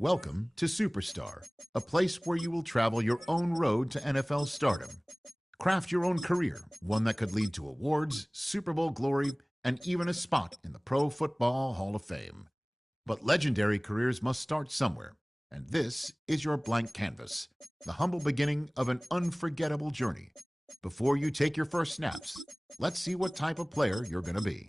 Welcome to Superstar, a place where you will travel your own road to NFL stardom. Craft your own career, one that could lead to awards, Super Bowl glory, and even a spot in the Pro Football Hall of Fame. But legendary careers must start somewhere, and this is your blank canvas, the humble beginning of an unforgettable journey. Before you take your first snaps, let's see what type of player you're going to be.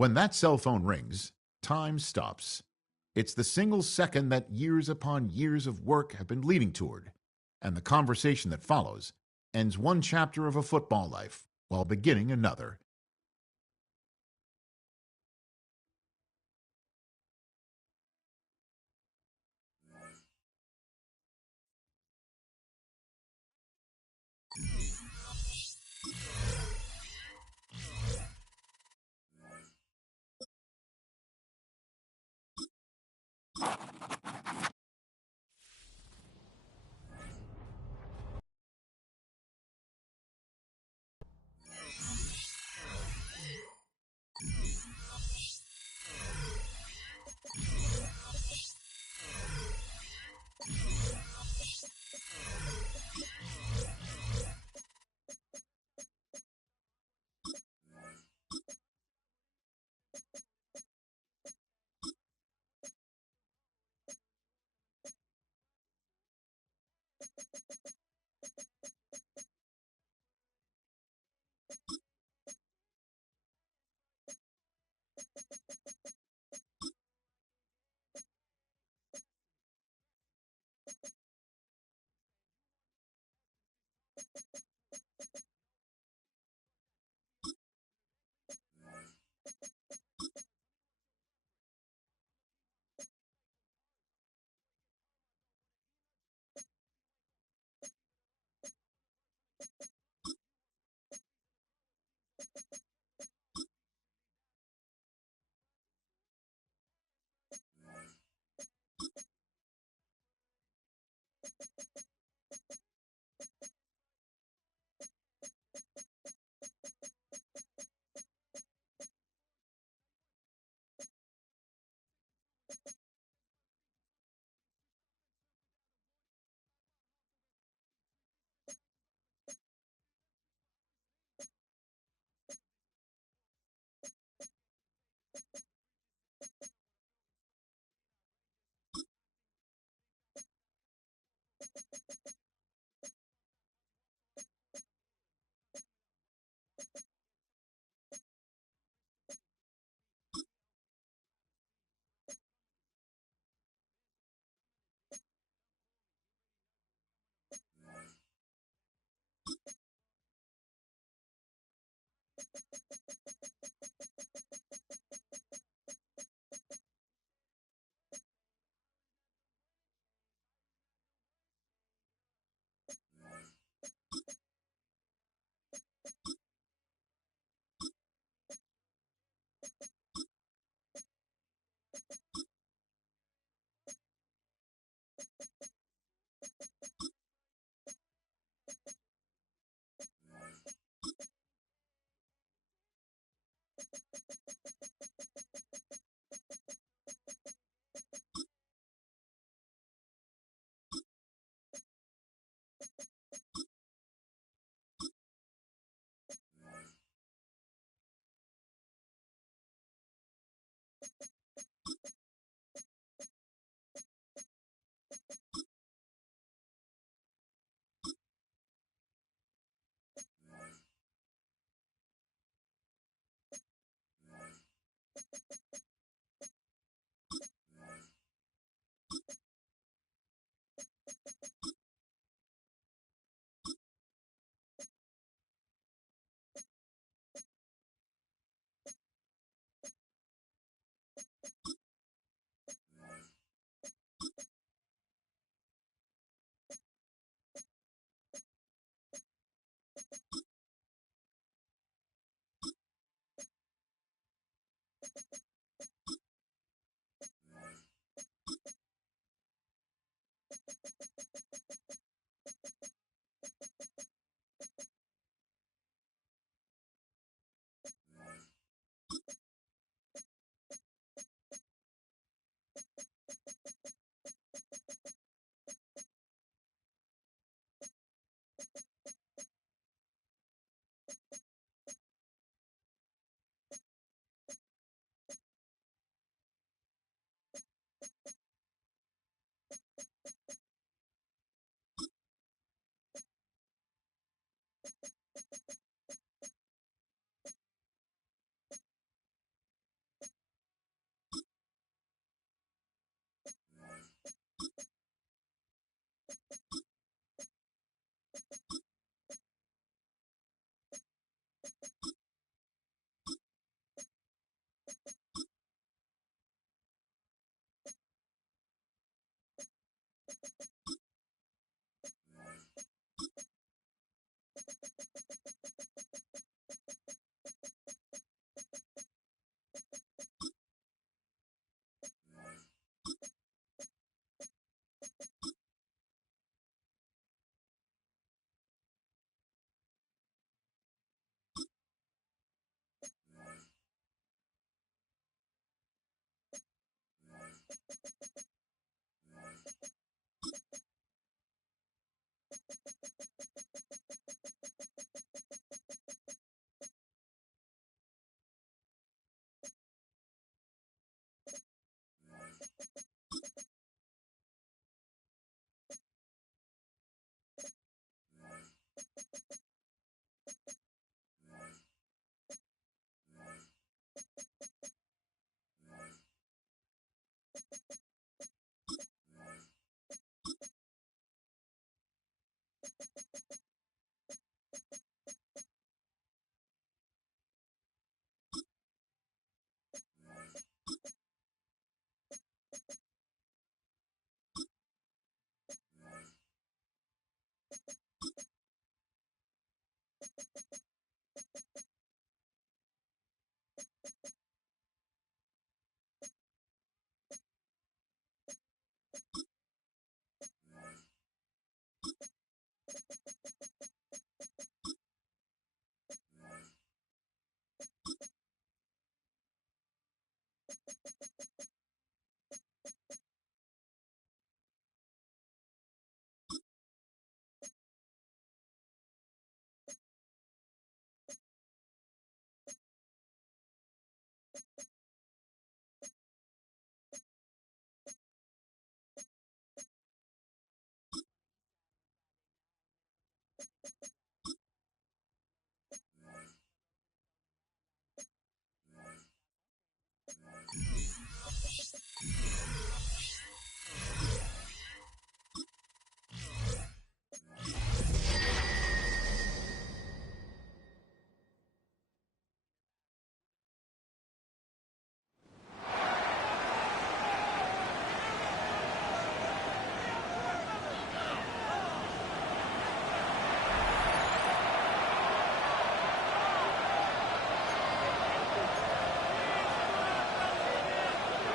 When that cell phone rings, time stops. It's the single second that years upon years of work have been leading toward, and the conversation that follows ends one chapter of a football life while beginning another.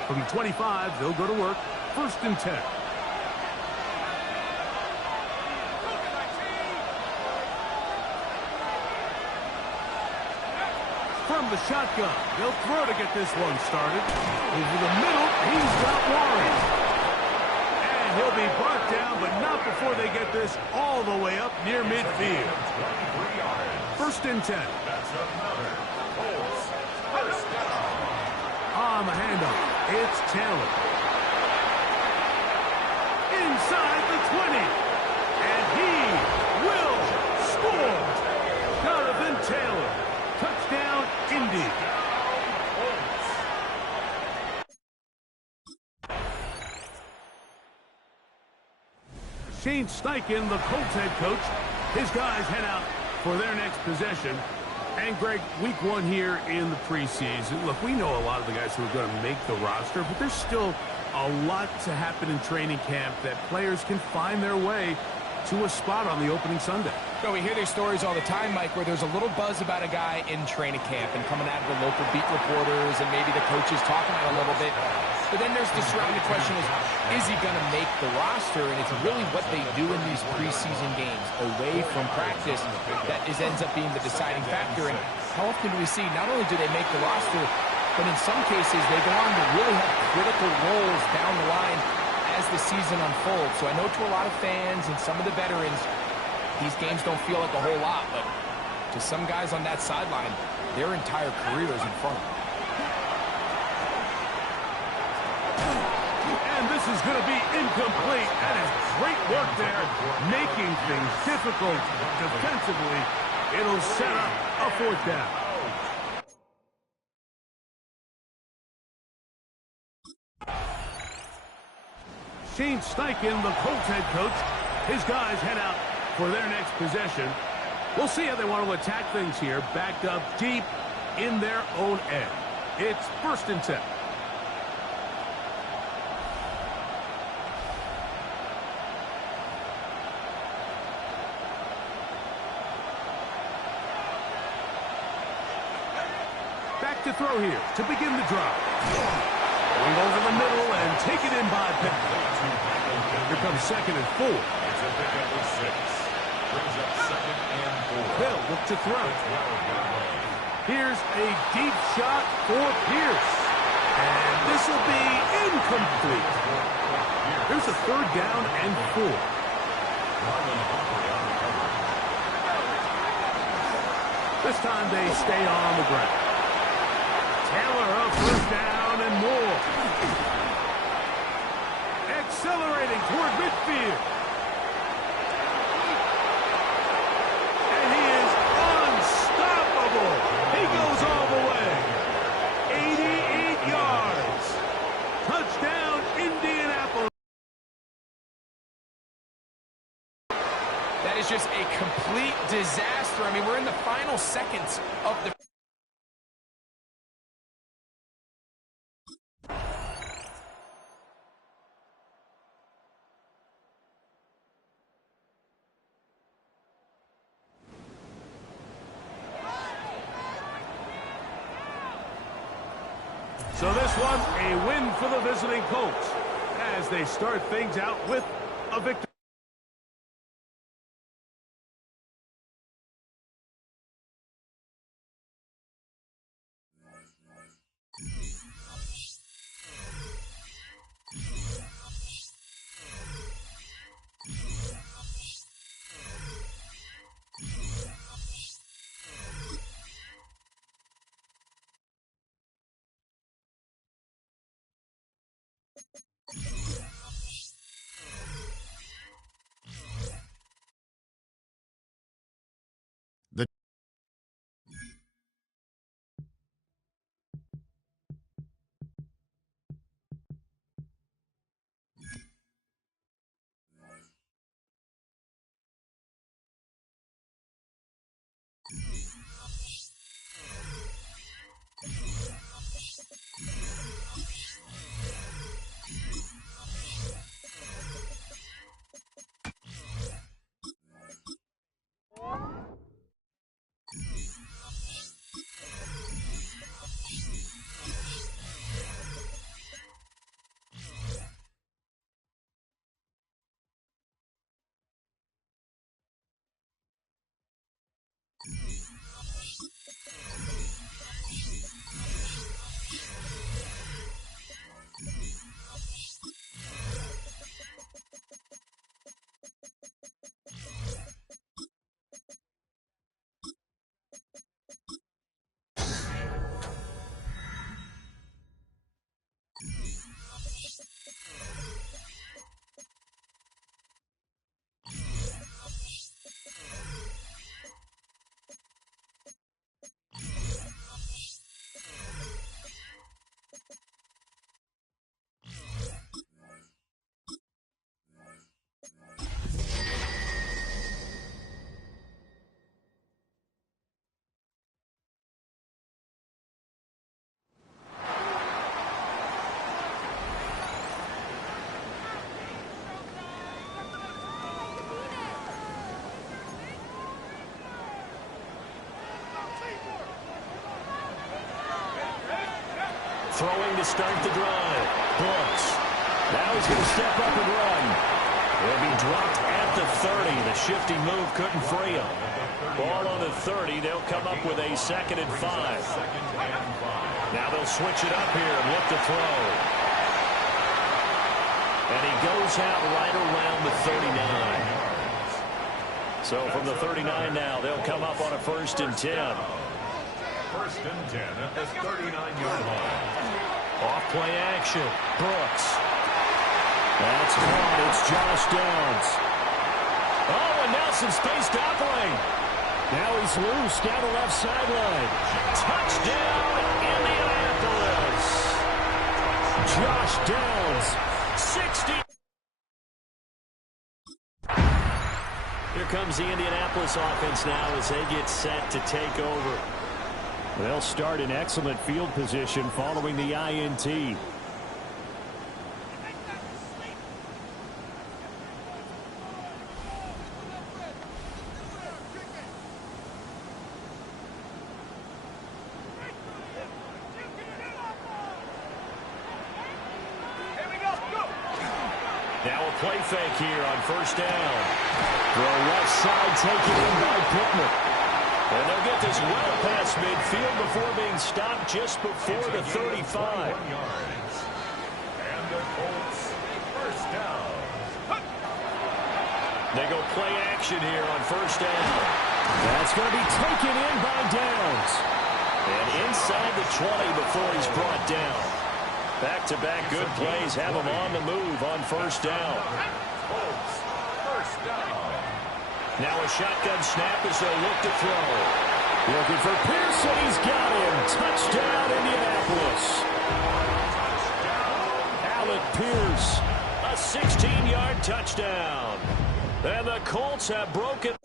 From the 25, they'll go to work. 1st and 10. From the shotgun, they'll throw to get this one started. Over the middle, he's got Warren. And he'll be brought down, but not before they get this all the way up near midfield. 1st and 10. On the handoff. It's Taylor. Inside the 20. And he will score. Jonathan Taylor. Touchdown, Indy. Shane Steichen, the Colts head coach. His guys head out for their next possession. And, Greg, week 1 here in the preseason. Look, we know a lot of the guys who are going to make the roster, but there's still a lot to happen in training camp that players can find their way to a spot on the opening Sunday. So we hear these stories all the time, Mike, where there's a little buzz about a guy in training camp and coming out of the local beat reporters and maybe the coaches talking about it a little bit. But then there's the surrounding question is he going to make the roster? And it's really what they do in these preseason games away from practice that ends up being the deciding factor. And how often do we see not only do they make the roster, but in some cases they go on to really have critical roles down the line as the season unfolds. So I know to a lot of fans and some of the veterans, these games don't feel like a whole lot, but to some guys on that sideline, their entire career is in front of them. And this is going to be incomplete. That is great work there, making things difficult defensively. It'll set up a 4th down. Shane Steichen, the Colts head coach, his guys head out for their next possession. We'll see how they want to attack things here, backed up deep in their own end. It's 1st and 10. Back to throw here to begin the drive. Going over the middle and take it in by Pitt. Here comes 2nd and 4. Hill look to throw. Here's a deep shot for Pierce. And this will be incomplete. Here's a 3rd down and 4. This time they stay on the ground. Taylor up 1st down and more. Accelerating toward midfield. And he is unstoppable. He goes all the way. 88 yards. Touchdown, Indianapolis. That is just a complete disaster. I mean, we're in the final seconds of the So this one, a win for the visiting Colts as they start things out with a victory. The Throwing to start the drive. Brooks. Now he's going to step up and run. He'll be dropped at the 30. The shifty move couldn't free him. Ball on the 30. They'll come up with a 2nd and 5. Now they'll switch it up here and look to throw. And he goes out right around the 39. So from the 39 now, they'll come up on a 1st and 10. 1st and 10 at the 39-yard line. Off play action. Brooks. That's caught. It's Josh Downs. Oh, and now some space to operate. Now he's loose down the left sideline. Touchdown, Indianapolis. Josh Downs, 60. Here comes the Indianapolis offense now as they get set to take over. They'll start in excellent field position following the INT. Now a play fake here on 1st down. Throw left side taken in by Pittman. And they'll get this well past midfield before being stopped just before the 35. And the Colts, 1st down. They go play action here on 1st down. That's going to be taken in by Downs. And inside the 20 before he's brought down. Back-to-back good plays have him on the move on 1st down. Colts, 1st down. Now a shotgun snap as they'll look to throw. Looking for Pearson. He's got him. Touchdown, Indianapolis. Alec Pierce. A 16-yard touchdown. And the Colts have broken.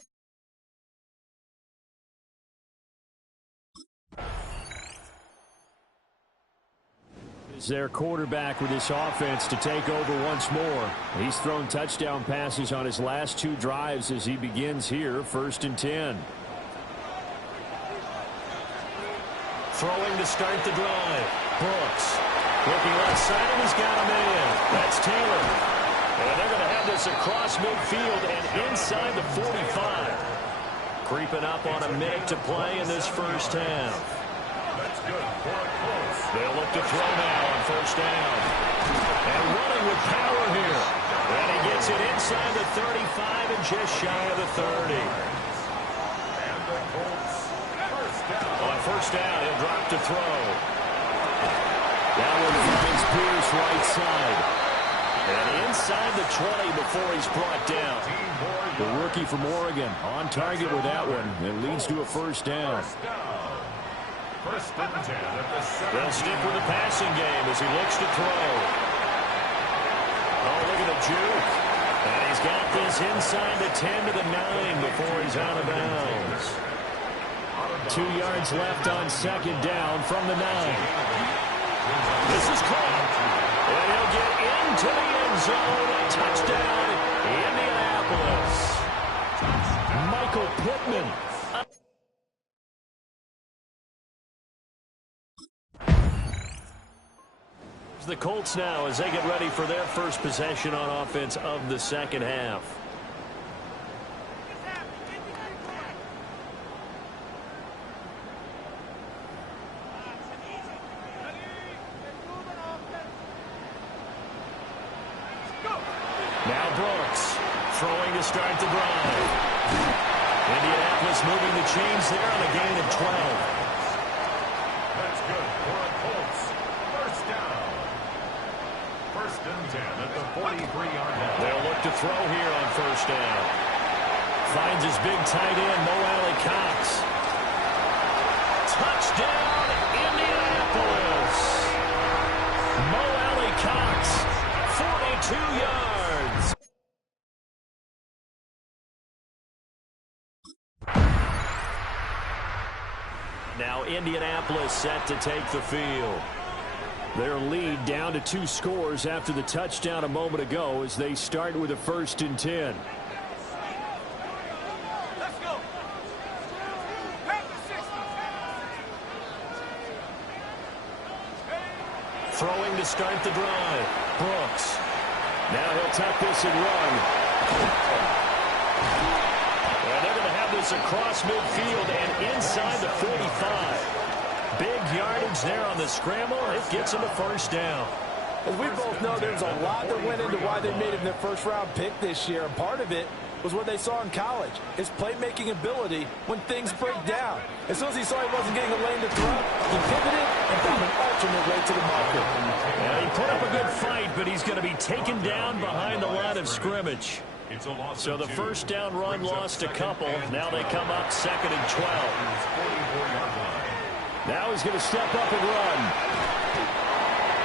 Is their quarterback with this offense to take over once more. He's thrown touchdown passes on his last 2 drives as he begins here, 1st and 10. Throwing to start the drive. Brooks. Looking left side, and he's got him in. That's Taylor. And they're going to have this across midfield and inside the 45. Creeping up on a minute to play in this first half. That's good for a close. They'll look to throw now on first down. And running with power here. And he gets it inside the 35 and just shy of the 30. And the Colts first down. On first down, he'll drop to throw. That one finds Pierce right side. And inside the 20 before he's brought down. The rookie from Oregon on target with that one. It leads to a first down. First and 10 at the 7. They'll stick with the passing game as he looks to throw. Oh, look at the juke. And he's got this inside the 10 to the 9 before he's out of bounds. 2 yards left on second down from the 9. This is caught. And he'll get into the end zone. A touchdown, Indianapolis. Michael Pittman. The Colts now as they get ready for their first possession on offense of the second half. Now Brooks throwing to start the drive. Indianapolis moving the chains there on a gain of 12. That's good for a Colts first down. First and 10 at the 43-yard line. They'll look to throw here on first down. Finds his big tight end, Mo Alley-Cox. Touchdown, Indianapolis. Mo Alley-Cox, 42 yards. Now Indianapolis set to take the field. Their lead down to 2 scores after the touchdown a moment ago as they start with a first and 10. Let's go. Throwing to start the drive. Brooks. Now he'll tuck this and run. And they're going to have this across midfield and inside the 45. Big yardage there on the scramble. It gets him a first down. As we both know, there's a lot that went into why they made him their first-round pick this year. And part of it was what they saw in college, his playmaking ability when things break down. As soon as he saw he wasn't getting a lane to throw, he pivoted and found an alternate way to the market. Yeah, he put up a good fight, but he's going to be taken down behind the line of scrimmage. It's a loss So of the 2. first down run lost a couple. Now they come up second and 12. 44-yard line. Now he's going to step up and run.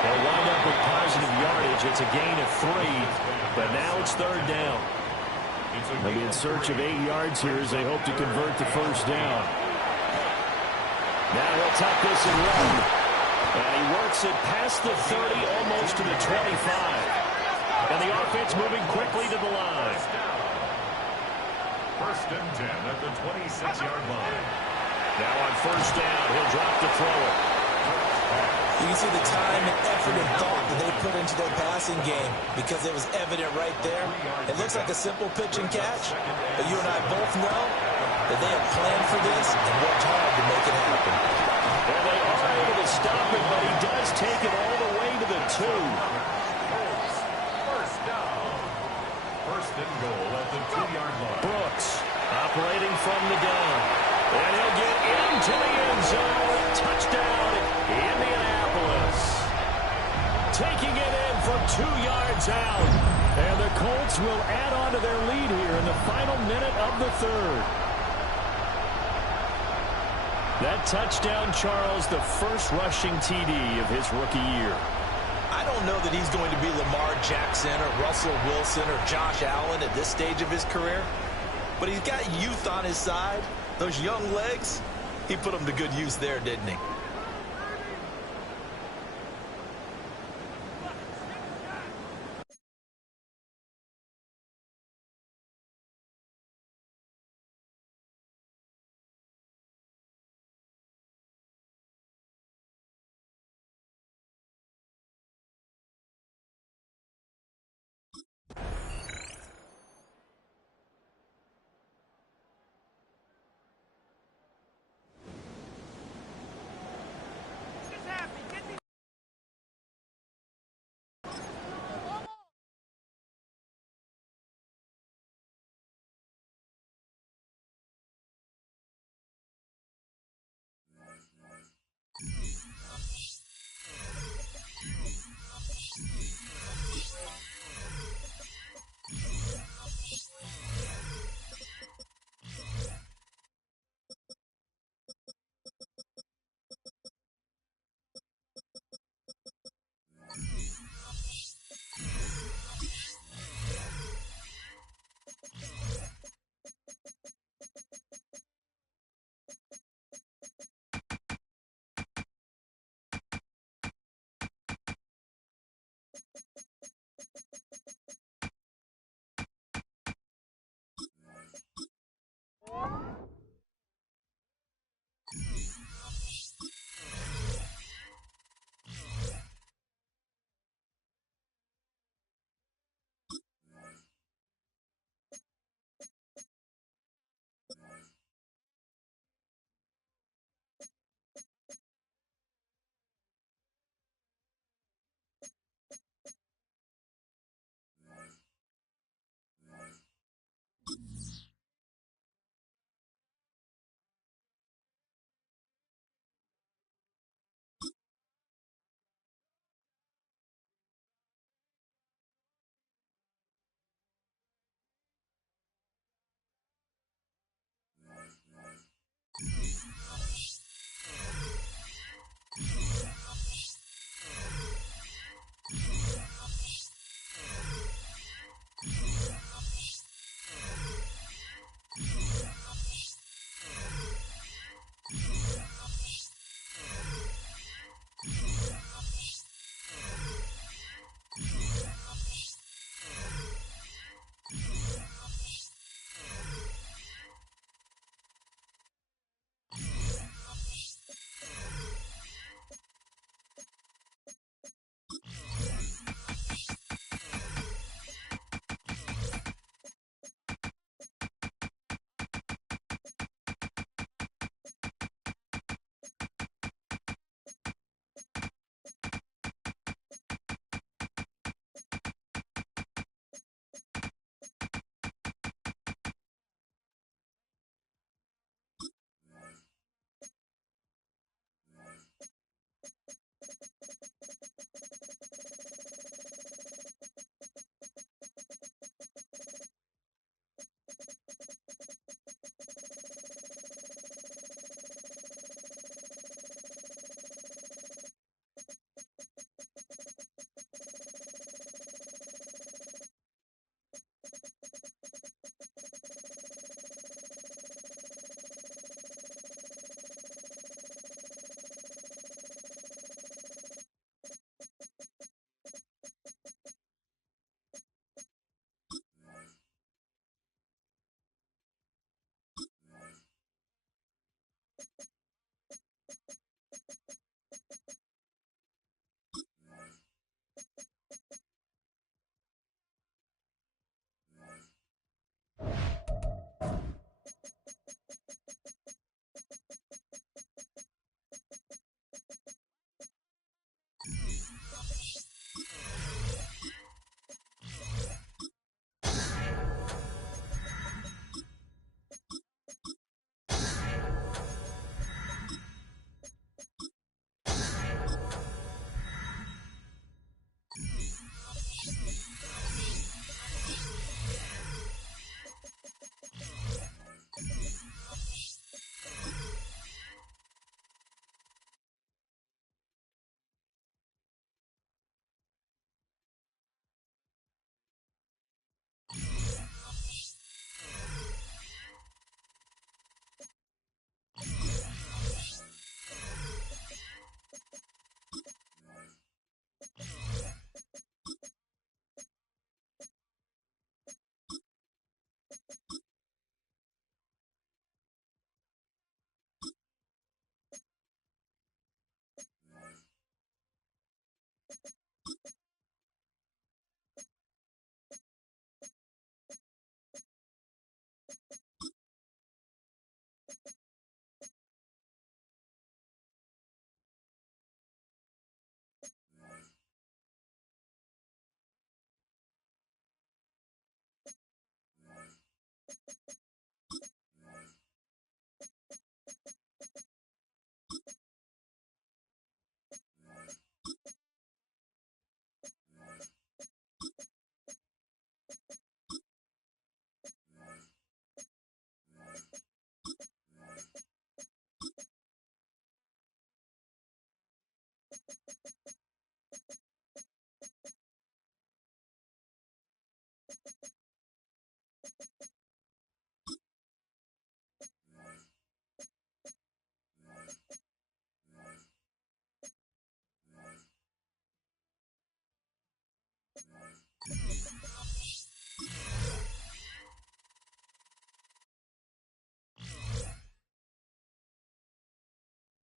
They'll wind up with positive yardage. It's a gain of 3, but now it's third down. They'll be in search of 8 yards here as they hope to convert the first down. Now he'll tuck this and run. And he works it past the 30, almost to the 25. And the offense moving quickly to the line. First and 10 at the 26-yard line. Now on first down, he'll drop to throw it. You can see the time and effort and thought that they put into their passing game because it was evident right there. It looks like a simple pitch and catch, but you and I both know that they have planned for this and worked hard to make it happen. And they are able to stop it, but he does take it all the way to the 2. First down. First and goal at the 2-yard line. Brooks operating from the gun. And he'll get into the end zone. Touchdown, Indianapolis. Taking it in from 2 yards out. And the Colts will add on to their lead here in the final minute of the third. That touchdown, Charles, the first rushing TD of his rookie year. I don't know that he's going to be Lamar Jackson or Russell Wilson or Josh Allen at this stage of his career, but he's got youth on his side. Those young legs, he put them to good use there, didn't he?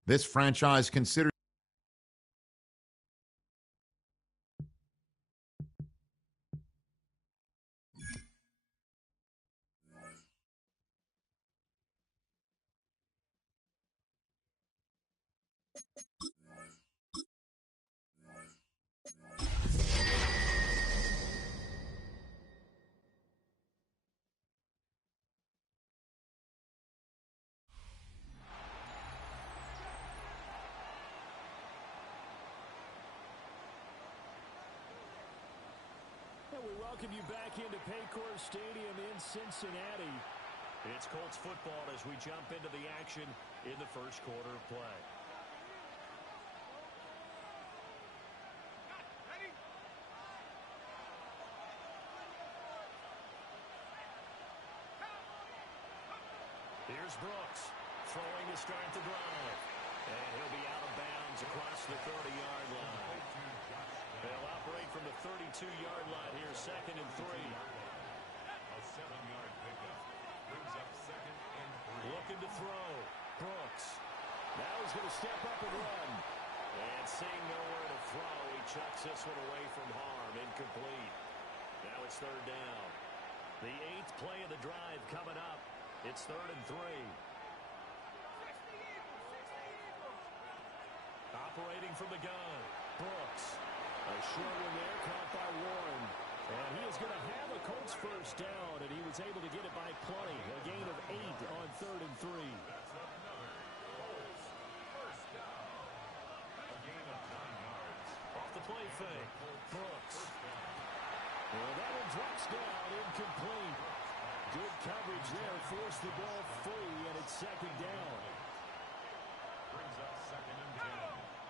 This franchise considers And we welcome you back into Paycor Stadium in Cincinnati. It's Colts football as we jump into the action in the first quarter of play. Here's Brooks, throwing to start the drive. And he'll be out of bounds across the 30-yard line. They'll operate from the 32-yard line here, 2nd and 3. A 7-yard pickup brings up 2nd and 3. Looking to throw. Brooks. Now he's going to step up and run. And seeing nowhere to throw, he chucks this one away from harm. Incomplete. Now it's 3rd down. The 8th play of the drive coming up. It's 3rd and 3. Operating from the gun. Brooks. A short one there caught by Warren. And he is going to have a Colts first down, and he was able to get it by plenty. A gain of 8 on 3rd and 3. That's another Colts first down. A gain of 9 yards. Off the play fake. Brooks. And that one drops down, incomplete. Good coverage there, forced the ball free, and it's 2nd down. Brings up 2nd and 10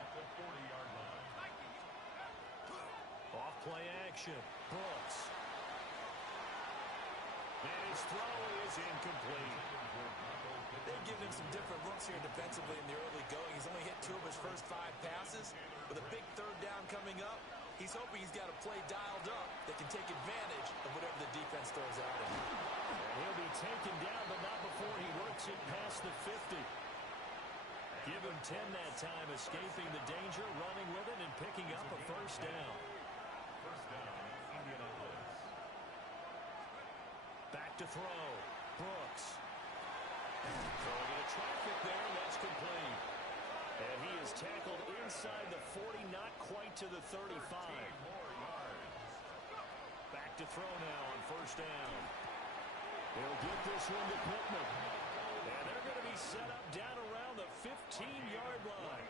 at the 40-yard line. Off play action. Brooks. And his throw is incomplete. They've given him some different looks here defensively in the early going. He's only hit 2 of his first 5 passes. With a big 3rd down coming up, he's hoping he's got a play dialed up that can take advantage of whatever the defense throws at him. And he'll be taken down, but not before he works it past the 50. Give him 10 that time, escaping the danger, running with it, and picking up a first down. First down, Indianapolis. Back to throw. Brooks. Throwing into traffic there, and that's complete. And he is tackled inside the 40, not quite to the 35. More yards. Back to throw now on first down. He'll get this one to Pittman. And they're going to be set up down around the 15-yard line.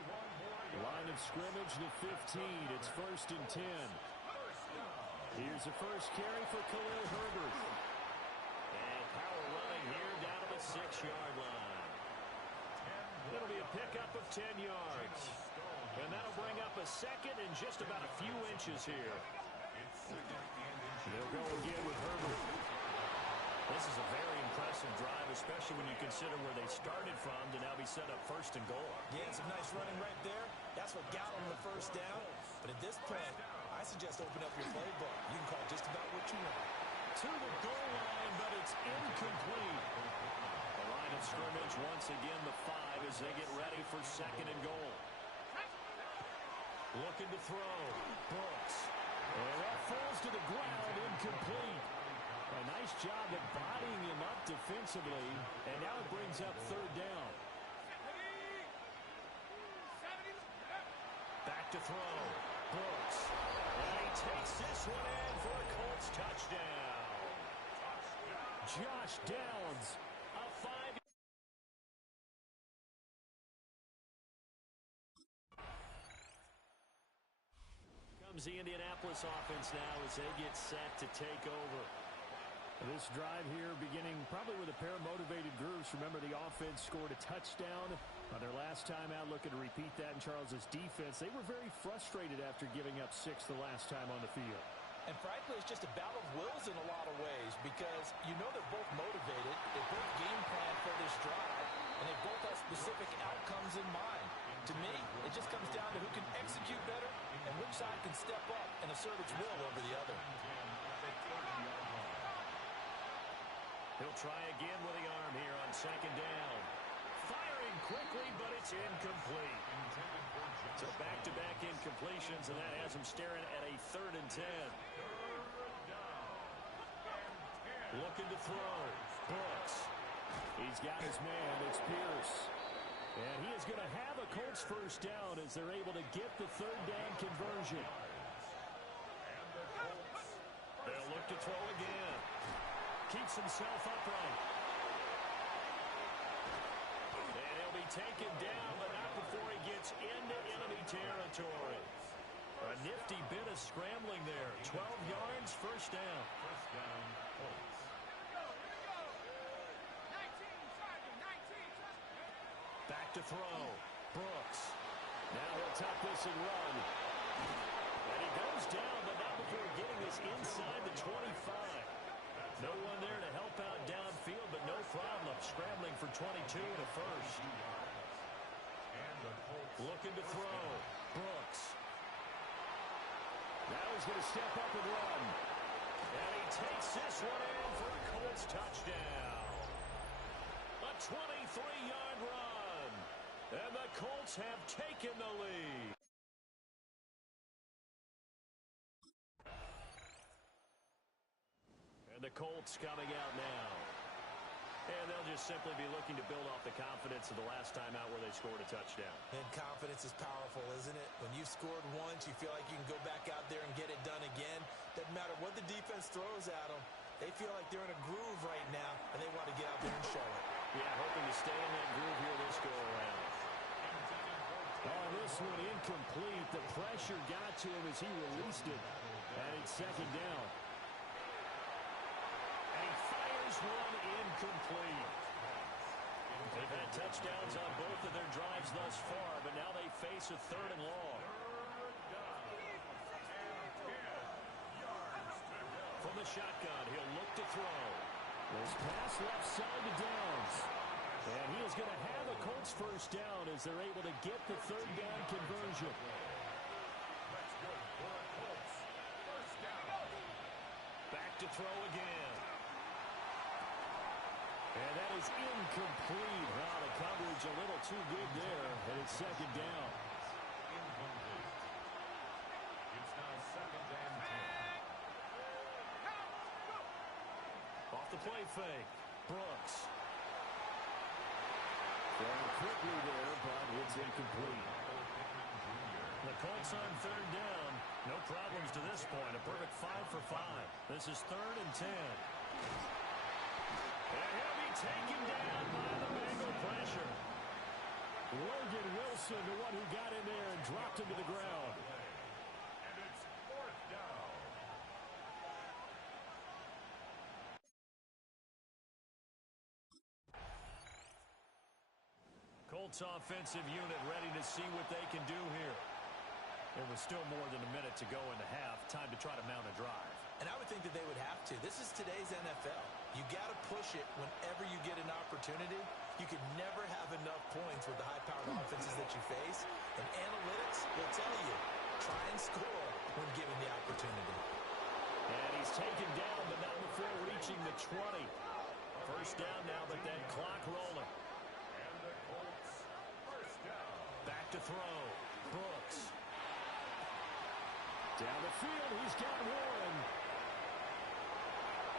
Line of scrimmage, the 15. It's 1st and 10. Here's the first carry for Khalil Herbert. And power running here down to the 6-yard line. It'll be a pickup of 10 yards. And that'll bring up a second and just about a few inches here. They'll go again with Herbert. This is a very impressive drive, especially when you consider where they started from to now be set up 1st and goal. Yeah, some nice running right there. That's what got them the first down. But at this point, I suggest open up your playbook. You can call just about what you want. To the goal line, but it's incomplete. The line of scrimmage once again the 5 as they get ready for 2nd and goal. Looking to throw. Brooks. And that falls to the ground, incomplete. A nice job at bodying him up defensively, and now it brings up 3rd down. Back to throw. Brooks. And he takes this one in for a Colts touchdown. Josh Downs, a 5. Comes the Indianapolis offense now as they get set to take over. This drive here beginning probably with a pair of motivated groups. Remember, the offense scored a touchdown on their last time out. Looking to repeat that in Charles's defense. They were very frustrated after giving up 6 the last time on the field. And frankly, it's just a battle of wills in a lot of ways because you know they're both motivated. They both game plan for this drive, and they both have specific outcomes in mind. To me, it just comes down to who can execute better and which side can step up and assert its will over the other. He'll try again with the arm here on 2nd down. Firing quickly, but it's incomplete. So back-to-back incompletions, and that has him staring at a 3rd and 10. Looking to throw. Brooks. He's got his man. It's Pierce. And he is going to have a Colts first down as they're able to get the 3rd down conversion. They'll look to throw again. Keeps himself upright. And he'll be taken down, but not before he gets into enemy territory. A nifty bit of scrambling there. 12 yards, first down. First down, Colts. Back to throw. Brooks. Now he'll tuck this and run. And he goes down, but not before getting this inside the 25. No one there to help out downfield, but no problem scrambling for 22 and a first. Looking to throw. Brooks. Now he's going to step up and run. And he takes this one in for a Colts touchdown. A 23-yard run. And the Colts have taken the lead. And the Colts coming out now. And they'll just simply be looking to build off the confidence of the last time out where they scored a touchdown. And confidence is powerful, isn't it? When you've scored once, you feel like you can go back out there and get it done again. Doesn't matter what the defense throws at them. They feel like they're in a groove right now, and they want to get out there and show it. Yeah, hoping to stay in that groove here this go-around. Oh, this one incomplete. The pressure got to him as he released it. And it's 2nd down. One incomplete. They've had touchdowns on both of their drives thus far, but now they face a 3rd and long. From the shotgun, he'll look to throw. This pass left side to Downs. And he is going to have a Colts first down as they're able to get the 3rd down conversion. Back to throw again. And that is incomplete. Wow, the coverage a little too good there, and it's second down. Incomplete. It's now second and 10. Off the play fake. Brooks. Throwing quickly there, but it's incomplete. The Colts on third down. No problems to this point. A perfect 5 for 5. This is third and 10. And he'll be taken down by the Bengal pressure. Logan Wilson, the one who got in there and dropped him to the ground. And it's fourth down. Colts offensive unit ready to see what they can do here. There was still more than a minute to go in the half. Time to try to mount a drive. And I would think that they would have to. This is today's NFL. You got to push it whenever you get an opportunity. You can never have enough points with the high-powered offenses that you face. And analytics will tell you, try and score when given the opportunity. And he's taken down, but not before reaching the 20. First down now, but that clock rolling. And the Colts, first down. Back to throw. Brooks. Down the field, he's got Warren.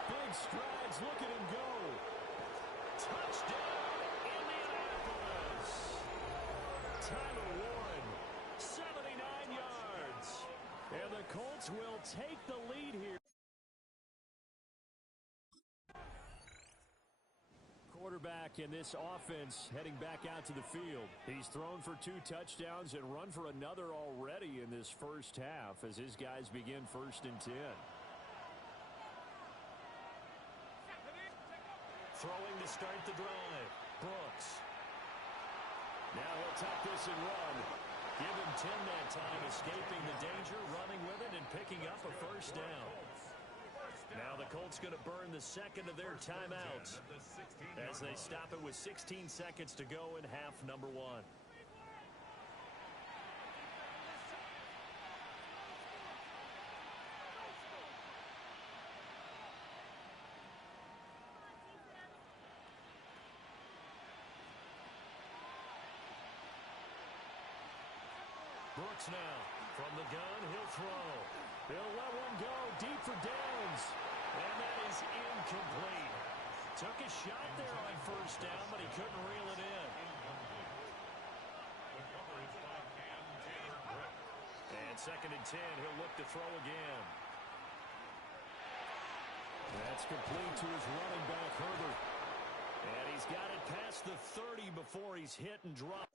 Big strides, look at him go. Touchdown, Indianapolis. Tyler Warren, 79 yards. And the Colts will take the lead here. Quarterback in this offense heading back out to the field. He's thrown for 2 touchdowns and run for another already in this first half as his guys begin first and 10. Throwing to start the drive. Brooks. Now he'll tuck this and run. Give him 10 that time, escaping the danger, running with it, and picking up a first down. Now the Colts going to burn the second of their timeouts as they stop it with 16 seconds to go in half number 1. Brooks now from the gun, he'll throw. He'll let one go deep for Downs. And that is incomplete. Took a shot there on first down, but he couldn't reel it in. The coverage by Cam Taylor-Britt. And second and 10, he'll look to throw again. That's complete to his running back, Herbert. And he's got it past the 30 before he's hit and dropped.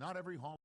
Not every home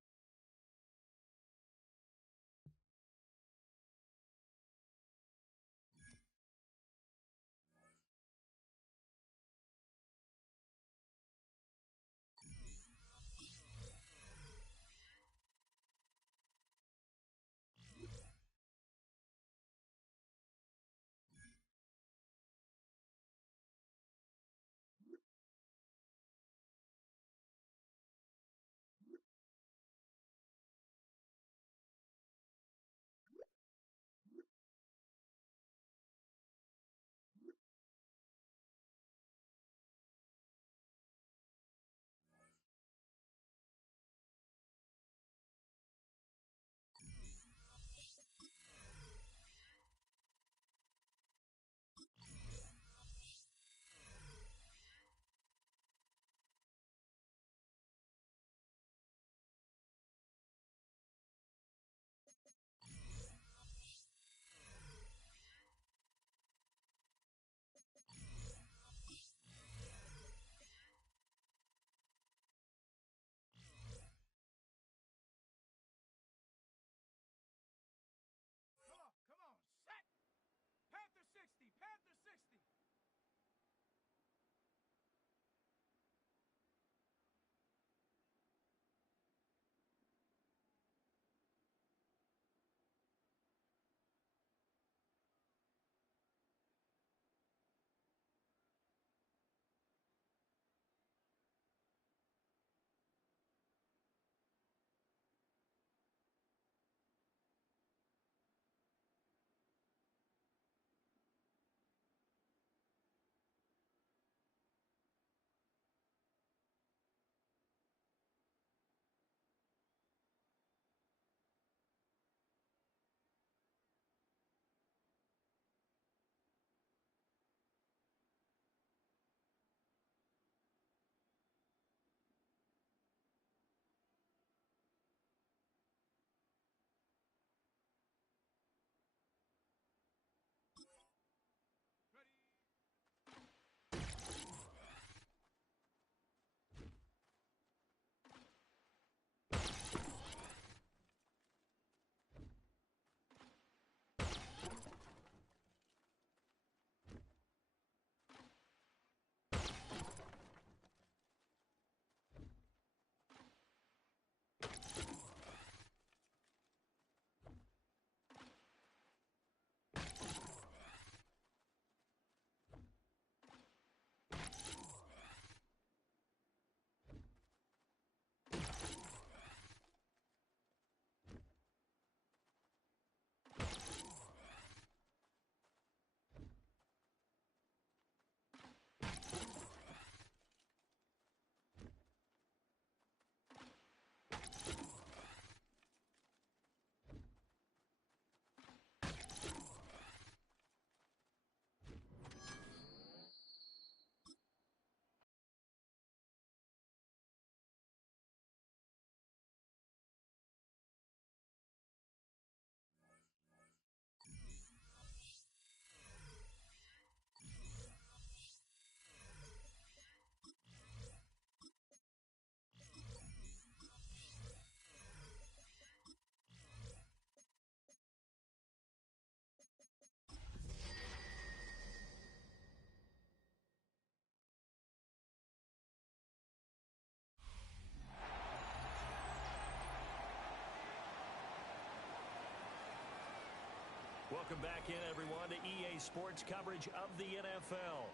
Welcome back in, everyone, to EA Sports coverage of the NFL.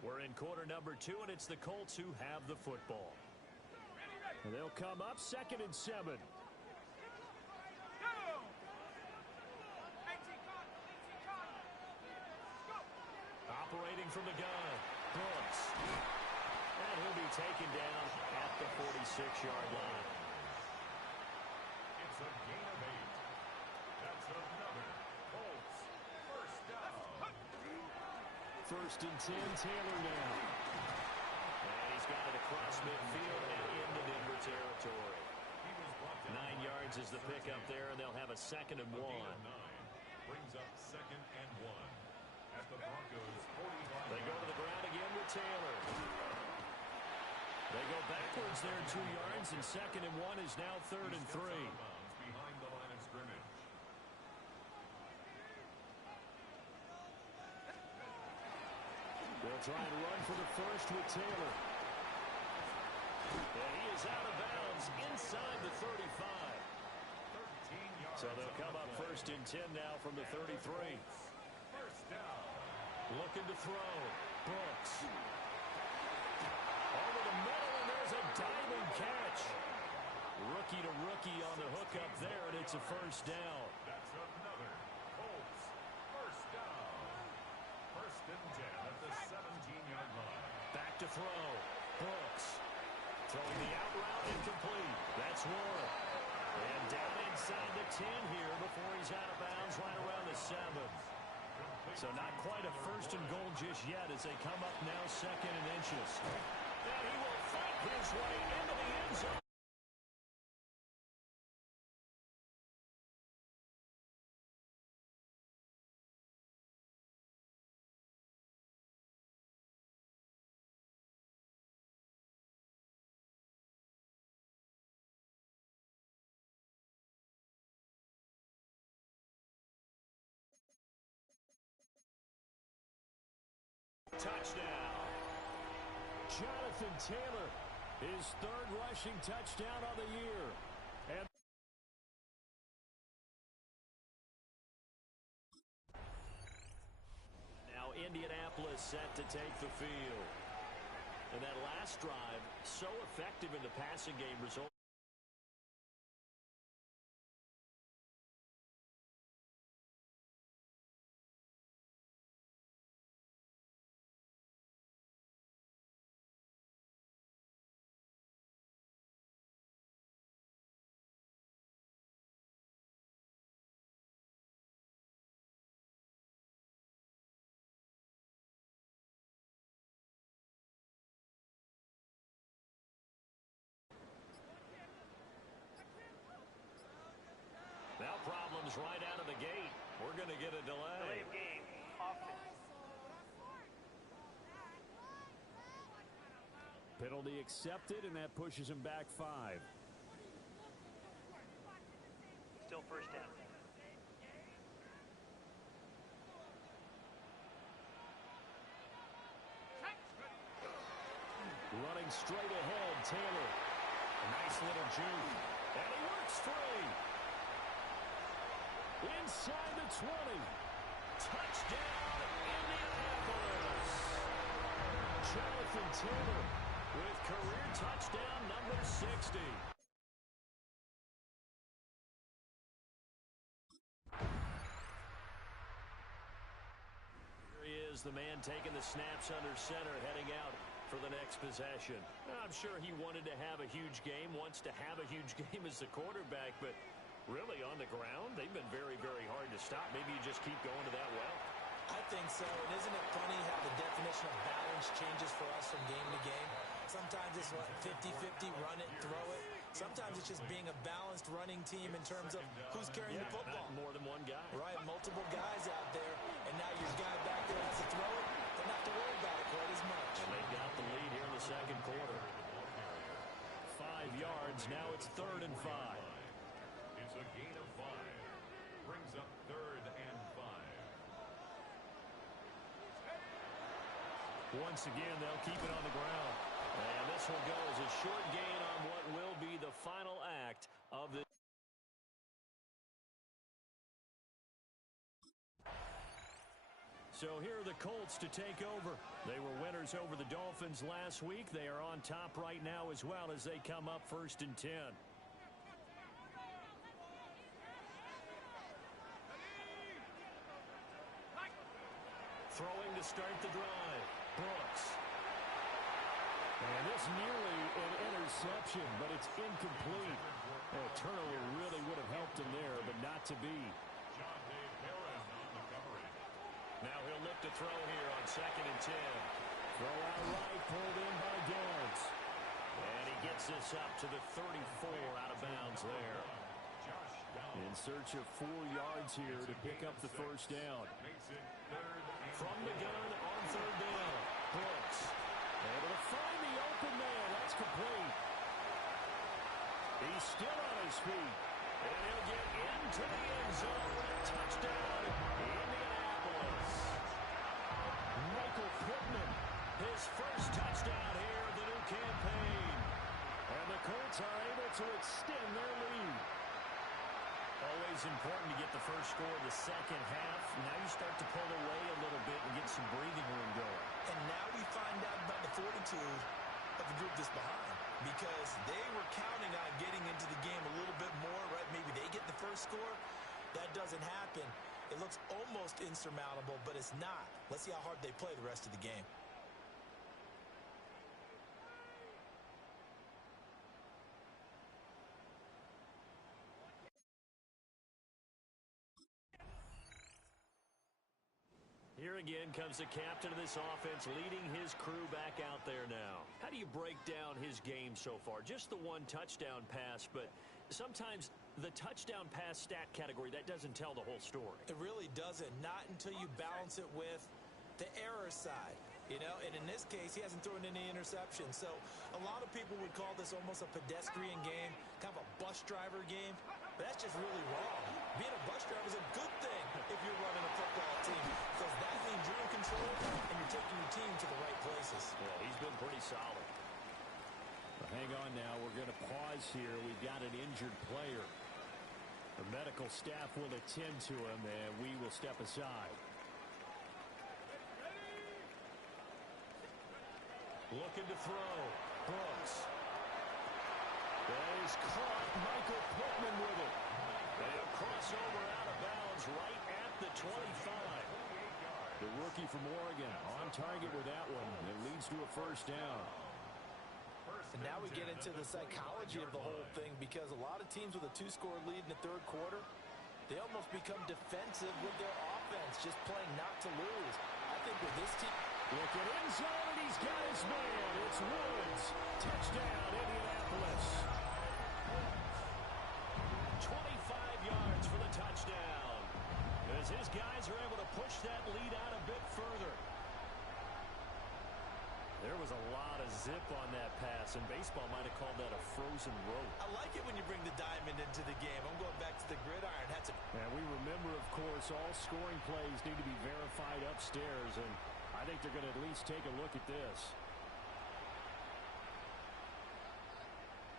We're in quarter number 2, and it's the Colts who have the football. And they'll come up 2nd and 7. Operating from the gun, Brooks. And he'll be taken down at the 46-yard line. It's a gain of 8. That's another Colts first down. 1st and 10, Taylor now. And he's got it across midfield and into Denver territory. 9 yards is the pickup there, and they'll have a 2nd and 1. Brings up 2nd and 1. At the Broncos 45. They go to the ground again with Taylor. They go backwards there 2 yards, and 2nd and 1 is now 3rd and 3. Behind the line of scrimmage. They'll try and run for the first with Taylor. And he is out of bounds inside the 35. 13 yards. So they'll come up 1st and 10 now from the 33. First down. Looking to throw. Brooks. Over the middle, and there's a diving catch. Rookie to rookie on the hook up there, and it's a first down. That's another Colts first down. 1st and 10 at the 17-yard line. Back to throw. Brooks. Throwing the out route incomplete. That's Warren. And down inside the 10 here before he's out of bounds right around the 7. So not quite a 1st and goal just yet as they come up now 2nd and inches. And he will fight his way into the end zone. Touchdown. Jonathan Taylor, his 3rd rushing touchdown on the year. And now Indianapolis set to take the field. And that last drive, so effective in the passing game result. Now problems right out of the gate. We're going to get a delay. Game. Offense. Penalty accepted, and that pushes him back 5. Still first down. Running straight ahead, Taylor. A nice little juke. And he works free. Inside the 20. Touchdown, Indianapolis. Jonathan Taylor with career touchdown number 60. Here he is, the man taking the snaps under center, heading out for the next possession. I'm sure he wanted to have a huge game, wants to have a huge game as the quarterback, but really on the ground, they've been very, very hard to stop. Maybe you just keep going to that well. I think so. And isn't it funny how the definition of balance changes for us from game to game? Sometimes it's 50-50, run it, throw it. Sometimes it's just being a balanced running team in terms of who's carrying the football. More than one guy. Right, multiple guys out there, and now your guy back there has to throw it. Don't have to worry about it quite as much. And they got the lead here in the 2nd quarter. 5 yards, now it's 3rd and 5. It's a gain of 5. Brings up 3rd and 5. Once again, they'll keep it on the ground. And this will go as a short gain on what will be the final act of the So here are the Colts to take over. They were winners over the Dolphins last week. They are on top right now as well as they come up 1st and 10. Throwing to start the drive. Brooks. And this nearly an interception, but it's incomplete. A turnover really would have helped him there, but not to be. Now he'll look to throw here on 2nd and 10. Throw out right, pulled in by Downs. And he gets this up to the 34 out of bounds there. In search of 4 yards here to pick up the first down. From the gun on 3rd down. Brooks able to find the open man. That's complete. He's still on his feet. And he'll get into the end zone. Touchdown, Indianapolis. Michael Pittman, his first touchdown here of the new campaign. And the Colts are able to extend their lead. Always important to get the first score of the second half. Now you start to pull away a little bit and get some breathing room going. And now we find out about the fortitude of the group that's behind, because they were counting on getting into the game a little bit more, right? Maybe they get the first score. That doesn't happen. It looks almost insurmountable, but it's not. Let's see how hard they play the rest of the game. Here again comes the captain of this offense, leading his crew back out there now. How do you break down his game so far? Just the 1 touchdown pass, but sometimes the touchdown pass stat category, that doesn't tell the whole story. It really doesn't. Not until you balance it with the error side. You know, and in this case, he hasn't thrown any interceptions. So a lot of people would call this almost a pedestrian game, kind of a bus driver game. But that's just really wrong. Being a bus driver is a good thing if you're running a football team, because that means you're in control and you're taking your team to the right places. Yeah, he's been pretty solid. Well, hang on now. We're going to pause here. We've got an injured player. The medical staff will attend to him, and we will step aside. Looking to throw. Brooks. He's caught. Michael Pittman with it. They'll cross over out of bounds right at the 25. The rookie from Oregon on target with that one. It leads to a first down. And now we get into the psychology of the whole thing, because a lot of teams with a 2-score lead in the 3rd quarter, they almost become defensive with their offense, just playing not to lose. I think with this team... Look at end zone, and he's got his man. It's Woods. Touchdown, Indianapolis. 25 yards for the touchdown, as his guys are able to push that lead out a bit further. There was a lot of zip on that pass, and baseball might have called that a frozen rope. I like it when you bring the diamond into the game. I'm going back to the gridiron. That's a... And we remember, of course, all scoring plays need to be verified upstairs, and I think they're going to at least take a look at this.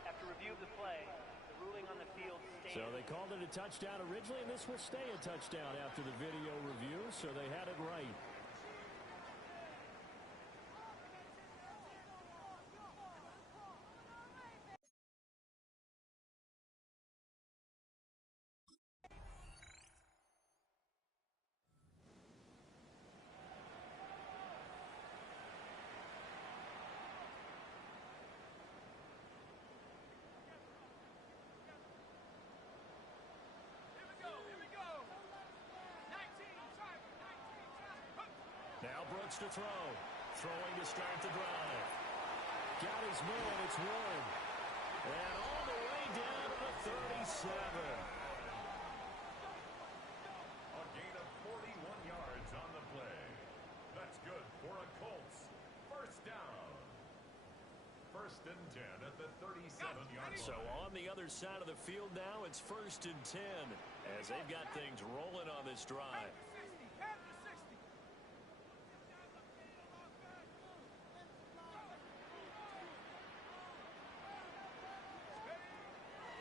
After review of the play, the ruling on the field stands. So they called it a touchdown originally, and this will stay a touchdown after the video review, so they had it right. Now Brooks to throw. Throwing to start the drive. Got his man. It's Warren. And all the way down to the 37. A gain of 41 yards on the play. That's good for a Colts. First down. 1st and 10 at the 37-yard line. So on the other side of the field now, it's 1st and 10 as they've got things rolling on this drive.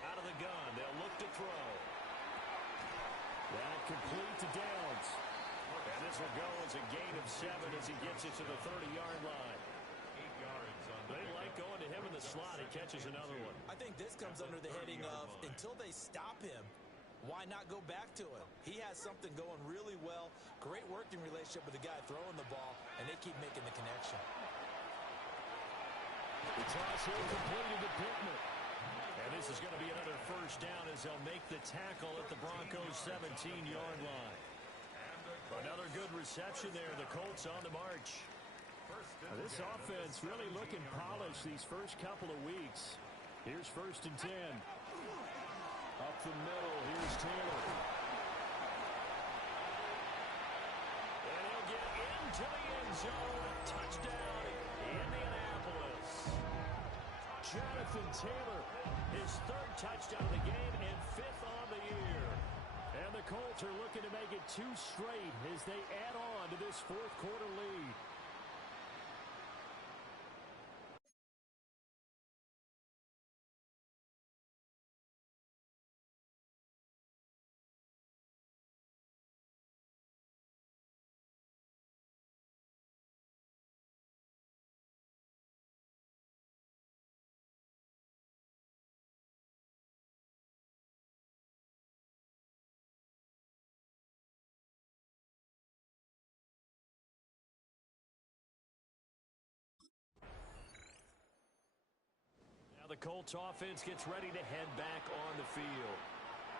Out of the gun, they'll look to throw. That complete to Downs. And this will go as a gain of 7 as he gets it to the 30-yard line. 8 yards on the They like going to him in the slot. He catches another one. I think this comes under the heading of until they stop him, why not go back to him? He has something going really well. Great working relationship with the guy throwing the ball, and they keep making the connection. The toss here completed to Pittman. And this is going to be another first down as they'll make the tackle at the Broncos' 17-yard line. Another good reception there. The Colts on the march. Now, this offense really looking polished these first couple of weeks. Here's 1st and 10. Up the middle, here's Taylor. And he'll get into the end zone. Touchdown, Indianapolis. Jonathan Taylor, his 3rd touchdown of the game and 5th on the year. And the Colts are looking to make it 2 straight as they add on to this 4th quarter lead. The Colts offense gets ready to head back on the field.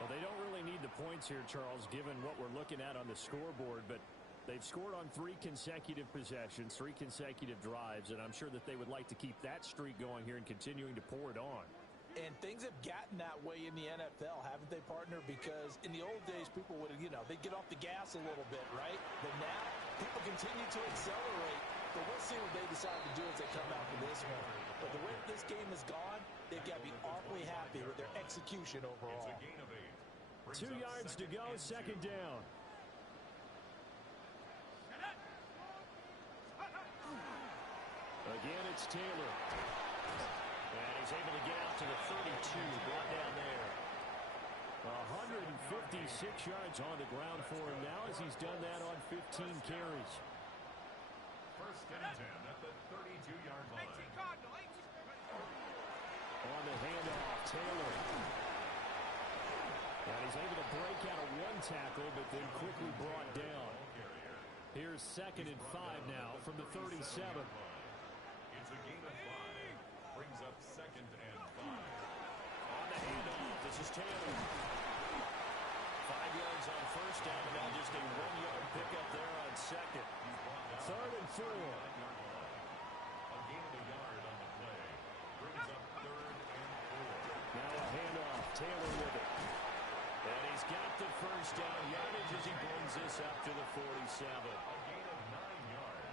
Well, they don't really need the points here, Charles, given what we're looking at on the scoreboard, but they've scored on 3 consecutive possessions, 3 consecutive drives, and I'm sure that they would like to keep that streak going here and continuing to pour it on. And things have gotten that way in the NFL, haven't they, partner? Because in the old days, people would have, they'd get off the gas a little bit, right? But now, people continue to accelerate. But we'll see what they decide to do as they come out for this one. But the way this game has gone, they've got to be awfully happy with their execution overall. It's a gain of 8. 2 yards to go, 2nd down. Again, it's Taylor. And he's able to get out to the 32, brought down there. 156 yards on the ground for him now as he's done that on 15 carries. 1st and 10 at the 32-yard line. On the handoff, Taylor. And he's able to break out of 1 tackle, but then quickly brought down. Here's 2nd and 5 now from the 37. It's a gain of 5. Brings up 2nd and 5. On the handoff, this is Taylor. 5 yards on 1st down, and now just a 1-yard pickup there on 2nd. 3rd and 4. A gain of a yard on the play. Brings up 3rd and 4. Now a handoff, Taylor with it. And he's got the 1st down yardage as he brings this up to the 47. A gain of 9 yards.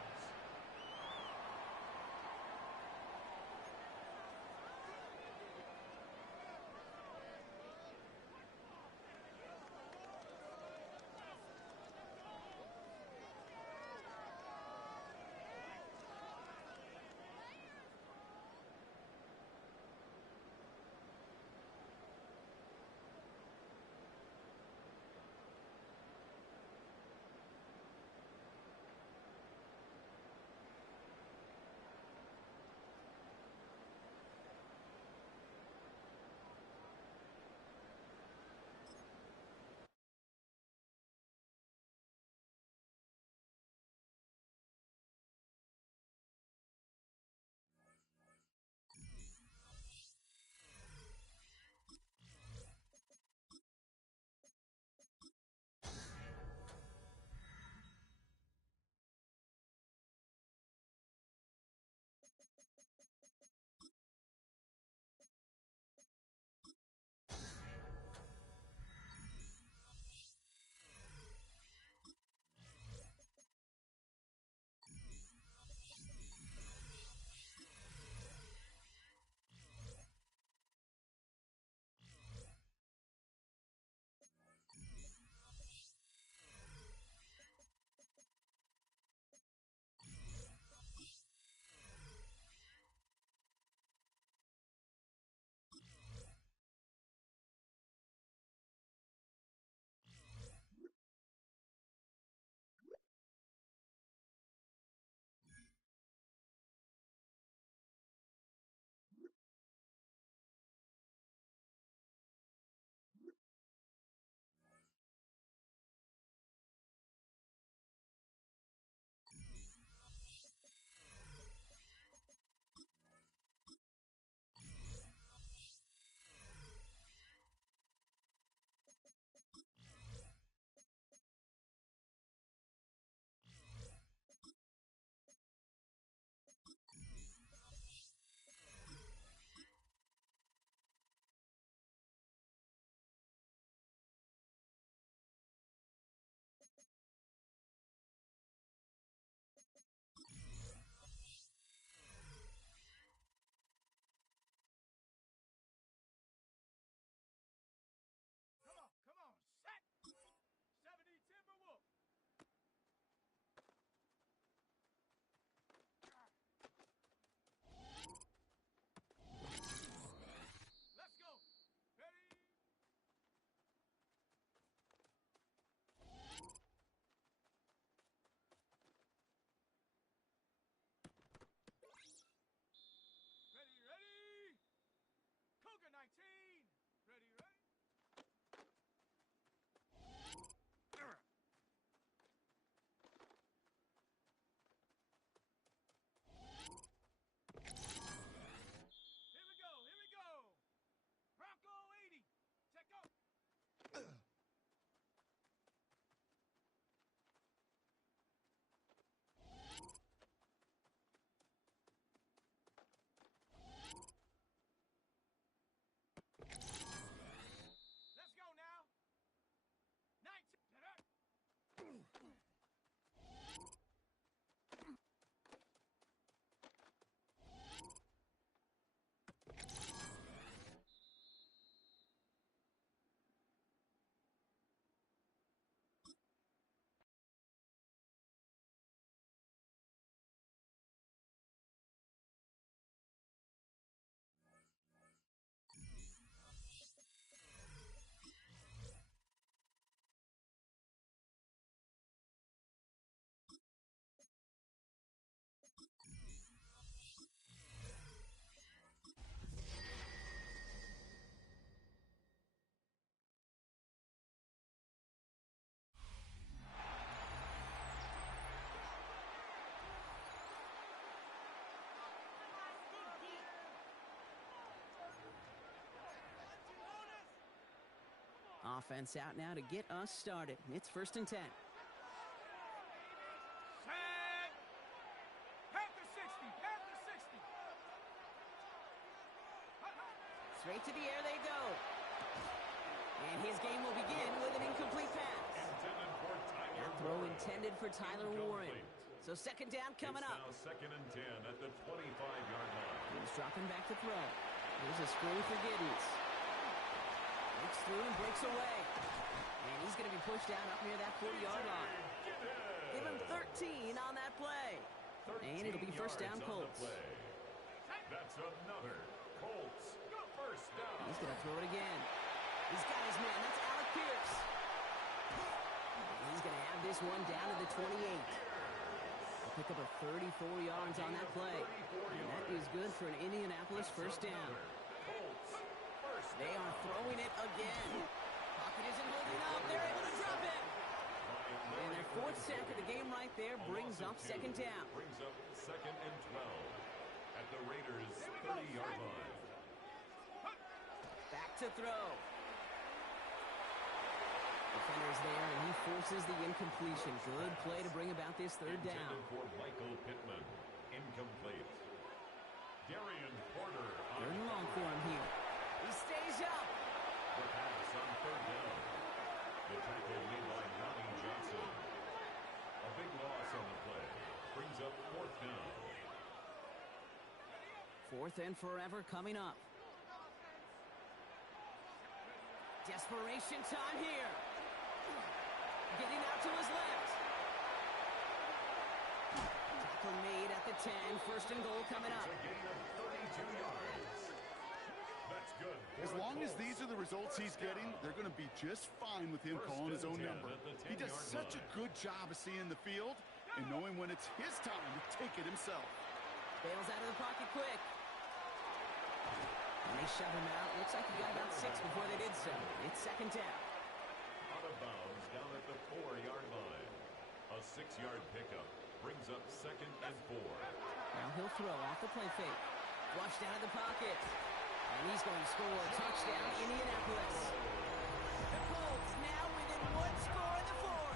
offense out now to get us started. It's 1st and 10. Set! Panther 60! Panther 60! Straight to the air they go. And his game will begin with an incomplete pass. That throw intended for Tyler Warren. So 2nd down coming up. Now 2nd and 10 at the 25-yard line. He's dropping back to throw. Here's a screen for Giddens. Breaks through and breaks away. And he's going to be pushed out up near that 40-yard line. Give him 13 on that play. And it'll be 1st down Colts. That's another Colts 1st down. He's going to throw it again. He's got his man. That's Alec Pierce. And he's going to have this one down to the 28. They'll pick up a 34 yards on that play. And that is good for an Indianapolis 1st down. They are throwing it again. Pocket isn't holding up. They're able to drop it. And their 4th sack of the game right there brings up 2nd down. Brings up 2nd and 12 at the Raiders' 30-yard line. Back to throw. Defender's there, and he forces the incompletion. Good play to bring about this 3rd down. Intended for Michael Pittman. Incomplete. Darian Porter. 3rd and long for him here. He stays up. The pass on 3rd down. The tackle made by Ronnie Johnson. A big loss on the play. Brings up 4th down. 4th and forever coming up. Desperation time here. Getting out to his left. Tackle made at the 10. 1st and goal coming up. A gain of 32 yards. That's good. As long as these are the results he's getting, they're going to be just fine with him calling his own number. He does such a good job of seeing the field and knowing when it's his time to take it himself. Bails out of the pocket quick. And they shove him out. Looks like he got about 6 before they did so. It's 2nd down. Out of bounds down at the 4-yard line. A 6-yard pickup brings up 2nd and 4. Now he'll throw off the play fake. Flushed out of the pocket. And he's going to score a touchdown, Indianapolis. The Colts now within 1 score in the 4th.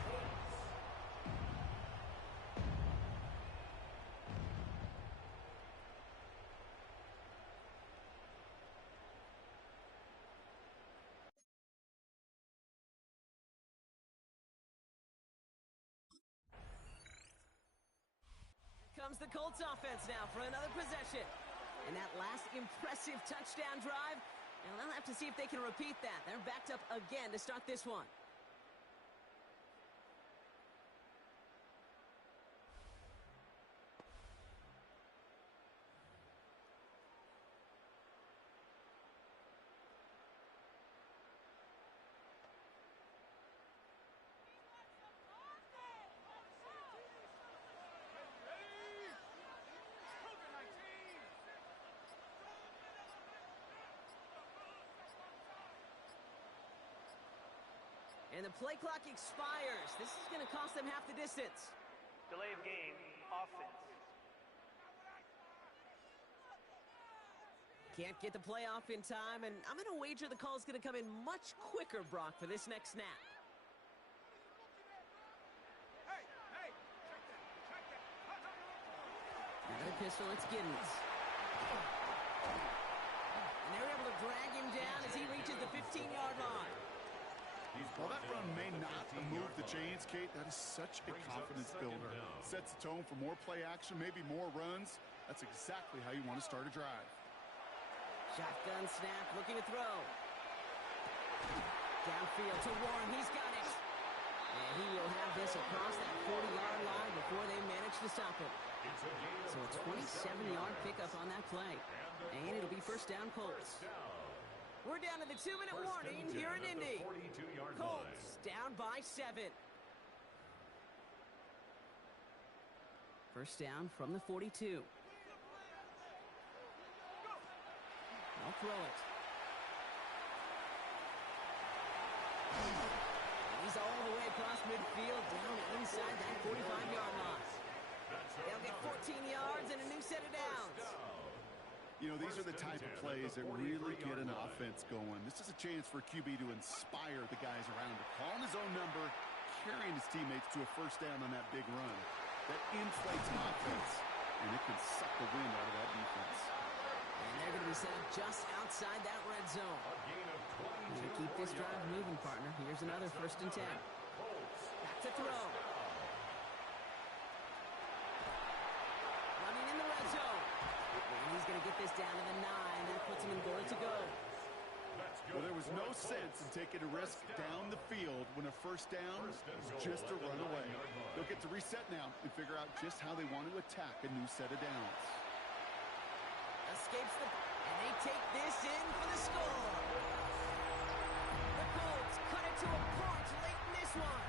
Comes the Colts offense now for another possession. And that last impressive touchdown drive, and they'll have to see if they can repeat that. They're backed up again to start this one. And the play clock expires. This is going to cost them half the distance. Delay of game, offense. Can't get the play off in time, and I'm going to wager the call is going to come in much quicker, Brock, for this next snap. Hey, check that. Another pistol, it's Giddens. And they're able to drag him down as he reaches the 15-yard line. While that run may not move the chains, Kate, that is such a confidence builder. Sets the tone for more play action, maybe more runs. That's exactly how you want to start a drive. Shotgun snap, looking to throw. Downfield to Warren, he's got it. And he will have this across that 40-yard line before they manage to stop him. So a 27-yard pickup on that play. And it'll be 1st down Colts. We're down to the 2-minute warning here in Indy. Colts down by 7. 1st down from the 42. They'll throw it. He's all the way across midfield, down inside that 45-yard line. They'll get 14 yards and a new set of downs. You know, these are the type of plays that really get an offense going. This is a chance for QB to inspire the guys around him. Calling his own number, carrying his teammates to a first down on that big run. That inflates an offense, and it can suck the wind out of that defense. And they're going to be set up just outside that red zone. To keep this drive moving, partner. Here's another 1st and 10. Back to throw. Running in the red zone. And he's going to get this down to the 9. That puts him in goal to go. Well, there was no sense in taking a risk down the field when a first down was just a run away. They'll get to reset now and figure out just how they want to attack a new set of downs. Escapes the... And they take this in for the score. The Colts cut it to a punch late in this one.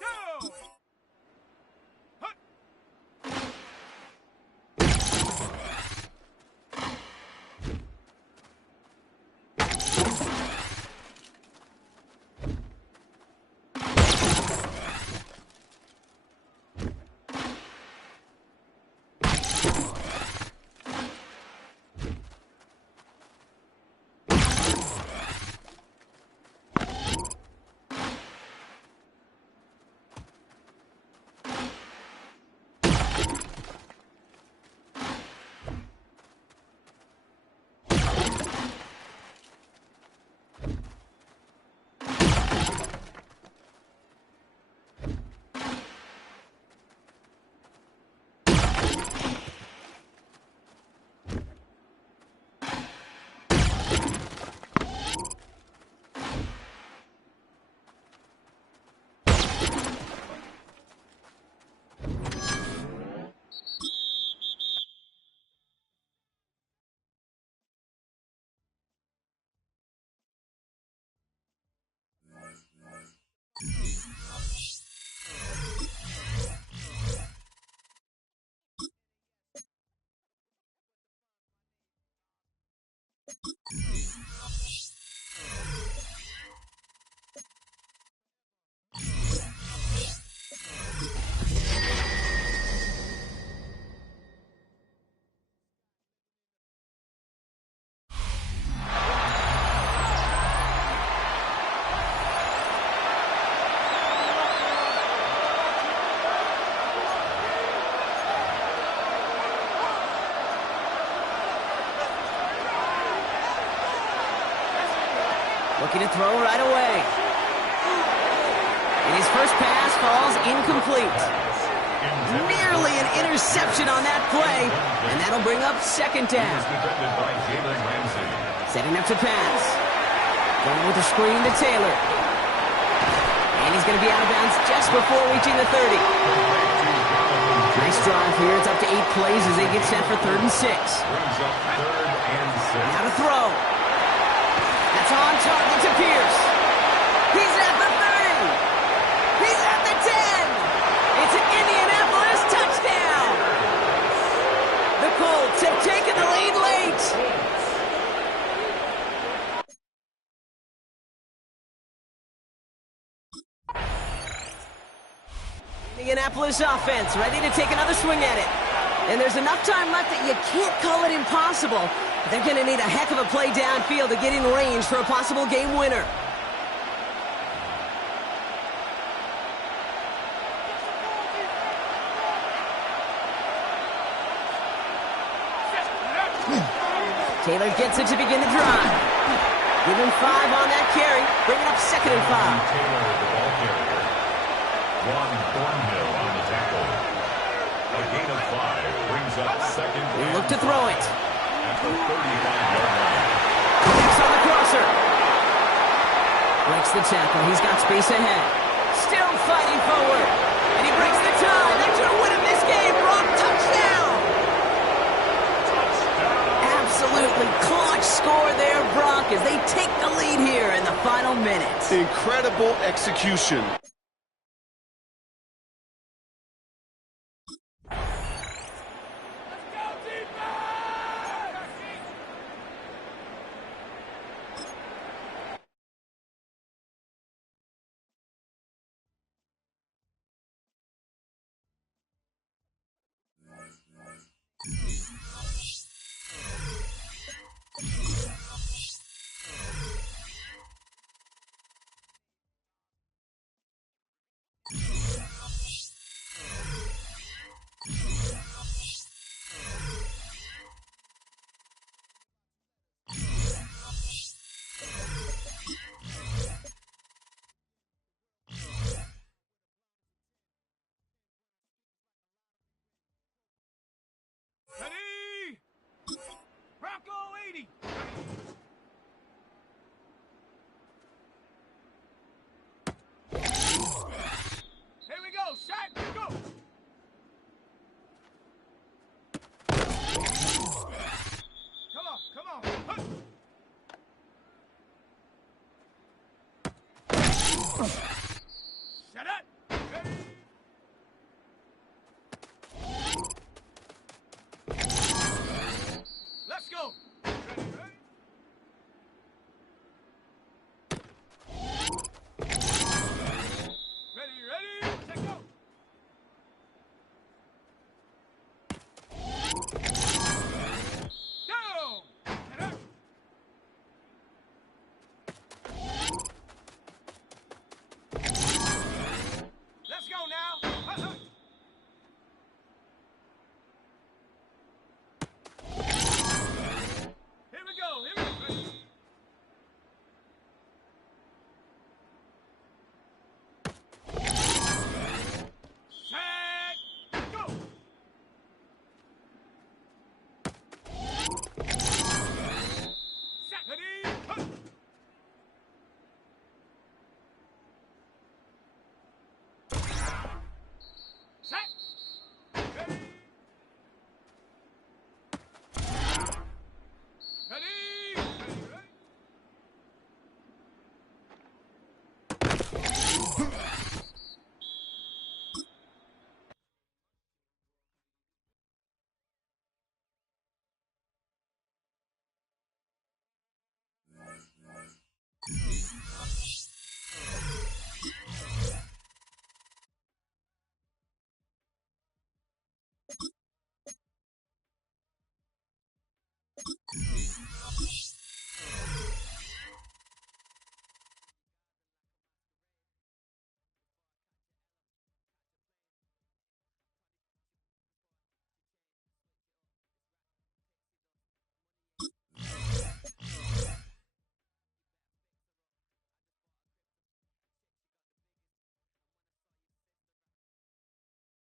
Go! Looking to throw right away. And his first pass falls incomplete. Nearly an interception on that play, and that'll bring up second down. Setting up to pass. Going with a screen to Taylor. And he's going to be out of bounds just before reaching the 30. Nice drive here. It's up to 8 plays as they get set for 3rd and 6. Now to throw. That's on target to Pierce. He's at the 30. He's at the 10. It's an Indianapolis touchdown. The Colts have taken the lead late. Indianapolis offense ready to take another swing at it. And there's enough time left that you can't call it impossible. They're going to need a heck of a play downfield to get in range for a possible game winner. Taylor gets it to begin the drive. Give him 5 on that carry. Bring it up 2nd and 5. Taylor, the ball carrier. Ron Thornhill on the tackle. A gain of 5 brings up 2nd. We look to throw it. At the 35-yard line. Next on the crosser. Breaks the tackle. He's got space ahead. Still fighting forward. And he breaks the tie. They're going to win him this game. Brock, touchdown. Absolutely clutch score there, Brock, as they take the lead here in the final minutes. Incredible execution. Set it. Ready. Let's go. Ready, ready. Ready, ready. Take go. Down. Set it. Let's go now. Here we go. Here we go. Set. Go. Set. Ready. Hunt. Set. Ready. Ready. Ready. Ready.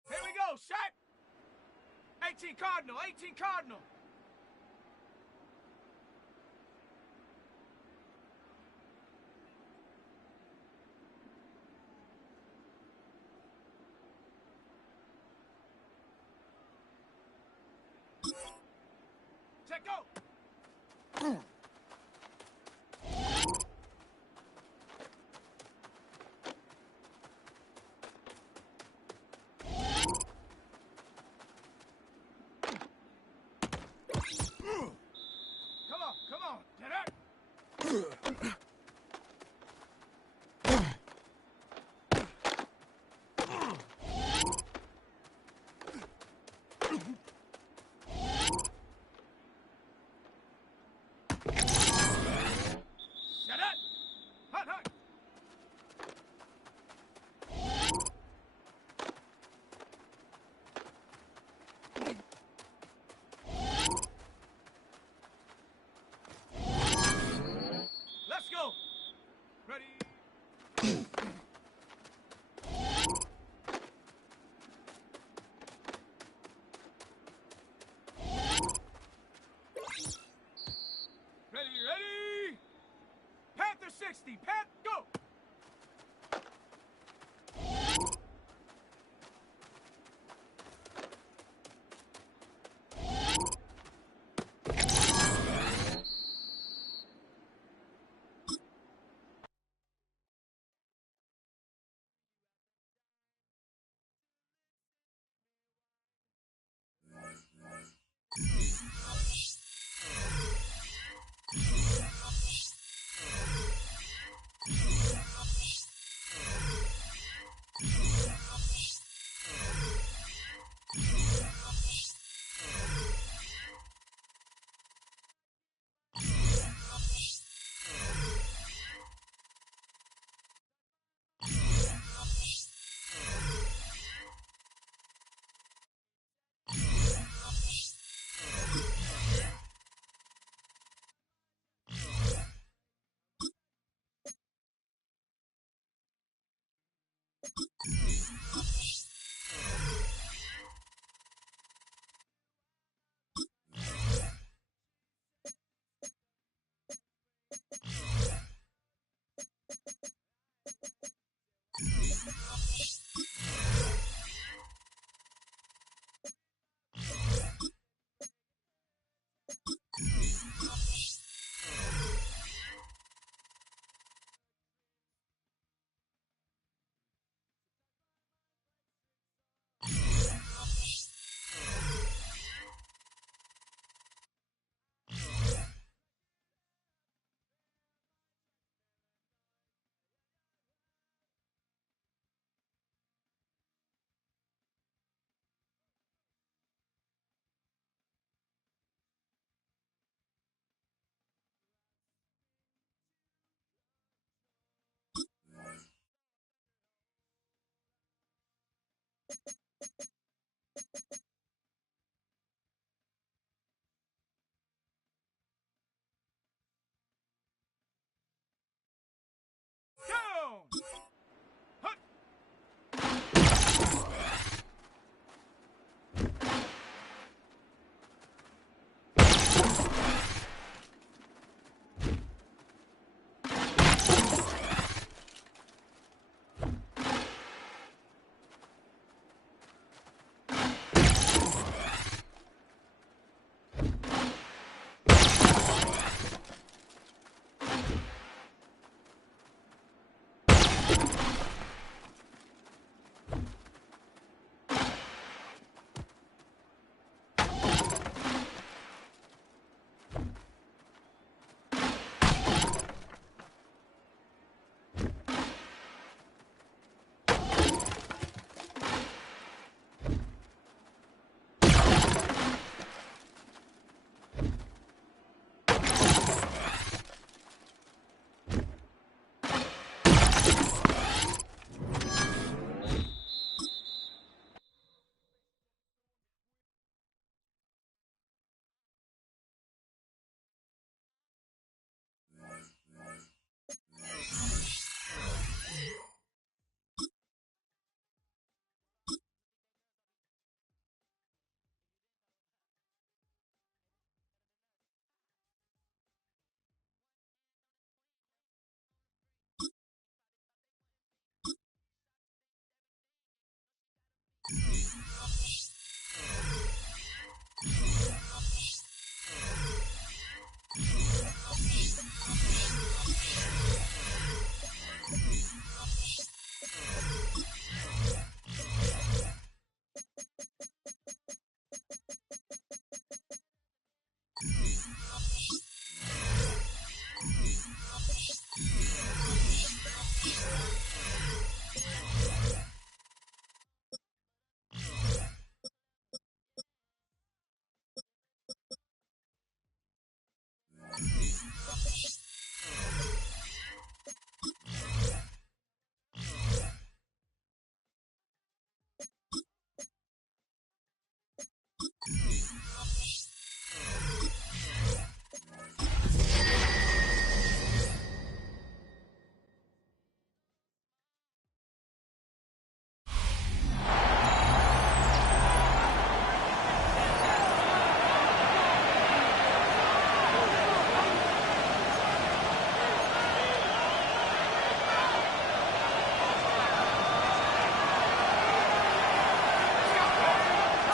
Here we go. Set. 18 Cardinal. 18 Cardinal. Set go. Come on. Get it.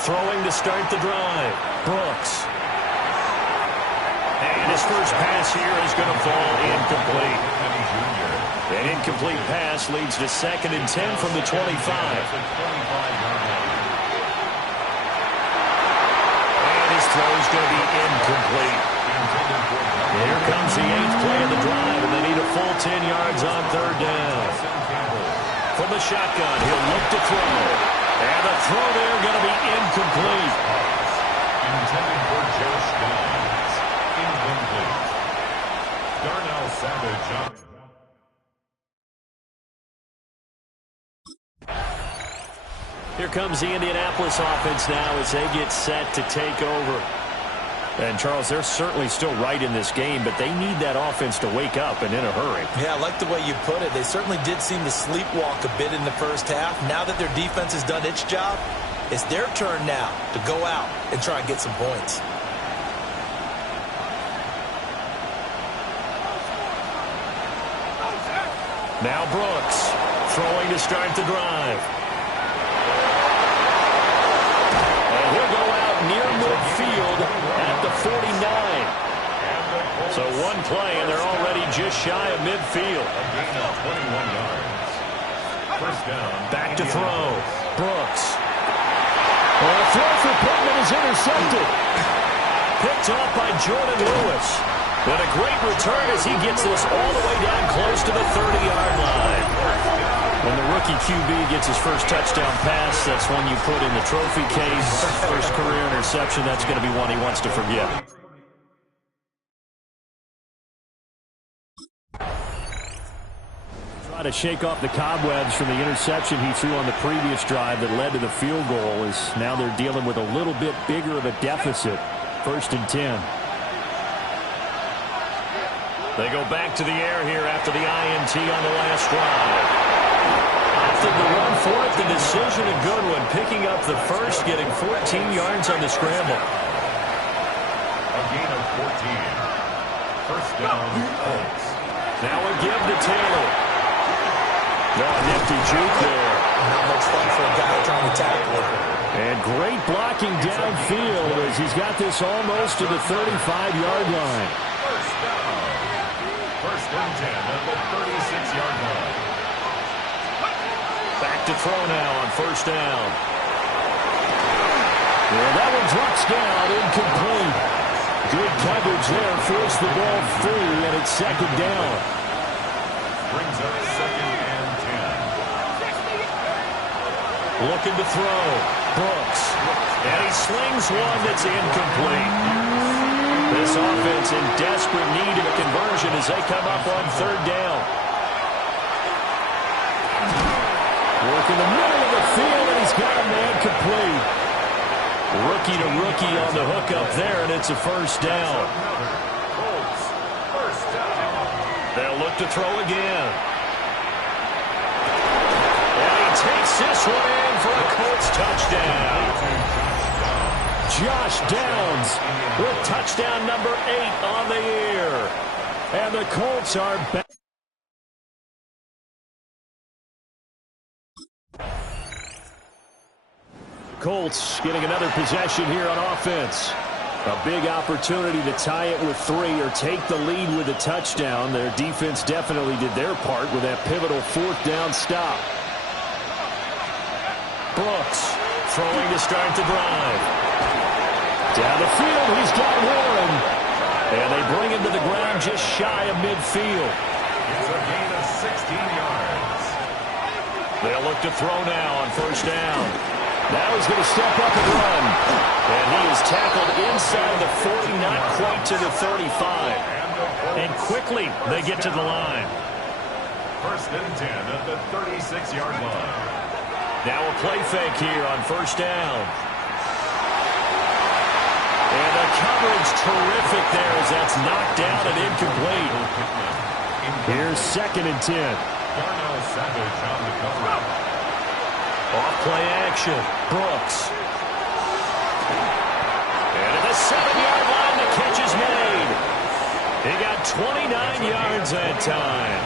throwing to start the drive. Brooks. And his first pass here is going to fall incomplete. An incomplete pass leads to 2nd and 10 from the 25. And his throw is going to be incomplete. Here comes the 8th play of the drive, and they need a full 10 yards on 3rd down. From the shotgun, he'll look to throw. And the throw there going to be incomplete. Intended for Josh Downs. Incomplete. Darnell Savage on. Here comes the Indianapolis offense now as they get set to take over. And, Charles, they're certainly still right in this game, but they need that offense to wake up and in a hurry. Yeah, I like the way you put it. They certainly did seem to sleepwalk a bit in the first half. Now that their defense has done its job, it's their turn now to go out and try and get some points. Now Brooks throwing to start the drive. And he'll go out near midfield at the 49. So one play, and they're already just shy of midfield. 21 yards. First down. Back to throw. Brooks. Well, a throw for Pittman is intercepted. Picked off by Jordan Lewis. But a great return as he gets this all the way down close to the 30-yard line. When the rookie QB gets his first touchdown pass, that's one you put in the trophy case. First career interception, that's going to be one he wants to forget. Try to shake off the cobwebs from the interception he threw on the previous drive that led to the field goal, as now they're dealing with a little bit bigger of a deficit. 1st and 10. They go back to the air here after the INT on the last drive. Opted to run for it. The decision a good one. Picking up the first, getting 14 yards on the scramble. A gain of 14. First down, Colts. Now a give to Taylor. No, nifty juke there. Not much fun for a guy trying to tackle him. And great blocking downfield as he's got this almost to the 35-yard line. First down. First and 10 at the 36-yard line. Back to throw now on first down. Yeah, that one drops down, incomplete. Good coverage there, forced the ball free, and it's 2nd down. Brings up 2nd and 10. Looking to throw. Brooks. And he slings one that's incomplete. This offense in desperate need of a conversion as they come up on 3rd down. Work in the middle of the field, and he's got a man complete. Rookie to rookie on the hook up there, and it's a first down. First down. They'll look to throw again. And he takes this one in for a Colts touchdown. Josh Downs with touchdown number 8 on the year. And the Colts are back. Colts getting another possession here on offense. A big opportunity to tie it with 3 or take the lead with a touchdown. Their defense definitely did their part with that pivotal 4th down stop. Brooks throwing to start the drive. Down the field, he's got one. And they bring him to the ground just shy of midfield. It's a gain of 16 yards. They'll look to throw now on first down. Now he's going to step up and run. And he is tackled inside the 40, not quite to the 35. And quickly, they get to the line. First and 10 at the 36-yard line. Now a play fake here on first down. And the coverage terrific there as that's knocked down and incomplete. Here's 2nd and 10. Darnell Savage on the cover. Off play action. Brooks. And at the 7-yard line, the catch is made. He got 29 yards that time.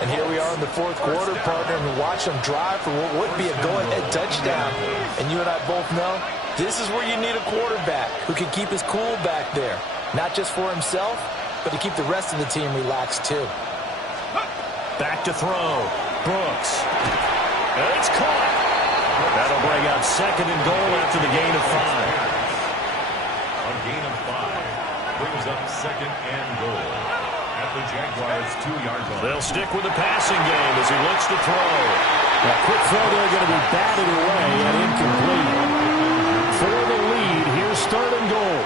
And here we are in the fourth quarter, partner, and watch them drive for what would be a go-ahead touchdown. And you and I both know this is where you need a quarterback who can keep his cool back there, not just for himself, but to keep the rest of the team relaxed too. Back to throw. Brooks. And it's caught. That'll bring out second and goal after the gain of 5. A gain of 5 brings up second and goal at the Jaguars' 2-yard line. They'll stick with the passing game as he looks to throw. A quick throw there going to be batted away and incomplete. For the lead, here's third and goal.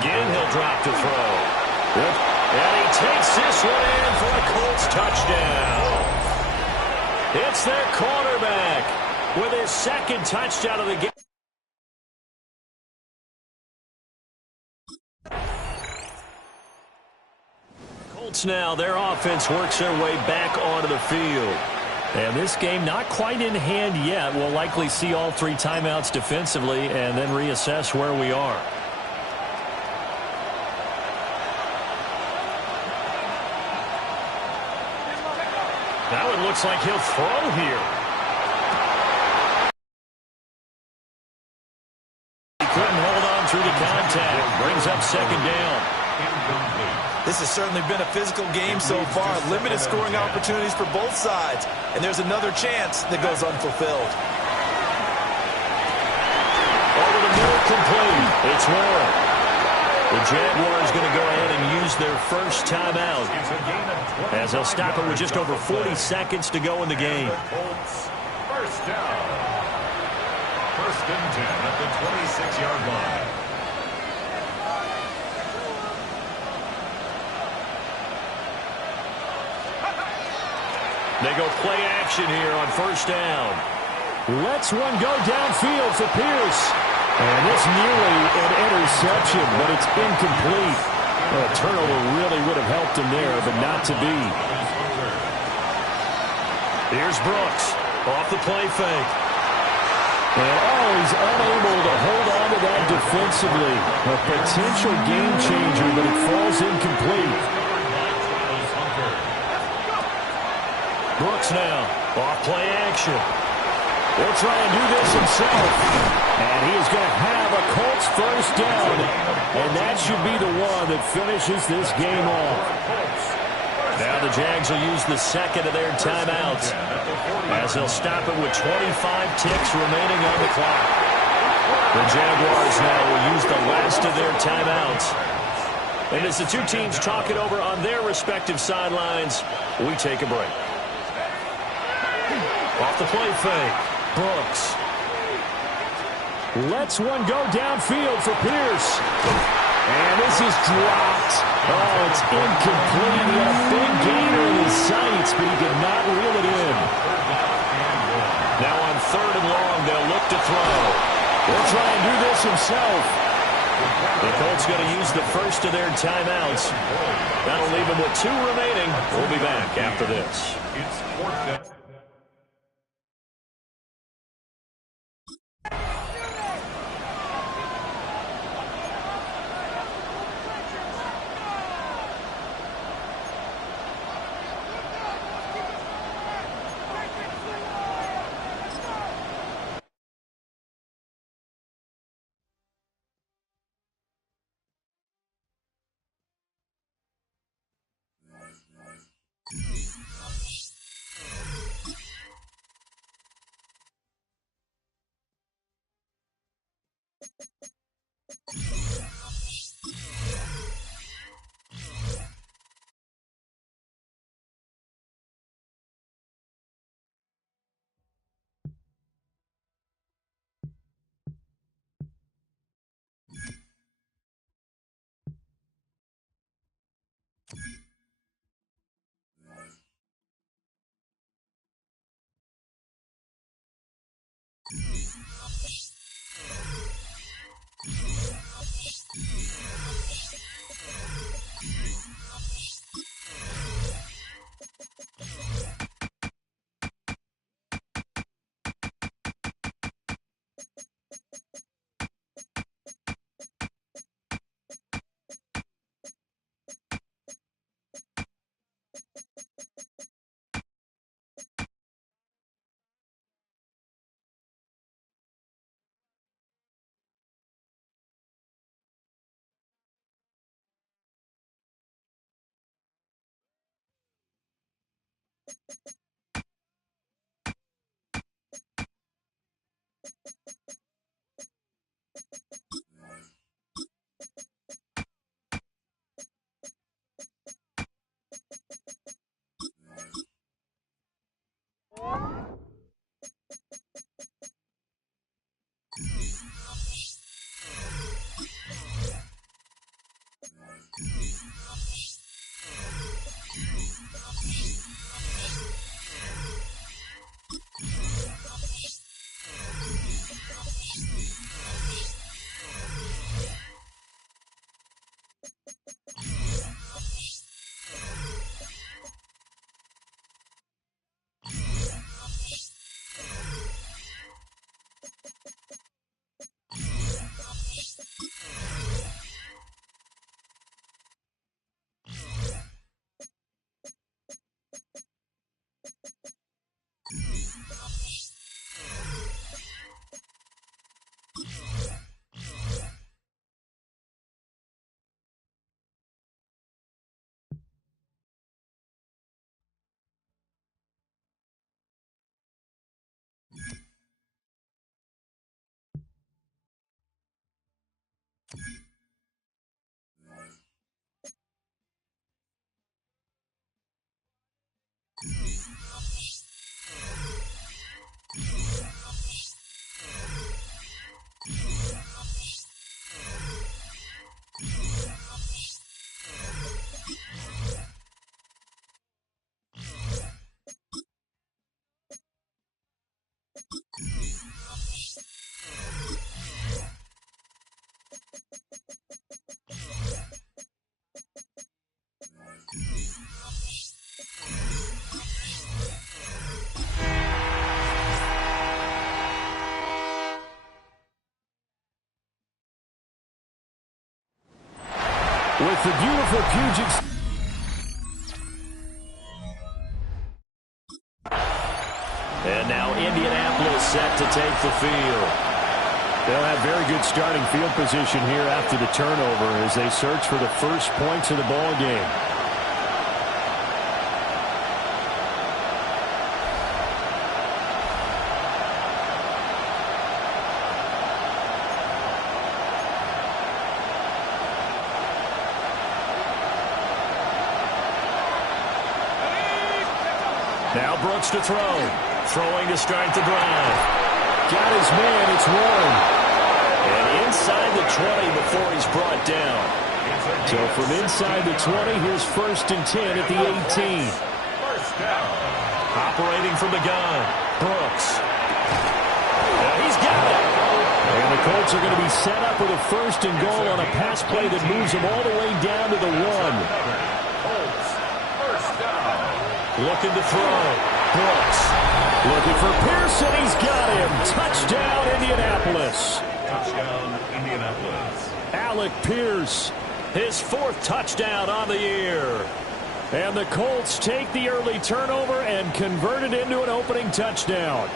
Again, he'll drop to throw. And he takes this one in for a Colts touchdown. It's their quarterback with his second touchdown of the game. Colts now, their offense works their way back onto the field. And this game not quite in hand yet. We'll likely see all 3 timeouts defensively and then reassess where we are. Now it looks like he'll throw here. He couldn't hold on through the contact. Brings up second down. This has certainly been a physical game so far. Limited scoring opportunities for both sides. And there's another chance that goes unfulfilled. Over the middle, complete. It's Warren. The Jaguars going to go ahead and use their first timeout as they'll stop it with just over 40 seconds to go in the game. First down. First and 10 at the 26-yard line. They go play action here on first down. Lets one go downfield for Pierce. And it's nearly an interception, but it's incomplete. A turnover really would have helped him there, but not to be. Here's Brooks off the play fake. And he's unable to hold on to that defensively. A potential game changer, but it falls incomplete. Brooks now off play action. He'll try and do this himself. And he is going to have a Colts first down. And that should be the one that finishes this game off. Now the Jags will use the second of their timeouts as they'll stop it with 25 ticks remaining on the clock. The Jaguars now will use the last of their timeouts. And as the two teams talk it over on their respective sidelines, we take a break. Off the play fake. Brooks. Lets one go downfield for Pierce. And this is dropped. Oh, it's incomplete. He had a big gainer in his sights, but he did not reel it in. Now on third and long, they'll look to throw. He'll try and do this himself. The Colts going to use the first of their timeouts. That'll leave them with 2 remaining. We'll be back after this. It's fourth down. With the beautiful Puget. And now Indianapolis set to take the field. They'll have very good starting field position here after the turnover as they search for the first points of the ball game. Now Brooks to throw. Throwing to start the drive. Got his man. It's Warren. And inside the 20 before he's brought down. So from inside the 20, here's 1st and 10 at the 18. First down. Operating from the gun. Brooks. He's got it. And the Colts are going to be set up with a 1st and goal on a pass play that moves them all the way down to the 1. Looking to throw. Brooks. Looking for Pearson. He's got him. Touchdown, Indianapolis. Touchdown, Indianapolis. Alec Pierce. His 4th touchdown on the year. And the Colts take the early turnover and convert it into an opening touchdown.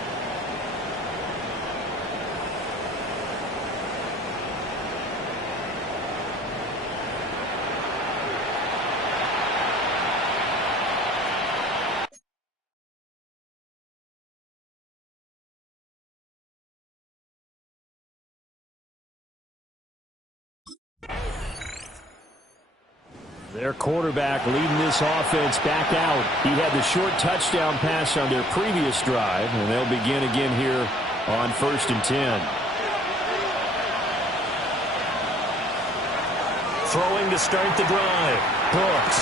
Their quarterback leading this offense back out. He had the short touchdown pass on their previous drive, and they'll begin again here on 1st and 10. Throwing to start the drive. Brooks.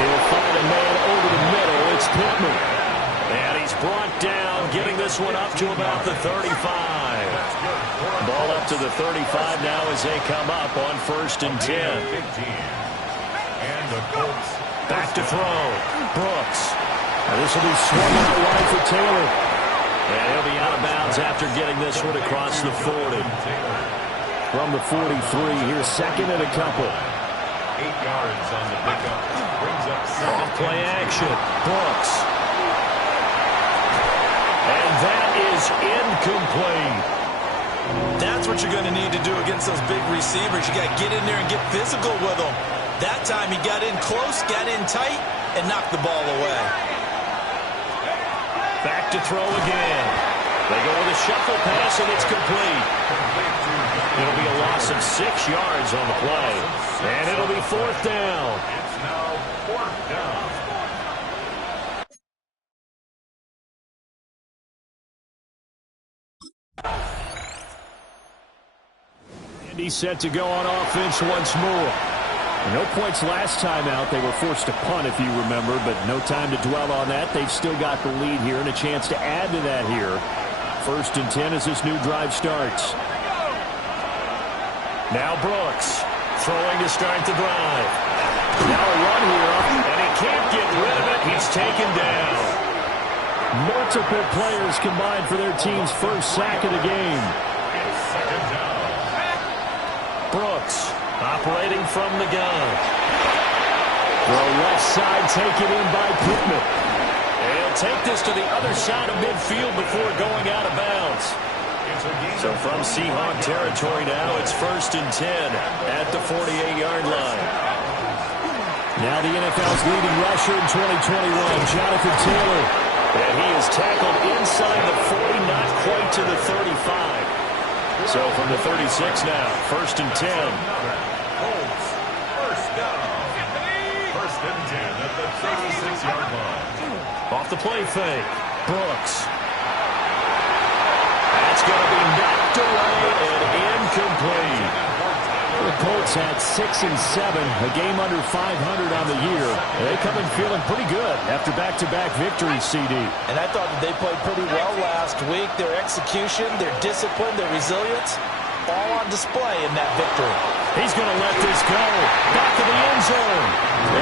He'll find a man over the middle. It's Pittman. And he's brought down, getting this one up to about the 35. Ball up to the 35 now as they come up on 1st and 10. And the Colts back to throw. Brooks. And this will be swung out wide for Taylor. And he'll be out of bounds after getting this one across the 40. From the 43, here's 2nd and a couple. 8 yards on the pickup. Brings up 7. Play action. Brooks. And that is incomplete. That's what you're going to need to do against those big receivers. You got to get in there and get physical with them. That time he got in close, got in tight, and knocked the ball away. Back to throw again. They go with a shuffle pass, and it's complete. It'll be a loss of 6 yards on the play. And it'll be 4th down. It's now 4th down. And he's set to go on offense once more. No points last time out. They were forced to punt, if you remember, but no time to dwell on that. They've still got the lead here and a chance to add to that here. 1st and 10 as this new drive starts. Now Brooks throwing to start the drive. Now a run here, and he can't get rid of it. He's taken down. Multiple players combined for their team's first sack of the game. Brooks operating from the gun. Throw left side taken in by Pittman. And he'll take this to the other side of midfield before going out of bounds. So from Seahawk territory now, it's 1st and 10 at the 48-yard line. Now the NFL's leading rusher in 2021, Jonathan Taylor. And he is tackled inside the 40, not quite to the 35. So from the 36 now, 1st and 10. Colts, 1st down. 1st and 10 at the 36-yard line. Off the play fake. Brooks. That's going to be knocked away and incomplete. The Colts had 6 and 7, a game under 500 on the year. They come in feeling pretty good after back-to-back victories, CD. And I thought that they played pretty well last week. Their execution, their discipline, their resilience, all on display in that victory. He's going to let this go. Back of the end zone.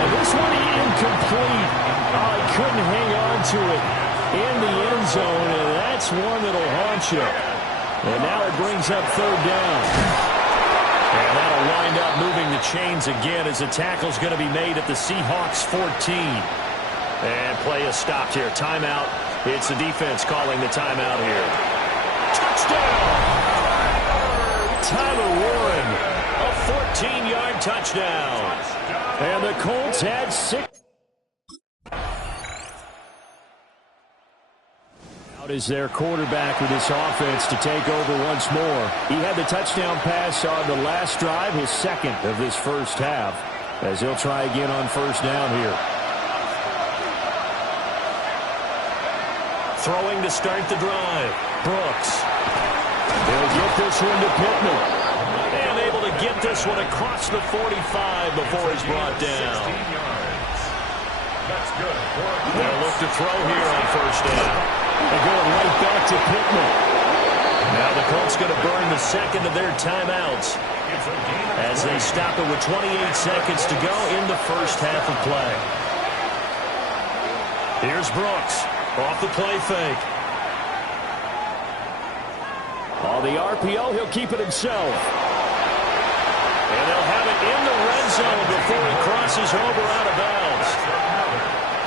And this one incomplete. Oh, he couldn't hang on to it in the end zone, and that's one that'll haunt you. And now it brings up 3rd down. And that'll wind up moving the chains again as the tackle's going to be made at the Seahawks 14. And play is stopped here. Timeout. It's the defense calling the timeout here. Touchdown! Tyler Warren, a 14-yard touchdown. And the Colts had 6. Out is their quarterback with this offense to take over once more. He had the touchdown pass on the last drive, his 2nd of this first half, as he'll try again on 1st down here. Throwing to start the drive. Brooks. He'll get this one to Pittman. And able to get this one across the 45 before he's brought down. That's good. They'll look to throw here on 1st down. They're going right back to Pittman. Now the Colts going to burn the 2nd of their timeouts as they stop it with 28 seconds to go in the first half of play. Here's Brooks off the play fake. On the RPO, he'll keep it himself. And they'll have it in the red zone before he crosses over out of bounds.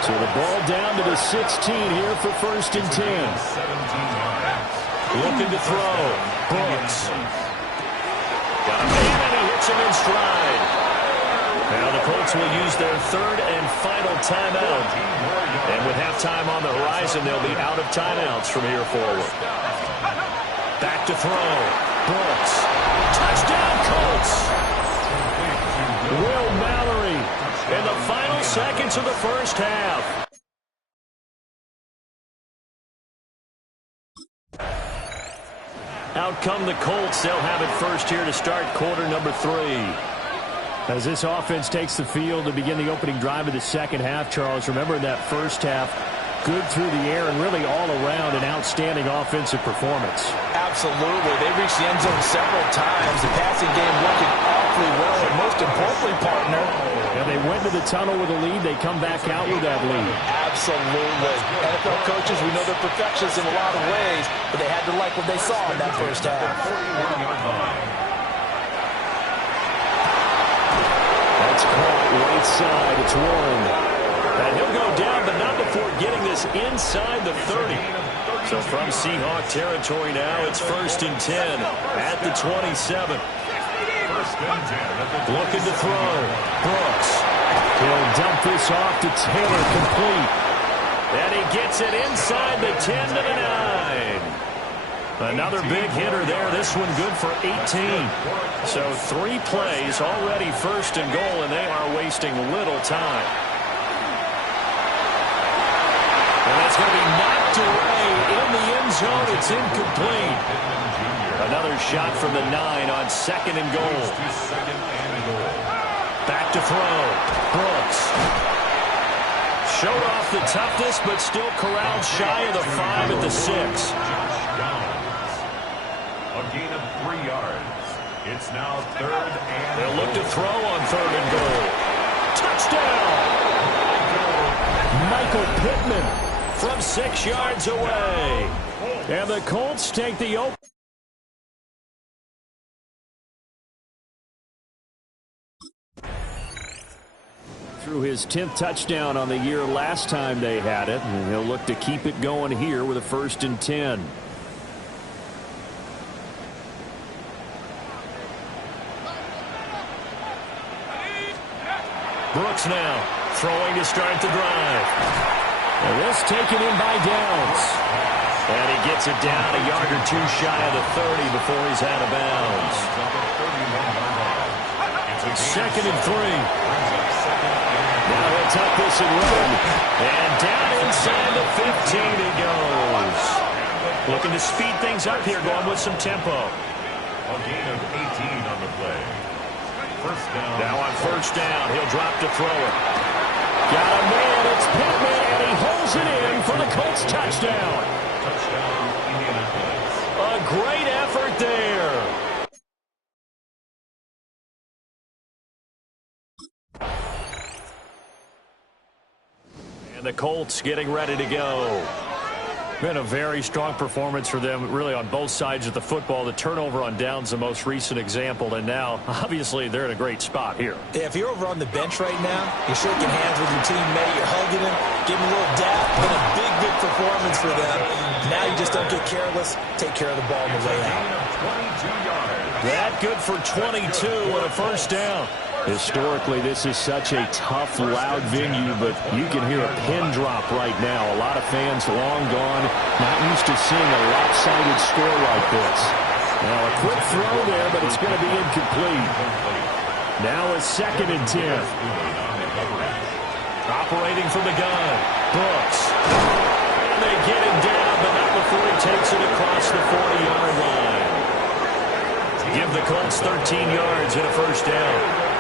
So the ball down to the 16 here for 1st and 10. Looking to throw. Brooks. Got a man and he hits him in stride. Now the Colts will use their 3rd and final timeout. And with halftime on the horizon, they'll be out of timeouts from here forward. Back to throw. Brooks. Touchdown Colts. Will Mallory in the final seconds of the first half. Out come the Colts. They'll have it first here to start quarter number 3. As this offense takes the field to begin the opening drive of the second half, Charles, remember in that first half, good through the air and really all around an outstanding offensive performance. Absolutely. They reached the end zone several times. The passing game working awfully well. And most importantly, partner, and they went to the tunnel with a lead. They come back out with that lead. Absolutely. NFL coaches, we know they're perfectionists in a lot of ways, but they had to like what they saw in that first half. That's caught right side. It's Warren. And he'll go down, but not before getting this inside the 30. So from Seahawk territory now, it's 1st and 10 at the 27. Looking to throw. Brooks. He'll dump this off to Taylor, complete. And he gets it inside the 10 to the 9. Another big hitter there. This one good for 18. So 3 plays already first and goal, and they are wasting little time. And that's going to be knocked away in the end zone. It's incomplete. Another shot from the 9 on second and goal. Back to throw. Brooks. Showed off the toughness, but still corralled shy of the 5 at the 6. A gain of 3 yards. It's now third and they'll look to throw on third and goal. Touchdown! Michael Pittman from 6 yards away. And the Colts take the open. Through his 10th touchdown on the year last time they had it, and he'll look to keep it going here with a 1st and 10. Brooks now throwing to start the drive. And this taken in by Downs. And he gets it down a yard or 2 shy of the 30 before he's out of bounds. 2nd and 3. Now he'll tuck this and run. And down inside the 15 he goes. Looking to speed things up here, going with some tempo. a gain of 18 on the play. First down. Now on first down, he'll drop to throw it. Got a man, it's Pittman, and he holds it in for the Colts touchdown. Touchdown, Indianapolis. A great effort there. And the Colts getting ready to go. Been a very strong performance for them, really, on both sides of the football. The turnover on downs, the most recent example, and now, obviously, they're in a great spot here. Yeah, if you're over on the bench right now, you're shaking hands with your teammate, you're hugging him, giving a little dap. Been a big, big performance for them. Now you just don't get careless. Take care of the ball on the way out. 22 yards. That good for 22 and a first down. Historically, this is such a tough, loud venue, but you can hear a pin drop right now. A lot of fans long gone, not used to seeing a lopsided score like this. Now, a quick throw there, but it's going to be incomplete. Now a 2nd and 10. Operating from the gun, Brooks. And they get him down, but not before he takes it across the 40-yard line. Give the Colts 13 yards and a first down.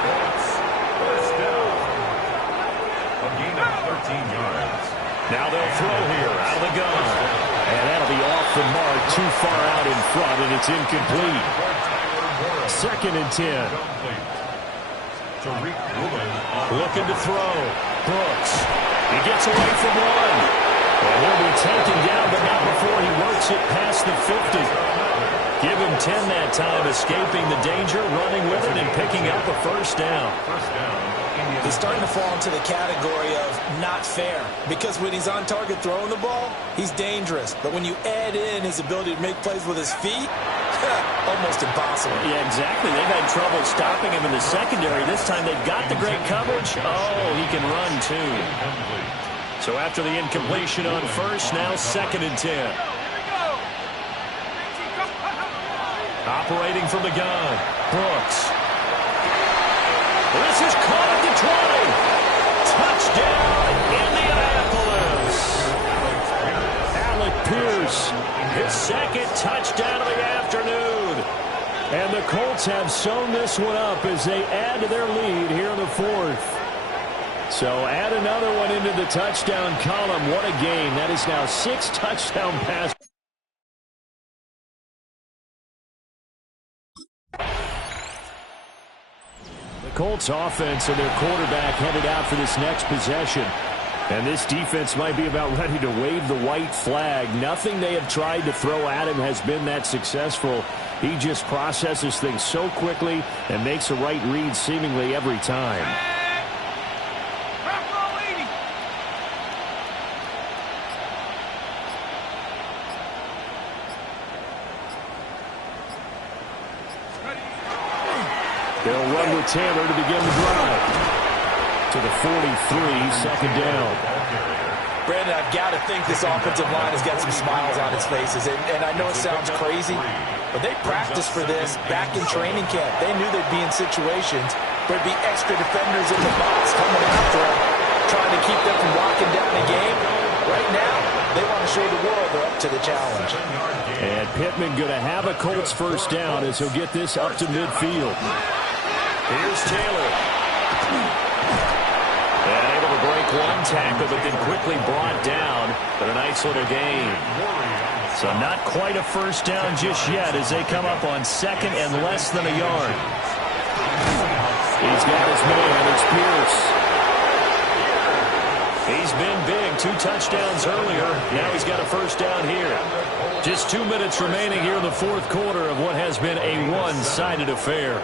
Now they'll throw here out of the gun. And that'll be off the mark, too far out in front, and it's incomplete. 2nd and 10. Looking to throw. Brooks. He gets away from one. And he'll be taken down, but not before he works it past the 50. Give him 10 that time, escaping the danger, running with it, and picking up a first down. He's starting to fall into the category of not fair, because when he's on target throwing the ball, he's dangerous. But when you add in his ability to make plays with his feet, almost impossible. Yeah, exactly. They've had trouble stopping him in the secondary. This time they've got the great coverage. Oh, he can run too. So after the incompletion on first, now 2nd and 10. Operating from the gun, Brooks. This is caught at the 20. Touchdown, Indianapolis. Alec Pierce, his 2nd touchdown of the afternoon. And the Colts have sewn this one up as they add to their lead here in the 4th. So add another one into the touchdown column. What a game. That is now 6 touchdown passes. Colts offense and their quarterback headed out for this next possession. And this defense might be about ready to wave the white flag. Nothing they have tried to throw at him has been that successful. He just processes things so quickly and makes a right read seemingly every time. They'll run with Taylor to begin the drive. To the 43, 2nd down. Brandon, I've got to think this offensive line has got some smiles on its faces. And I know it sounds crazy, but they practiced for this back in training camp. They knew they'd be in situations where there'd be extra defenders in the box coming after them, trying to keep them from locking down the game. Right now, they want to show the world they're up to the challenge. And Pittman going to have a Colts first down as he'll get this up to midfield. Here's Taylor. And able to break one tackle, but then quickly brought down. But a nice little gain. So not quite a first down just yet as they come up on second and less than a yard. He's got his man. It's Pierce. He's been big. 2 touchdowns earlier. Now he's got a first down here. Just 2 minutes remaining here in the fourth quarter of what has been a one-sided affair.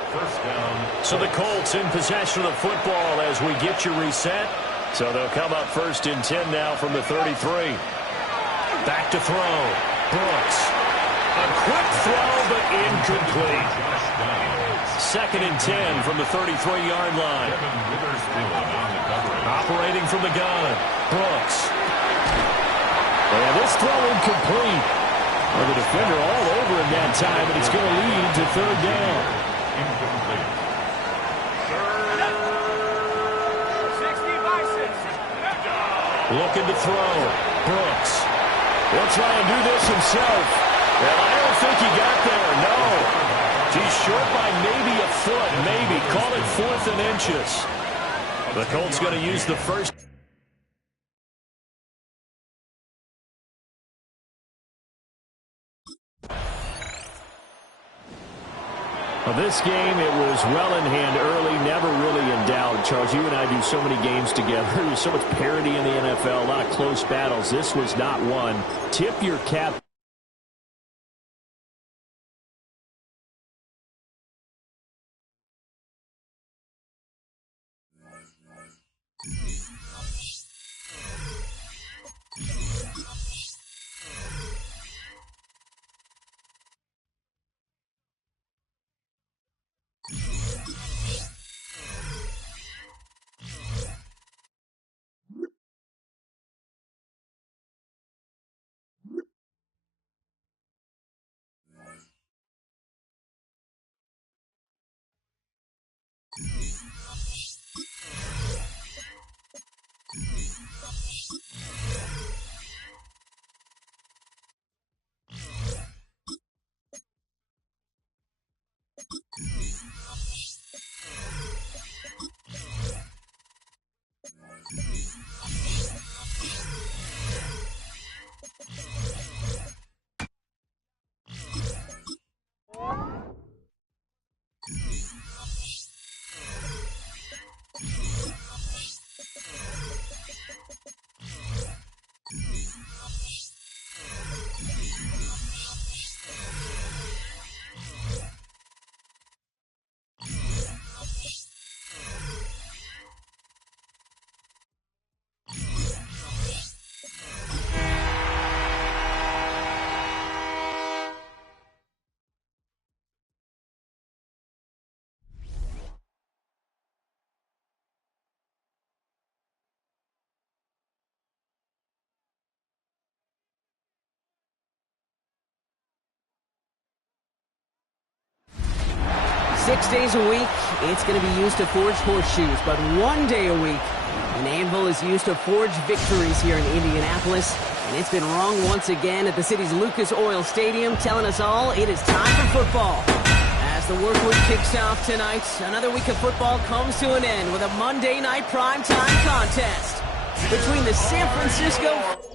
So the Colts in possession of the football as we get you reset. So they'll come up first and 10 now from the 33. Back to throw. Brooks. A quick throw, but incomplete. Second and 10 from the 33-yard line. Operating from the gun. Brooks. And this throw incomplete. Well, the defender all over him that time, and it's going to lead to third down. Incomplete. 60 by 6. Looking to throw. Brooks. He'll try and do this himself. Well, I don't think he got there. No. He's short by maybe a foot. Maybe. Call it 4th and inches. The Colts going to use the first. Well, this game, it was well in hand early, never really in doubt. Charles, you and I do so many games together. There's so much parity in the NFL, a lot of close battles. This was not one. Tip your cap. Six days a week, it's going to be used to forge horseshoes, but 1 day a week, an anvil is used to forge victories here in Indianapolis. And it's been wrong once again at the city's Lucas Oil Stadium, telling us all it is time for football. As the work week kicks off tonight, another week of football comes to an end with a Monday night primetime contest between the San Francisco...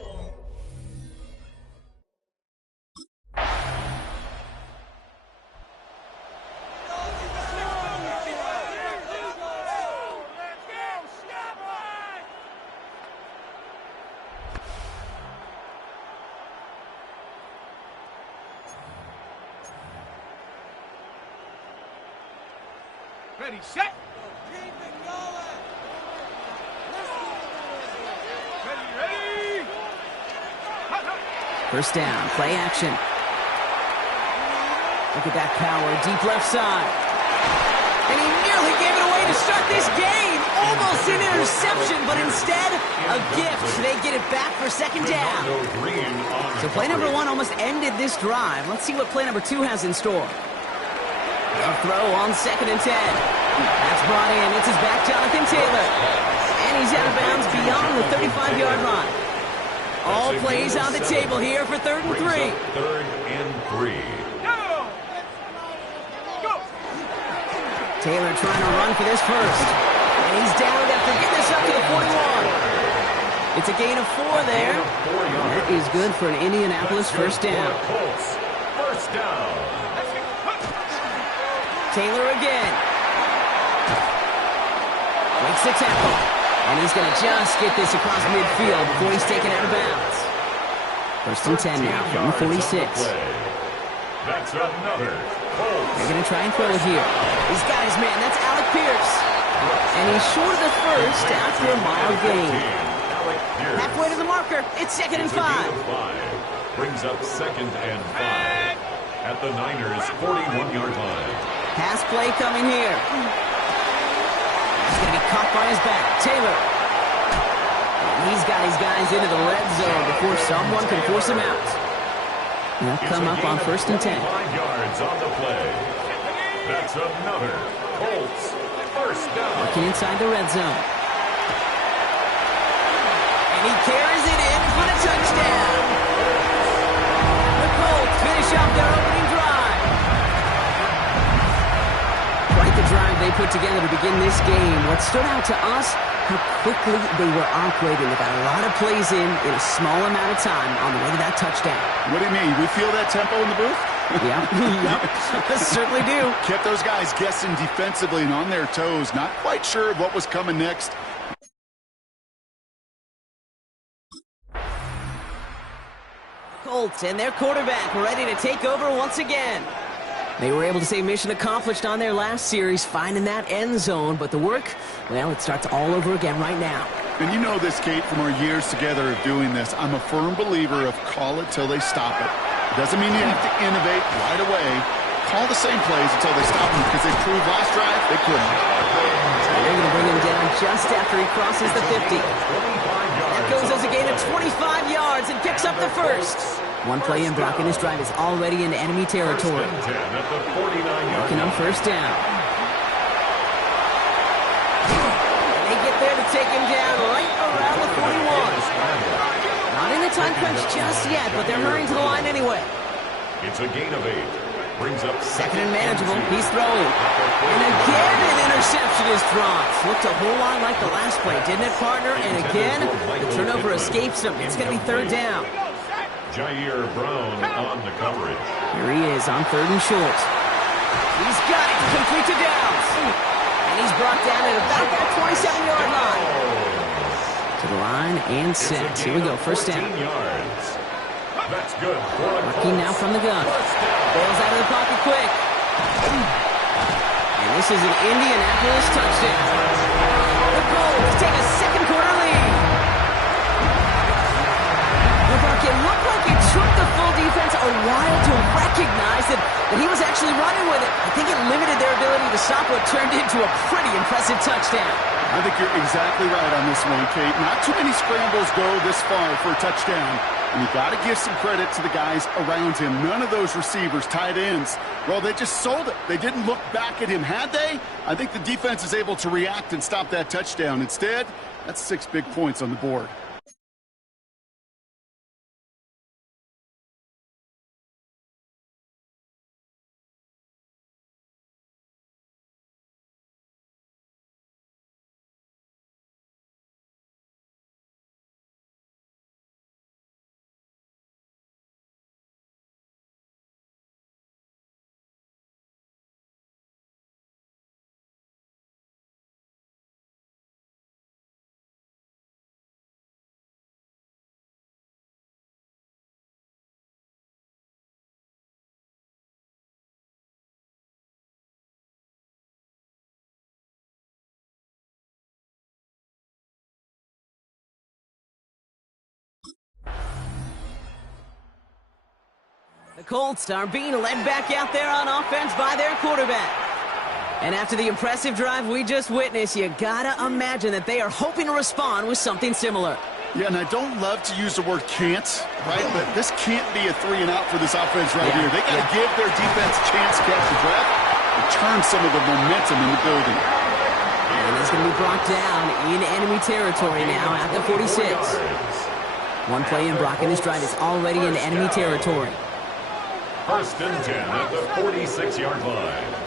Ready, set. Ready. First down, play action. Look at that power, deep left side. And he nearly gave it away to start this game. Almost an interception, but instead, a gift. They get it back for for second down. So play number 1 almost ended this drive. Let's see what play number 2 has in store. A throw on 2nd and 10. That's brought in. It's his back, Jonathan Taylor. And he's out of bounds beyond the 35-yard line. All plays on the table here for 3rd and 3. 3rd and 3. Taylor trying to run for this first. And he's down after getting this up to the 41. It's a gain of 4 there. That is good for an Indianapolis first down. First down. Taylor again. Makes the tackle. And he's going to just get this across midfield before he's taken out of bounds. First and 10 now from the 46. That's another Colts. They're going to try and throw it here. He's got his man. That's Alec Pierce. And he's short of the first after a mild gain. Halfway to the marker. It's 2nd and 5. Brings up 2nd and 5 at the Niners' 41-yard line. Pass play coming here. He's going to be caught by his back. Taylor. And he's got his guys into the red zone before someone can force him out. They'll come up on 1st and 10. 5 yards on the play. That's another Colts first down. Working inside the red zone. And he carries it in for the touchdown. The Colts finish up their opening drive. Quite the drive they put together to begin this game. What stood out to us, how quickly they were operating. They got a lot of plays in a small amount of time on the way to that touchdown. What do you mean? We feel that tempo in the booth? Yep, certainly do. Kept those guys guessing defensively and on their toes. Not quite sure of what was coming next. Colts and their quarterback ready to take over once again. They were able to say mission accomplished on their last series, finding that end zone. But the work, well, it starts all over again right now. And you know this, Kate, from our years together of doing this. I'm a firm believer of call it till they stop it. It doesn't mean you have to innovate right away. Call the same plays until they stop them, because they proved last drive they couldn't. They're going to bring him down just after he crosses the 50. That goes as a gain of 25 yards and picks up the first. One play in blocking this drive is already into enemy territory. Looking on 1st down. They get there to take him down right around the 41. Not in the time crunch just yet, but they're hurrying to the line anyway. It's a gain of 8. Brings up 2nd and manageable. He's throwing. And again, an interception is thrown. Looked a whole lot like the last play, didn't it, partner? And again, the turnover escapes him. It's going to be 3rd down. Jair Brown on the coverage. Here he is on 3rd and short. He's got it. Complete to Downs. And he's brought down at about that 27-yard line. To the line and set. Here we go. 1st down. Yards. That's good. Working now from the gun. Bails out of the pocket quick. And this is an Indianapolis touchdown. The Colts take a 2nd quarter lead. It looked like it took the full defense a while to recognize that he was actually running with it. I think it limited their ability to stop what turned into a pretty impressive touchdown. I think you're exactly right on this one, Kate. Not too many scrambles go this far for a touchdown. And you got to give some credit to the guys around him. None of those receivers, tight ends, well, they just sold it. They didn't look back at him. Had they? I think the defense is able to react and stop that touchdown. Instead, that's 6 big points on the board. The Colts are being led back out there on offense by their quarterback. And after the impressive drive we just witnessed, you gotta imagine that they are hoping to respond with something similar. Yeah, and I don't love to use the word can't, right? But this can't be a 3-and-out for this offense right here. They got to give their defense a chance to catch the draft and turn some of the momentum in the building. And he's going to be brought down in enemy territory now at the 46. One play in, Brock, and this drive is already in enemy territory. 1st and 10 at the 46-yard line.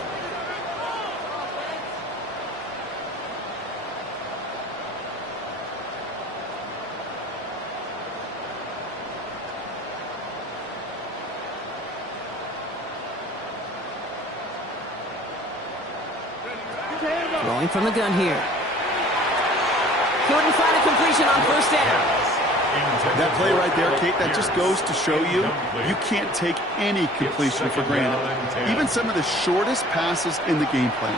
Throwing from the gun here. Couldn't find a completion on 1st down. That play right there, Kate, that just goes to show you can't take any completion for granted. Even some of the shortest passes in the game plan.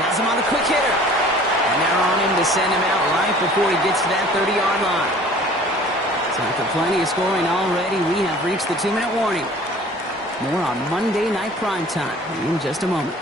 Has him on the quick hitter. And they're on him to send him out right before he gets to that 30-yard line. So after plenty of scoring already, we have reached the 2-minute warning. More on Monday Night Primetime in just a moment.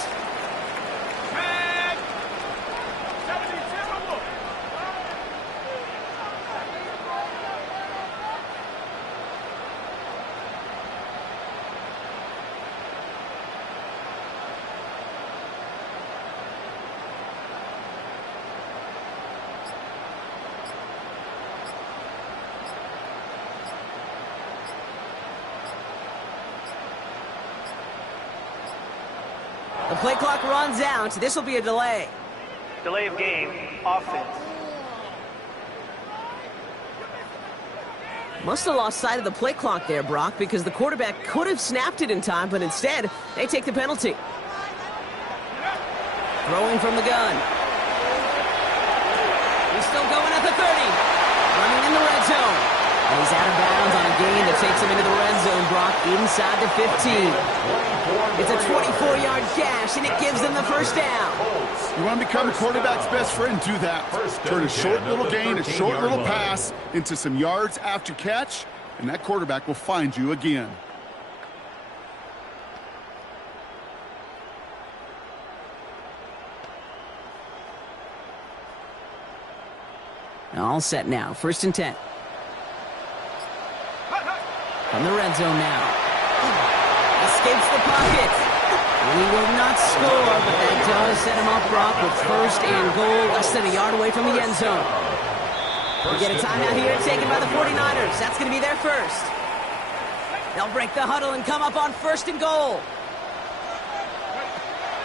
The play clock runs out. This will be a delay. Delay of game, offense. Must have lost sight of the play clock there, Brock, because the quarterback could have snapped it in time, but instead, they take the penalty. Throwing from the gun. He's still going at the 30. Running in the red zone. And he's out of bounds on a gain that takes him into the red zone, Brock, inside the 15. It's a 24-yard gash, and it gives them the 1st down. You want to become a quarterback's best friend? Do that. Turn a short little gain, a short little pass into some yards after catch, and that quarterback will find you again. All set now. 1st and 10. From the red zone now. Escapes the pocket. He will not score, but that does set him up, Brock, with 1st and goal, less than a yard away from the end zone. We get a timeout here taken by the 49ers. That's going to be their first. They'll break the huddle and come up on 1st and goal.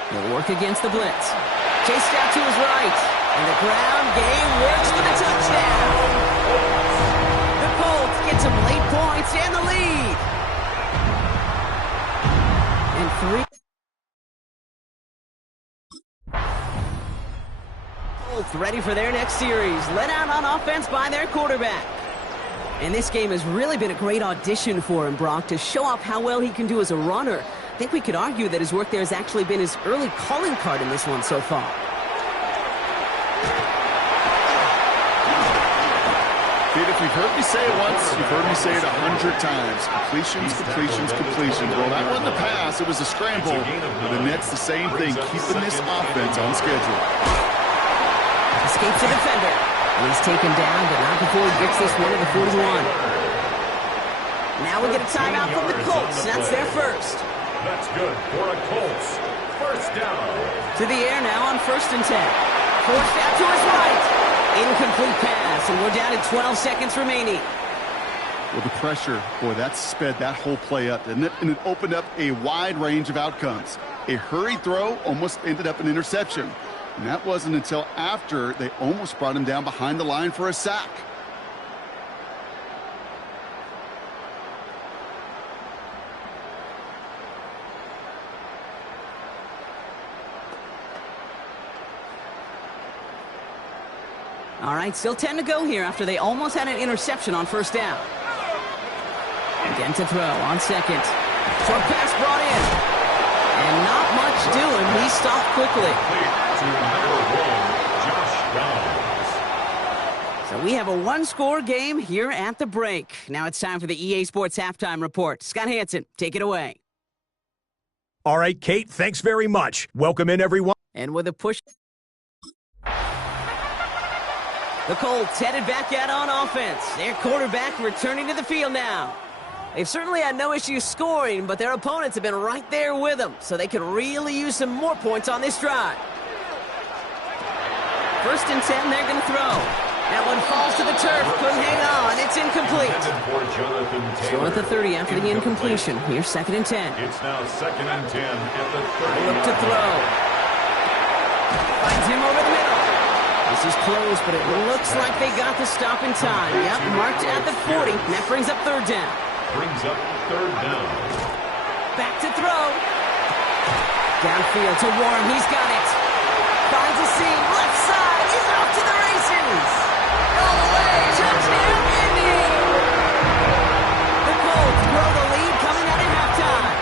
They'll work against the blitz. Chased out to his right. And the ground game works for the touchdown. The Colts get some late points and the lead. And 3. Colts ready for their next series. Let out on offense by their quarterback. And this game has really been a great audition for him, Brock, to show off how well he can do as a runner. I think we could argue that his work there has actually been his early calling card in this one so far. Kid, if you've heard me say it once, you've heard me say it 100 times. Completions, completions, completions. Well, that wasn't a pass. It was a scramble. But the Nets, the same thing, keeping this offense on schedule. Escapes the defender. And he's taken down, but not before he gets this one to the 41. Now we get a timeout from the Colts. That's their first. That's good for a Colts. 1st down. To the air now on 1st and 10. Forced out to his right. Incomplete pass, and we're down to 12 seconds remaining. Well, the pressure, boy, that sped that whole play up, didn't it? And it opened up a wide range of outcomes. A hurried throw almost ended up an interception. And that wasn't until after they almost brought him down behind the line for a sack. All right, still 10 to go here after they almost had an interception on 1st down. Again to throw on 2nd. Short pass brought in. And not much doing. He stopped quickly. So we have a one-score game here at the break. Now it's time for the EA Sports Halftime Report. Scott Hansen, take it away. All right, Kate, thanks very much. Welcome in, everyone. And with a push... The Colts headed back out on offense. Their quarterback returning to the field now. They've certainly had no issues scoring, but their opponents have been right there with them, so they could really use some more points on this drive. 1st and 10, they're going to throw. That one falls to the turf, couldn't hang on, it's incomplete. Still at the 30 after the incompletion. Here's 2nd and 10. It's now 2nd and 10 at the 30. Look to throw. Finds him over the middle. This is close, but it looks like they got the stop in time. Yep, marked at the 40, and that brings up 3rd down. Brings up 3rd down. Back to throw. Downfield to Warren, he's got it. Finds a seam, left side, he's off to the races. All the way, touchdown, Indy! The Colts grow the lead coming out at halftime.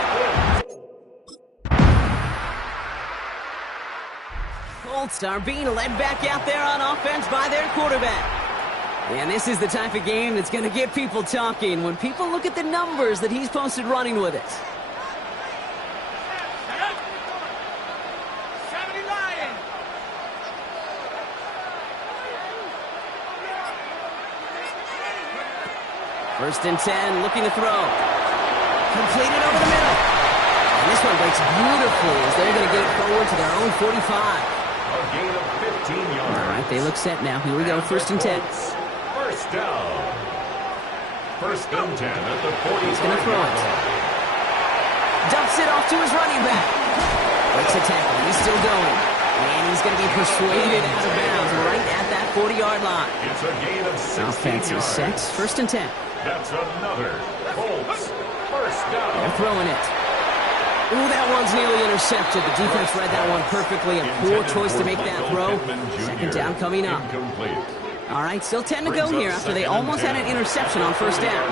Colts are being led back out there on offense by their quarterback. And this is the type of game that's going to get people talking when people look at the numbers that he's posted running with it. First and 10, looking to throw. Completed over the middle. And this one breaks beautifully as they're going to get it forward to their own 45. A gain of 15 yards. All right, they look set now. Here we go, 1st and 10. First down. 1st and 10 at the 40. He's going to throw it. Dumps it off to his running back. Breaks a tackle. He's still going. And he's going to be persuaded out of bounds right at that 40-yard line. It's a gain of 16 Offense is set. 1st and 10. That's another Colts 1st down. They're throwing it. Ooh, that one's nearly intercepted. The defense read that one perfectly. A poor choice to make that throw. 2nd down coming up. Incomplete. All right, still 10 to go here after they almost had an interception on 1st down.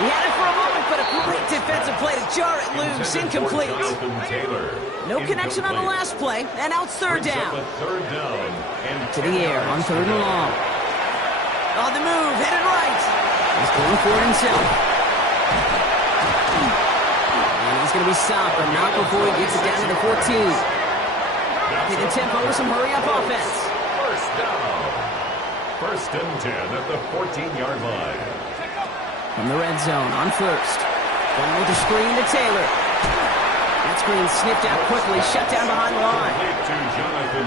He had it for a moment, but a great defensive play to jar it loose. Incomplete. No connection on the last play, and now it's 3rd down. To the air on 3rd and long. On the move, headed right. He's going for it himself. And he's going to be stopped, but not before he gets it down to the 14. Hitting tempo with some hurry-up offense. 1st down. 1st and 10 at the 14-yard line. From the red zone on 1st. Going with the screen to Taylor. That screen snipped out quickly, shut down behind the line.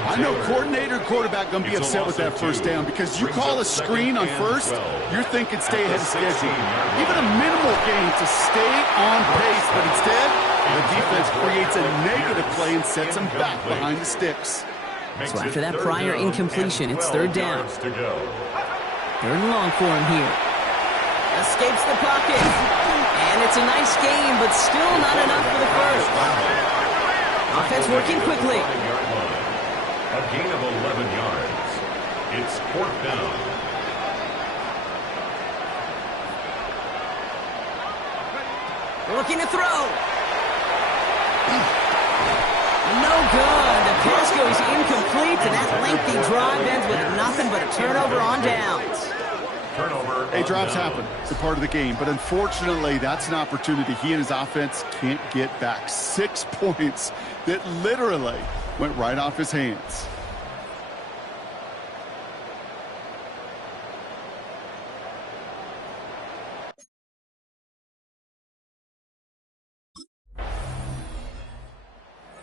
I know coordinator and quarterback going to be upset with that 1st down because you call a screen on 1st, you're thinking stay ahead of schedule. Even a minimal gain to stay on pace, but instead, the defense creates a negative play and sets them back behind the sticks. So after that prior incompletion, it's 3rd down. 3rd and long for him here. Escapes the pocket. And it's a nice game, but still not enough for the 1st. Offense working quickly. A gain of 11 yards. It's 4th down. Looking to throw. No good. The pass goes incomplete, and that lengthy drive ends with nothing but a turnover on downs. Hey, drops happen. It's a part of the game. But unfortunately, that's an opportunity he and his offense can't get back. 6 points that literally went right off his hands.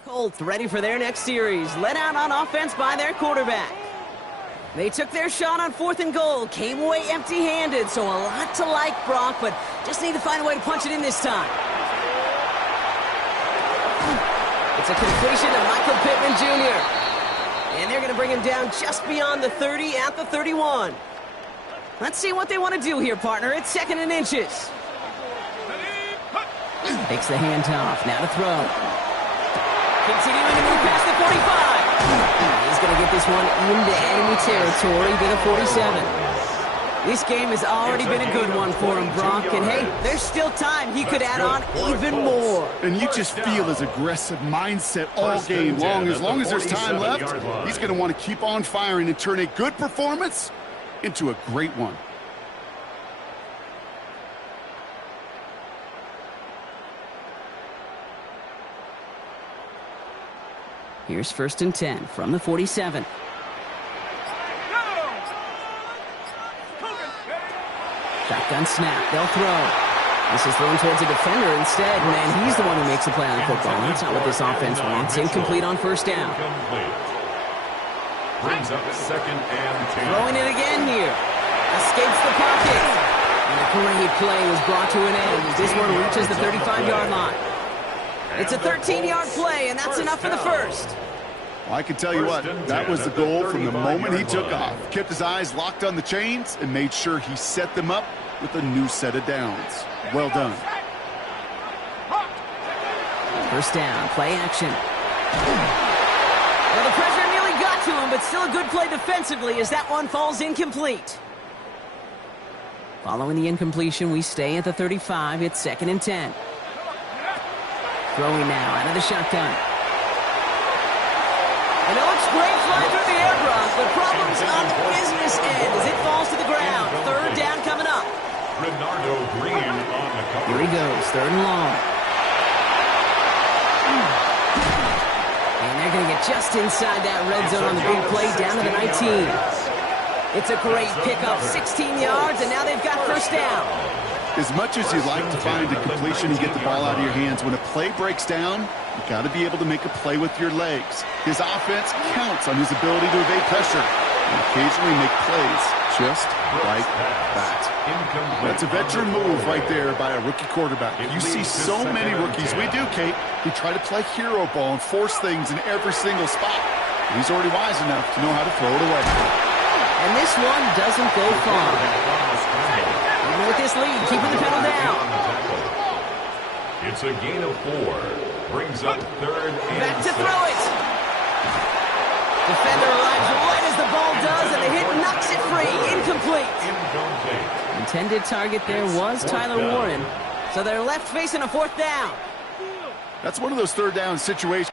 Colts ready for their next series. Led out on offense by their quarterback. They took their shot on 4th and goal, came away empty-handed, so a lot to like, Brock, but just need to find a way to punch it in this time. It's a completion to Michael Pittman Jr. And they're going to bring him down just beyond the 30 at the 31. Let's see what they want to do here, partner. It's 2nd and inches. Takes the handoff, now to throw. Continuing to move past the 45. He's going to get this one into enemy territory to the 47. This game has already been a good one for him, Brock. And hey, there's still time. He could add on even more. And you just feel his aggressive mindset all game long. As long as there's time left, he's going to want to keep on firing and turn a good performance into a great one. Here's 1st and 10 from the 47. Shotgun snap. They'll throw. This is thrown towards a defender instead. Man, he's the one who makes a play on the football. That's not what this offense wants. Incomplete on first down. Brings up 2nd and 10. Throwing it again here. Escapes the pocket. And a great play was brought to an end as this one reaches the 35-yard line. It's a 13-yard play, and that's enough for the first. Well, I can tell you what, that was the goal from the moment he took off. Kept his eyes locked on the chains and made sure he set them up with a new set of downs. Well done. First down, play action. Well, the pressure nearly got to him, but still a good play defensively as that one falls incomplete. Following the incompletion, we stay at the 35. It's 2nd and 10. Throwing now out of the shotgun. And it looks great flying through the air, Brock, but problems on the business end as it falls to the ground. Third down coming up. Renardo Green on the cover. Here he goes, 3rd and long. And they're going to get just inside that red zone on the big play down to the 19. It's a great pickup, 16 yards, and now they've got first down. As much as you'd like to find a completion and get the ball out of your hands, when a play breaks down, you got to be able to make a play with your legs. His offense counts on his ability to evade pressure and occasionally make plays just like that. That's a veteran move right there by a rookie quarterback. You see so many rookies, we do, Kate, who try to play hero ball and force things in every single spot. He's already wise enough to know how to throw it away. And this one doesn't go far. Even with this lead, keeping the pedal down. It's a gain of 4. Brings up 3rd and Back to throw it. Defender arrives right as the ball does, and the hit knocks it free. Incomplete. Intended target there was Tyler Warren. So they're left facing a 4th down. That's one of those 3rd down situations.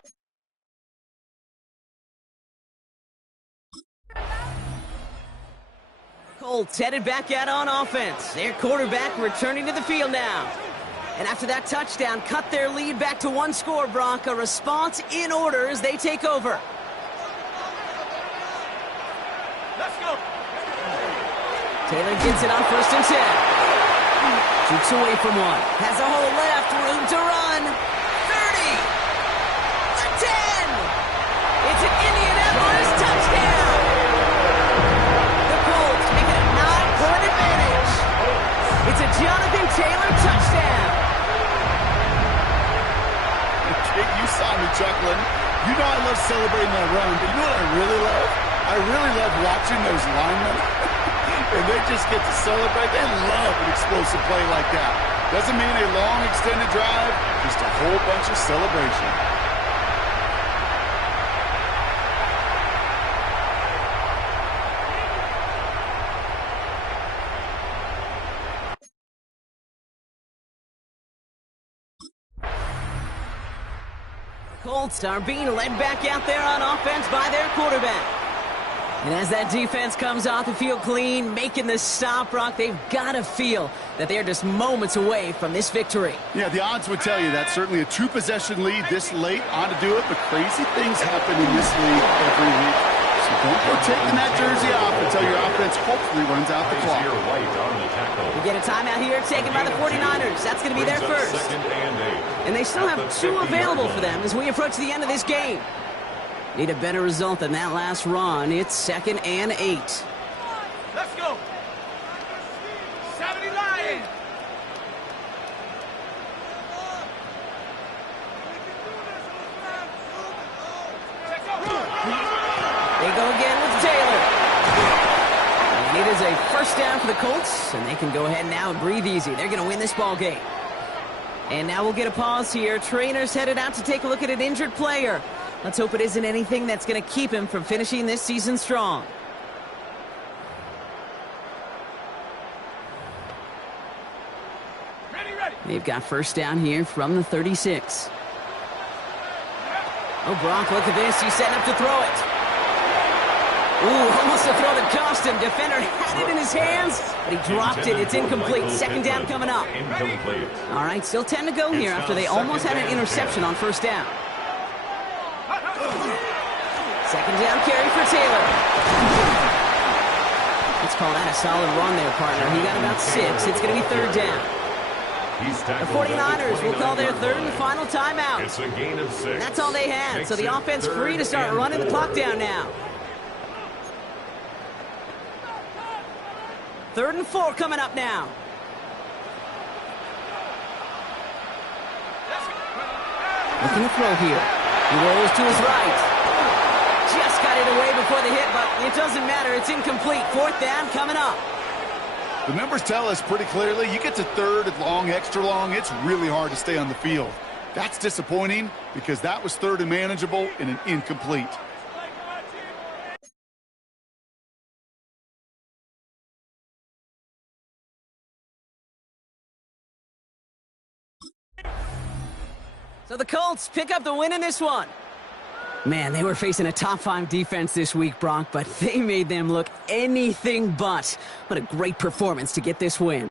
Colts headed back out on offense. Their quarterback returning to the field now. And after that touchdown, cut their lead back to 1 score, Brock. A response in order as they take over. Let's go. Taylor gets it on 1st and 10. Shoots away from one. Has a hole left. Room to run. 30. A 10. It's an Indianapolis touchdown. The Colts making a 9-point advantage. It's a Jonathan Taylor touchdown. You saw me chuckling. You know I love celebrating that run, but you know what I really love? I really love watching those linemen. And they just get to celebrate. They love an explosive play like that. Doesn't mean a long extended drive, just a whole bunch of celebration. Colts are being led back out there on offense by their quarterback. And as that defense comes off the field clean, making the stop, Brock, they've got to feel that they're just moments away from this victory. Yeah, the odds would tell you that's certainly a 2-possession lead this late on to do it, but crazy things happen in this league every week. So don't go taking that jersey off until your offense hopefully runs out the clock. We get a timeout here taken by the 49ers. That's going to be their first. And they still have 2 available for them as we approach the end of this game. Need a better result than that last run. It's 2nd and 8. Let's go. 70 Lions. They go again with Taylor. And it is a first down for the Colts, and they can go ahead now and breathe easy. They're going to win this ball game. And now we'll get a pause here. Trainers headed out to take a look at an injured player. Let's hope it isn't anything that's going to keep him from finishing this season strong. Ready. They've got first down here from the 36. Oh, Brock, look at this. He's setting up to throw it. Ooh, almost a throw that cost him. Defender had it in his hands, but he dropped it. It's incomplete. 2nd down coming up. All right, still 10 to go here after they almost had an interception on first down. 2nd down carry for Taylor. It's Let's call that a solid run there, partner. He got about 6. It's going to be third down. The 49ers will call their third and final timeout. It's a gain of 6. That's all they had, so the offense free to start running the clock down now. 3rd and 4 coming up now. Looking to throw here. He rolls to his right. Just got it away before the hit, but it doesn't matter. It's incomplete. 4th down coming up. The numbers tell us pretty clearly, you get to 3rd and long, extra long, it's really hard to stay on the field. That's disappointing because that was 3rd and manageable and an incomplete. So the Colts pick up the win in this one. Man, they were facing a top 5 defense this week, Bronk, but they made them look anything but. What a great performance to get this win.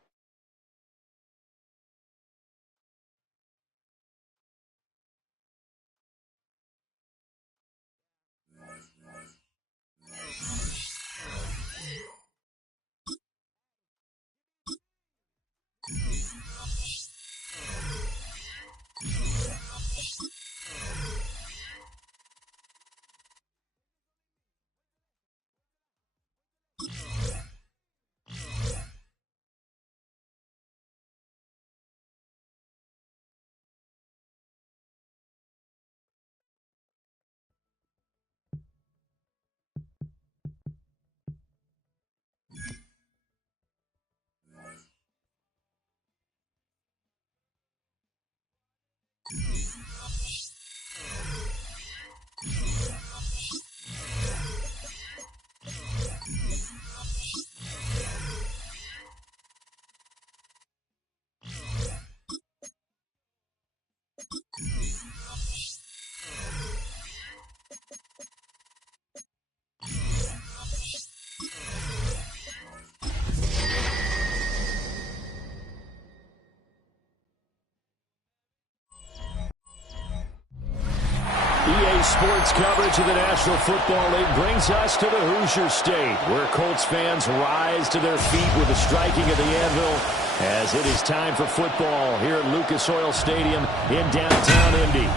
EA Sports coverage of the National Football League brings us to the Hoosier State, where Colts fans rise to their feet with the striking of the anvil as it is time for football here at Lucas Oil Stadium in downtown Indy.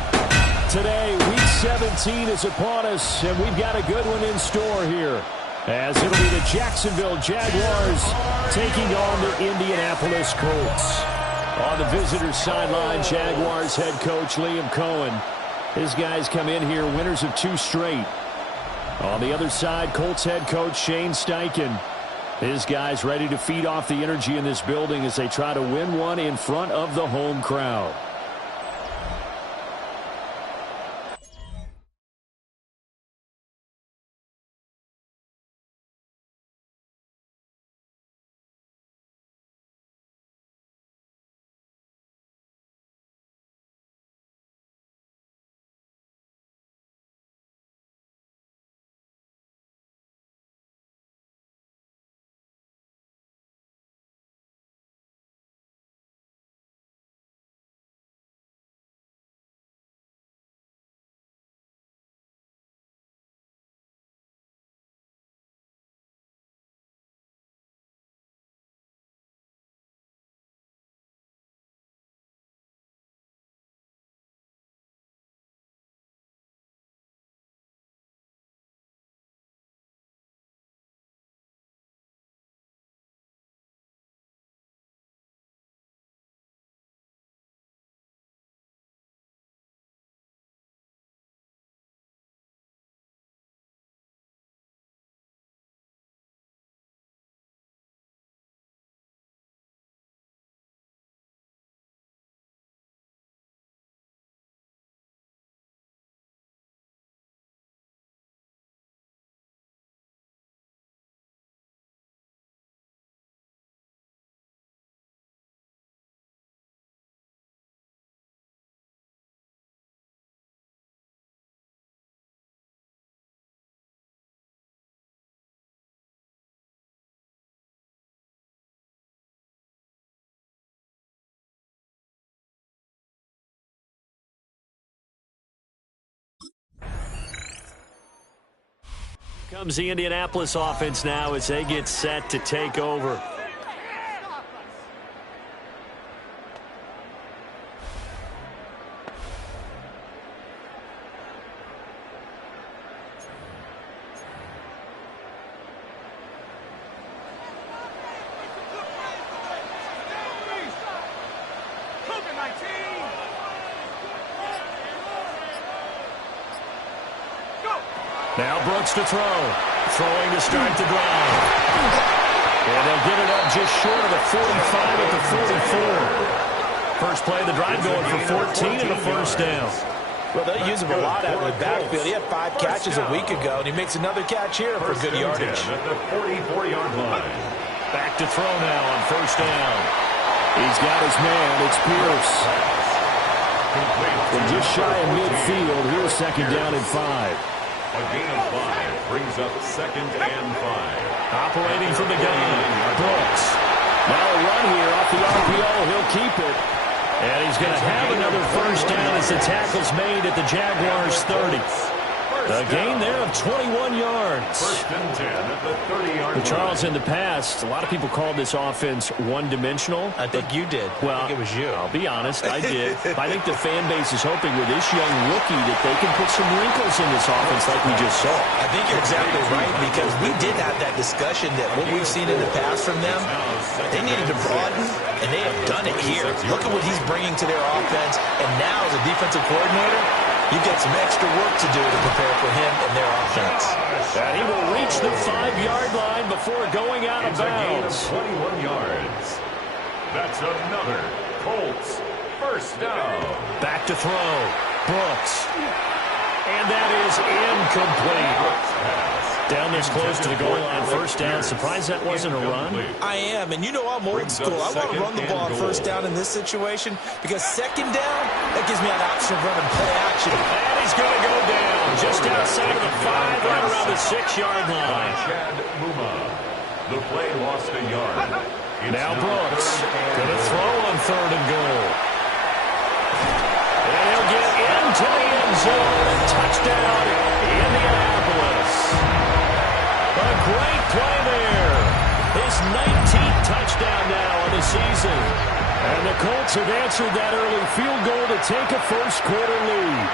Today, Week 17 is upon us, and we've got a good one in store here, as it'll be the Jacksonville Jaguars taking on the Indianapolis Colts. On the visitor's sideline, Jaguars head coach Liam Cohen. His guys come in here winners of 2 straight. On the other side, Colts head coach Shane Steichen. His guys ready to feed off the energy in this building as they try to win one in front of the home crowd. Comes the Indianapolis offense now as they get set to take over. Now Brooks to throw. Throwing to start the drive. And they'll get it up just short of the 45 at the 44. First play of the drive going for 14 and a first down. Well, they use him a lot out of the backfield. He had 5 catches a week ago, and he makes another catch here for good yardage. At the 44-yard line. Back to throw now on first down. He's got his man. It's Pierce. From just shy of midfield, here's second down and 5. A gain of 5 brings up second and 5. Operating from the gun, Brooks. Now a run here off the RPO. He'll keep it. And he's going to have another first down as the tackle's made at the Jaguars' 30. A gain there of 21 yards. First and 10 at the 30-yard line. Charles, in the past, a lot of people called this offense one-dimensional. I think you did. Well, I think it was you. I'll be honest, I did. I think the fan base is hoping with this young rookie that they can put some wrinkles in this offense like we just saw. I think you're exactly right, because we did have that discussion that what we've seen in the past from them, they needed to broaden, and they have done it here. Look at what he's bringing to their offense, and now as a defensive coordinator, you've got some extra work to do to prepare for him and their offense. And he will reach the 5-yard line before going out of bounds. It's a gain of 21 yards. That's another Colts first down. Back to throw. Brooks. And that is incomplete. Down this close to the goal line, first down. Surprised that wasn't a run? I am, and you know I'm old school. I want to run the ball on first down in this situation, because second down, that gives me an option of running play action. And he's going to go down just outside of the 5, right around the 6-yard line. Chad Muma. The play lost a yard. Now Brooks going to throw on third and goal. And he'll get into the end zone. Touchdown, Indianapolis. A great play there. His 19th touchdown now of the season. And the Colts have answered that early field goal to take a first-quarter lead.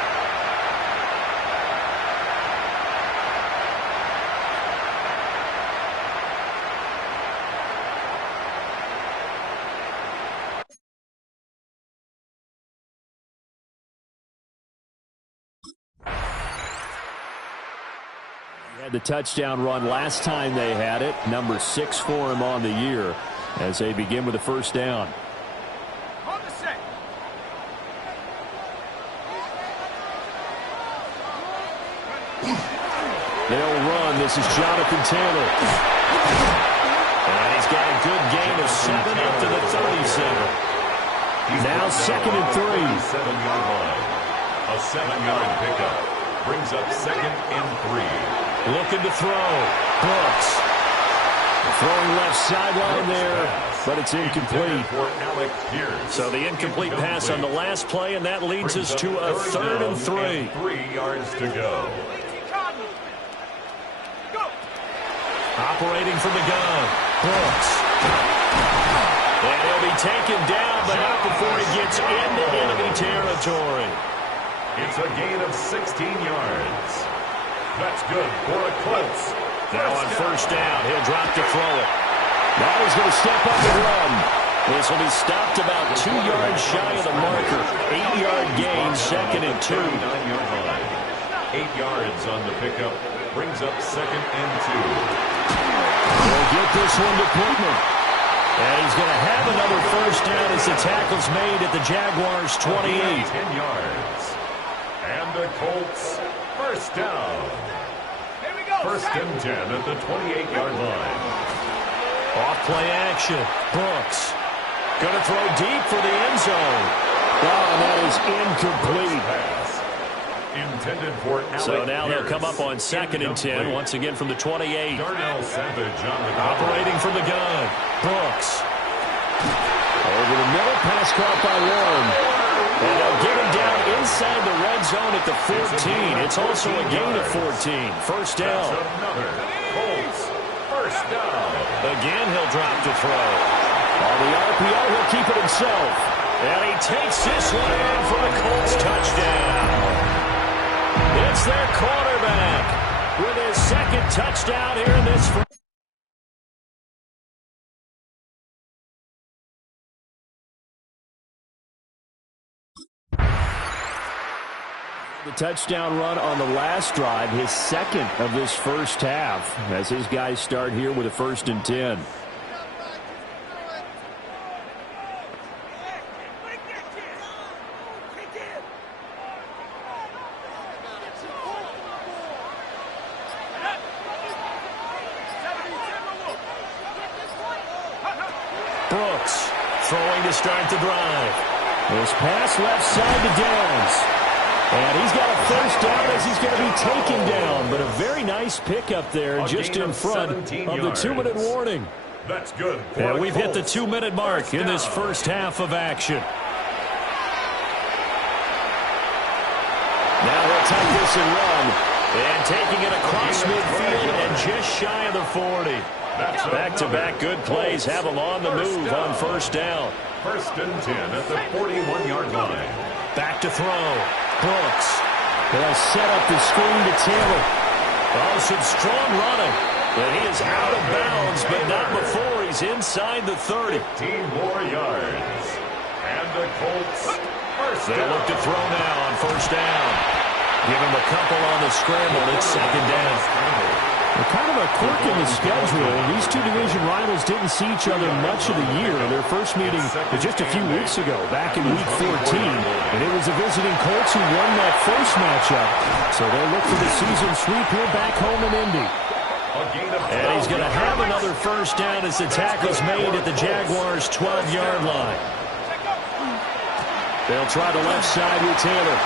Had the touchdown run last time they had it. Number 6 for him on the year as they begin with a first down. On the set. They'll run. This is Jonathan Taylor. And he's got a good gain of 7 up to the 37. Now second and 3. 7-yard line. A 7-yard pickup brings up second and 3. Looking to throw. Brooks. Throwing left sideline there, but it's incomplete. So the incomplete pass on the last play, and that leads us to a third and 3. 3 yards to go. Operating from the gun. Brooks. And he'll be taken down, but not before he gets into enemy territory. It's a gain of 16 yards. That's good for the Colts. Now on first down, he'll drop to throw it. Now he's going to step up and run. This will be stopped about 2 yards shy of the marker. 8-yard gain, second and 2. 9-yard line. 8 yards on the pickup brings up second and 2. He'll get this one to Pittman. And he's going to have another first down as the tackle's made at the Jaguars' 28. 10 yards. And the Colts first down. Here we go. First and 10 at the 28-yard line. Off play action. Brooks going to throw deep for the end zone. Oh, that is incomplete. Intended for Alec So now they'll Pierce. come up on second and 10 once again from the 28. Darnell Savage on the Operating from the gun. Brooks. Over the middle, pass caught by Warren. And they'll get him down inside the red zone at the 14. It's also a gain of 14. First down. First down. Again, he'll drop to throw. On the RPO, he'll keep it himself. And he takes this one in for a Colts touchdown. It's their quarterback with his second touchdown here in this first. The touchdown run on the last drive, his second of this first half, as his guys start here with a 1st and 10. Brooks throwing to start the drive. This pass left side to Downs. And he's got a first down as he's going to be taken down. But a very nice pickup there just in front of the 2-minute warning. That's good. And we've hit the 2-minute mark in this first half of action. Now he'll take this and run. And taking it across midfield and just shy of the 40. Back-to-back good plays have him on the move on first down. 1st and 10 at the 41-yard line. Back to throw. Brooks. They'll set up the screen to Taylor. Oh, some strong running. And he is out of bounds, but not before he's inside the 30. 15 more yards. And the Colts first down. They'll look to throw now on first down. Give him a couple on the scramble. It's second down. Kind of a quirk in the schedule. These two division rivals didn't see each other much of the year. Their first meeting was just a few weeks ago, back in Week 14. And it was the visiting Colts who won that first matchup. So they'll look for the season sweep here back home in Indy. And he's going to have another first down as the tackle's made at the Jaguars' 12-yard line. They'll try the left side with Taylor.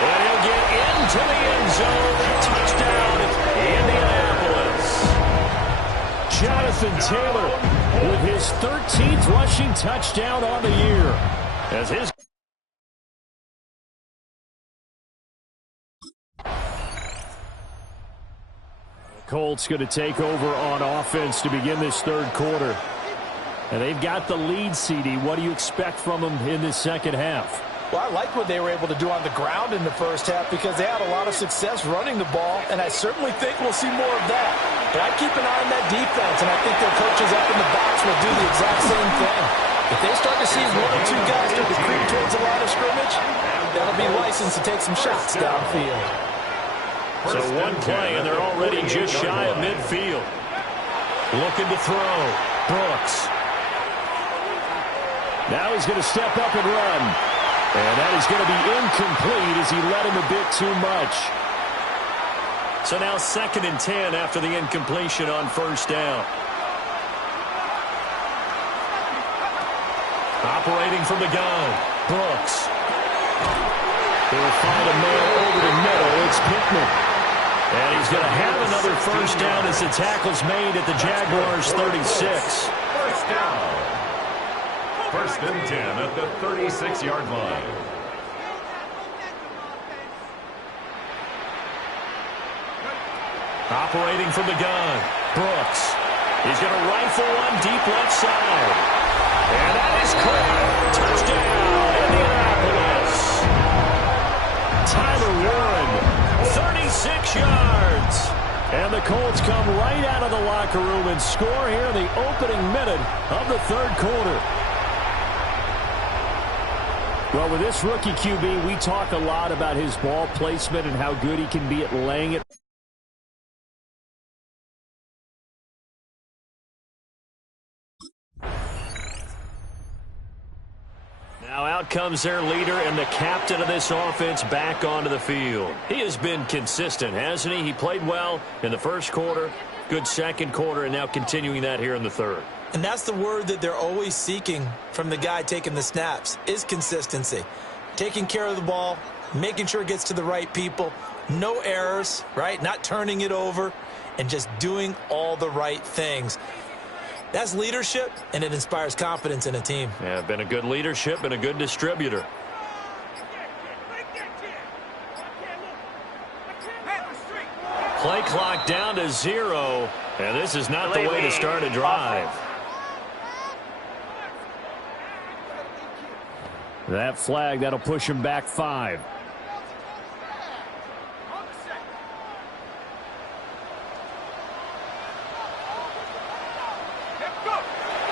And he'll get into the end zone. Touchdown, Indianapolis. Jonathan Taylor with his 13th rushing touchdown on the year. As his Colts going to take over on offense to begin this third quarter. And they've got the lead, CD. What do you expect from them in this second half? Well, I like what they were able to do on the ground in the first half because they had a lot of success running the ball, and I certainly think we'll see more of that. But I keep an eye on that defense, and I think their coaches up in the box will do the exact same thing. If they start to see one or two guys start to creep towards the line of scrimmage, that'll be licensed to take some shots downfield. So one play, and they're already just shy of midfield. Looking to throw. Brooks. Now he's going to step up and run. And that is going to be incomplete as he led him a bit too much. So now 2nd and 10 after the incompletion on first down. Operating from the gun, Brooks. They'll find a man over the middle. It's Pittman. And he's going to have another first down as the tackle's made at the Jaguars' 36. First down. 1st and 10 at the 36-yard line. Operating from the gun, Brooks. He's going to rifle one deep left side. And that is caught. Touchdown, Indianapolis. Tyler Warren, 36 yards. And the Colts come right out of the locker room and score here in the opening minute of the third quarter. Well, with this rookie QB, we talk a lot about his ball placement and how good he can be at laying it. Now out comes their leader and the captain of this offense back onto the field. He has been consistent, hasn't he? He played well in the first quarter, good second quarter, and now continuing that here in the third. And that's the word that they're always seeking from the guy taking the snaps, is consistency. Taking care of the ball, making sure it gets to the right people, no errors, right? Not turning it over, and just doing all the right things. That's leadership, and it inspires confidence in a team. Yeah, been a good leadership and a good distributor. Play clock down to 0, and this is not the way to start a drive. That flag, that'll push him back 5.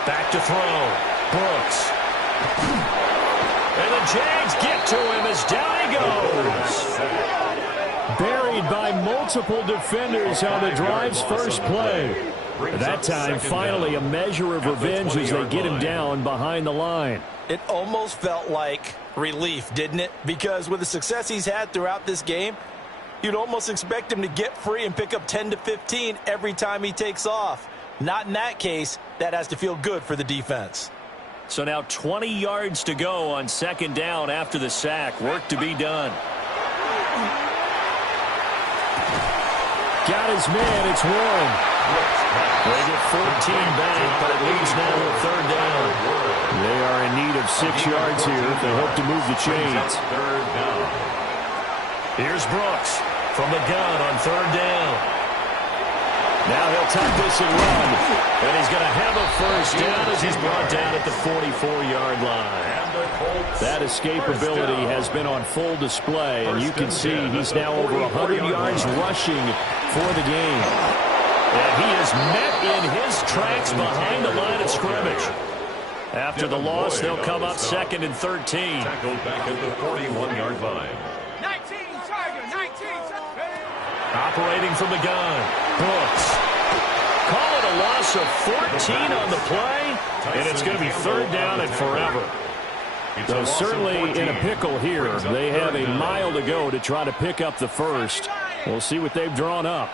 Back to throw. Brooks. And the Jags get to him as down he goes. Buried by multiple defenders on the drive's first play. That time, finally, a measure of revenge as they get him down behind the line. It almost felt like relief, didn't it? Because with the success he's had throughout this game, you'd almost expect him to get free and pick up 10 to 15 every time he takes off. Not in that case. That has to feel good for the defense. So now 20 yards to go on second down after the sack. Work to be done. Got his man. It's Warren. They get 14 back, but it leads now to third down. They are in need of 6 yards here if they hope to move the chains. Here's Brooks from the gun on third down. Now he'll tuck this and run. And he's going to have a first down as he's brought down at the 44-yard line. That escapability has been on full display, and you can see he's now over 100 yards rushing for the game. And he is met in his tracks behind the line of scrimmage. After the loss, they'll come up second and 13. Tackled back at the 41-yard line. 19, Tiger, 19. Operating from the gun, Brooks. Call it a loss of 14 on the play, and it's going to be third down and forever. So certainly in a pickle here. They have a mile to go to try to pick up the first. We'll see what they've drawn up.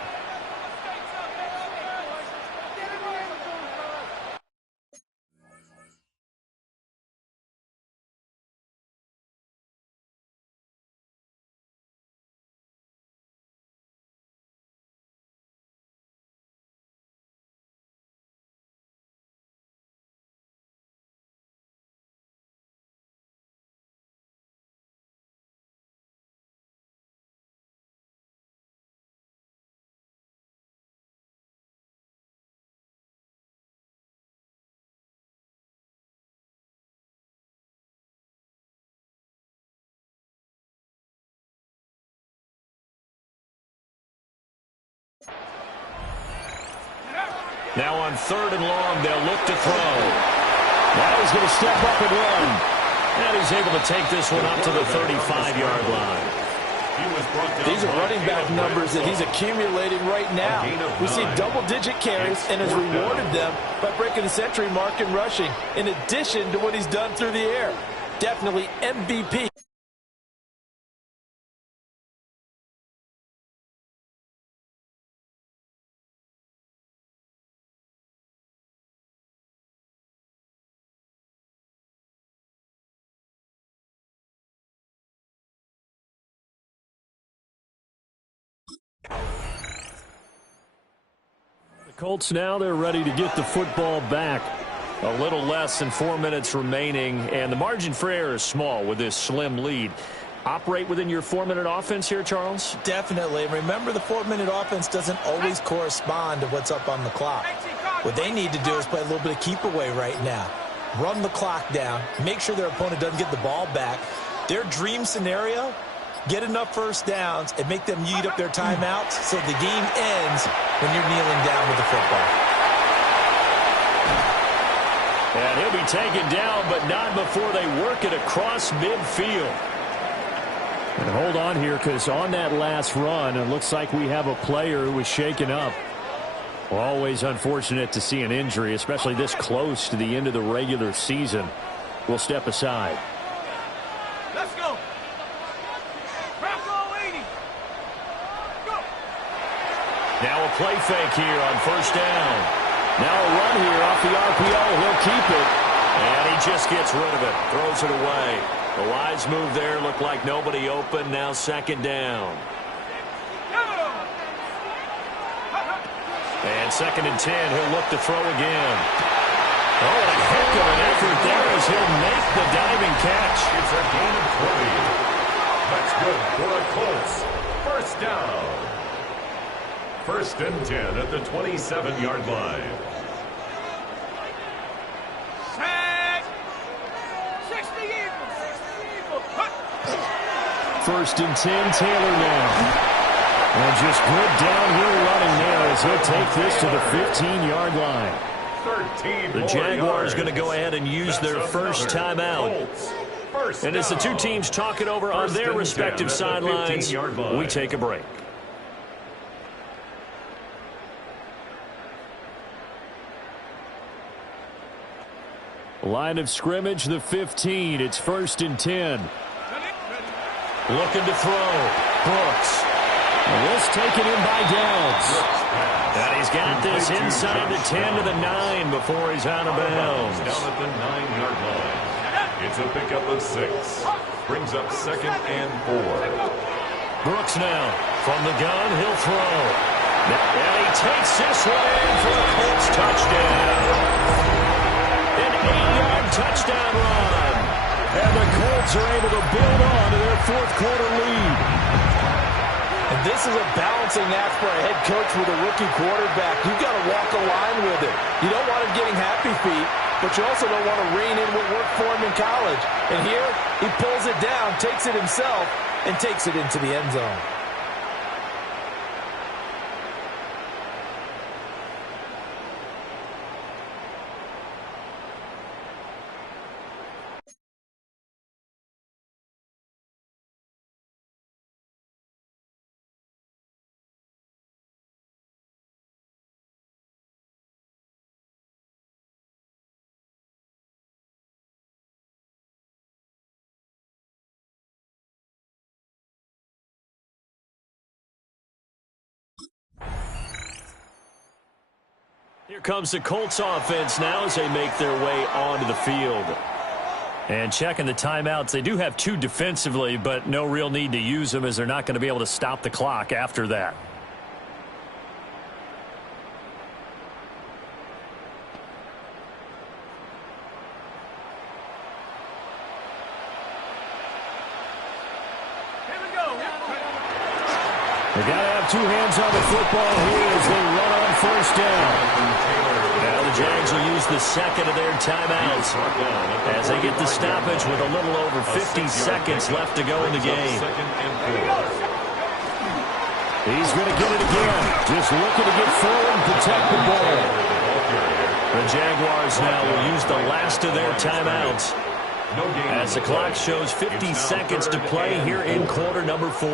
Now on third and long, they'll look to throw. Now he's going to step up and run. And he's able to take this one up to the 35-yard line. These are running back numbers that he's accumulating right now. We see double-digit carries and has rewarded them by breaking the century mark in rushing, in addition to what he's done through the air. Definitely MVP. Colts now, they're ready to get the football back. A little less than 4 minutes remaining, and the margin for error is small with this slim lead. Operate within your 4-minute offense here, Charles? Definitely. Remember, the 4-minute offense doesn't always correspond to what's up on the clock. What they need to do is play a little bit of keep away right now. Run the clock down. Make sure their opponent doesn't get the ball back. Their dream scenario, get enough first downs and make them eat up their timeouts so the game ends when you're kneeling down with the football. And he'll be taken down, but not before they work it across midfield. And hold on here, because on that last run, it looks like we have a player who was shaken up. Always unfortunate to see an injury, especially this close to the end of the regular season. We'll step aside. Let's go. Bronco 80. Go. Now a play fake here on first down. Now a run here off the RPO. He'll keep it. And he just gets rid of it. Throws it away. The wise move there. Looked like nobody open. Now second down. And 2nd and 10, he'll look to throw again. Oh, a heck of an effort there as he'll make the diving catch. It's a gain of 20. That's good for a Colts. First down. 1st and 10 at the 27-yard line. Set. 60 Eagles. 60 Eagles. Hut. 1st and 10, Taylor now. And just good downhill running there as he'll take this to the 15-yard line. 13 The Jaguars going to go ahead and use their first timeout. And as the two teams talk it over on their respective sidelines, we take a break. Line of scrimmage, the 15. It's 1st and 10. Looking to throw. Brooks. And this taken in by Downs. And he's got this inside the 10 to the 9 before he's out of bounds. Down at the 9-yard line. It's a pickup of 6. Brings up 2nd and 4. Brooks now from the gun. He'll throw. And he takes this one in for a Colts touchdown. An 8-yard touchdown run. And the Colts are able to build on to their 4th quarter lead. And this is a balancing act for a head coach with a rookie quarterback. You've got to walk a line with it. You don't want him getting happy feet, but you also don't want to rein in what worked for him in college. And here, he pulls it down, takes it himself, and takes it into the end zone. Here comes the Colts offense now as they make their way onto the field. And checking the timeouts, they do have 2 defensively, but no real need to use them as they're not going to be able to stop the clock after that. Here we go. They got to have 2 hands on the football here as they run on 1st down. Now the Jags will use the 2nd of their timeouts as they get the stoppage with a little over 50 seconds left to go in the game. He's going to get it again. Just looking to get forward and protect the ball. The Jaguars now will use the last of their timeouts as the clock shows 50 seconds to play here in quarter number 4.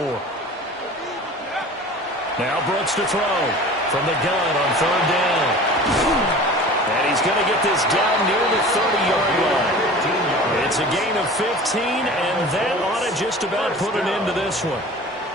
Now Brooks to throw from the gun on 3rd down. And he's going to get this down near the 30-yard line. It's a gain of 15, and that ought to just about put an end to this one.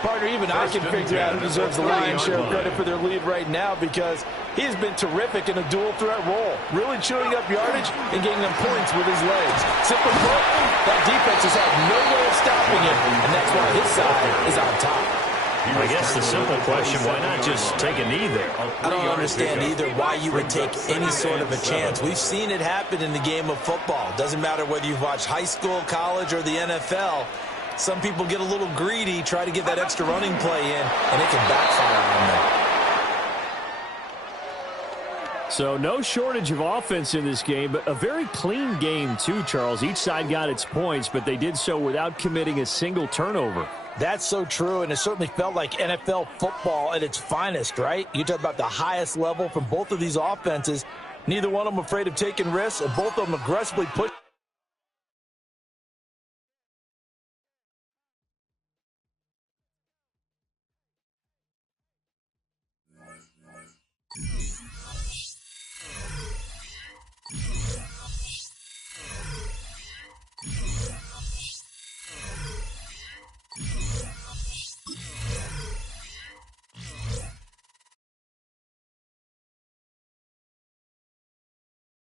Partner, even I can figure out who deserves the lion's share of credit for their lead right now because he has been terrific in a dual threat role, really chewing up yardage and getting them points with his legs. Simply put, that defense has had no way of stopping him, and that's why his side is on top. I guess the simple question, why not just take a knee there? I don't understand either why you would take any sort of a chance. We've seen it happen in the game of football. Doesn't matter whether you've watched high school, college, or the NFL. Some people get a little greedy, try to get that extra running play in, and it can backfire on them. So no shortage of offense in this game, but a very clean game too, Charles. Each side got its points, but they did so without committing a single turnover. That's so true, and it certainly felt like NFL football at its finest, right? You talk about the highest level from both of these offenses. Neither one of them afraid of taking risks, and both of them aggressively push.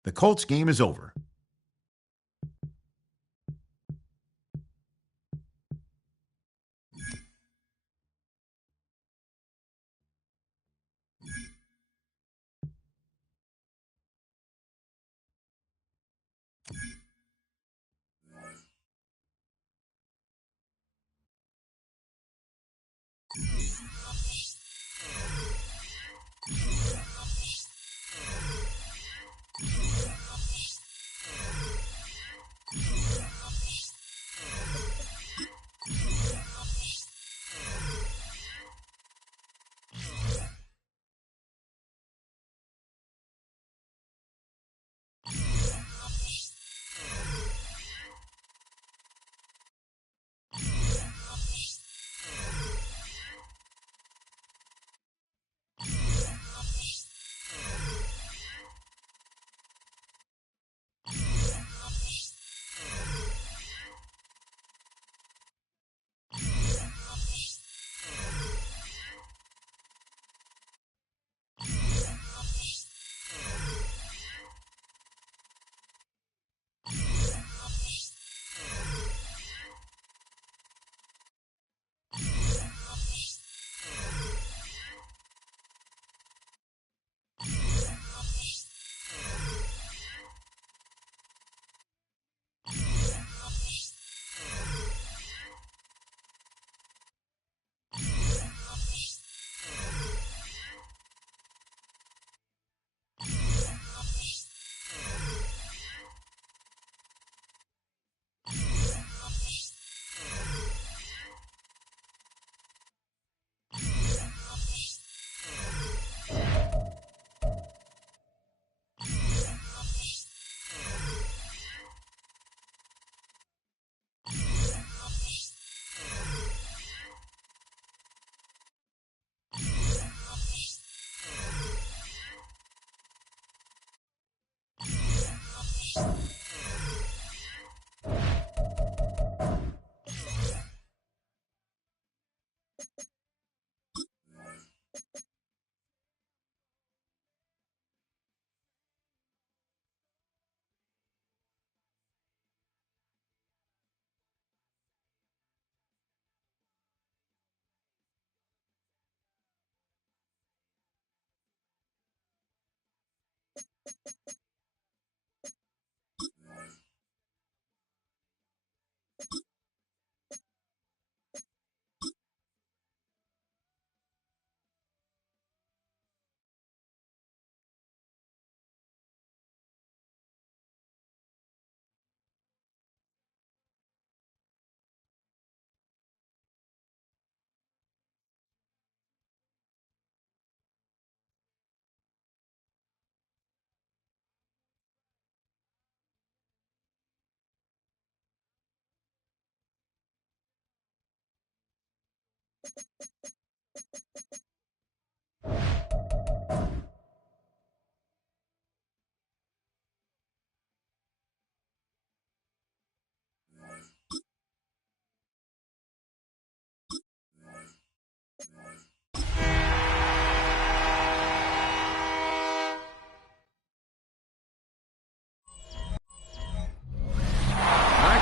The Colts game is over.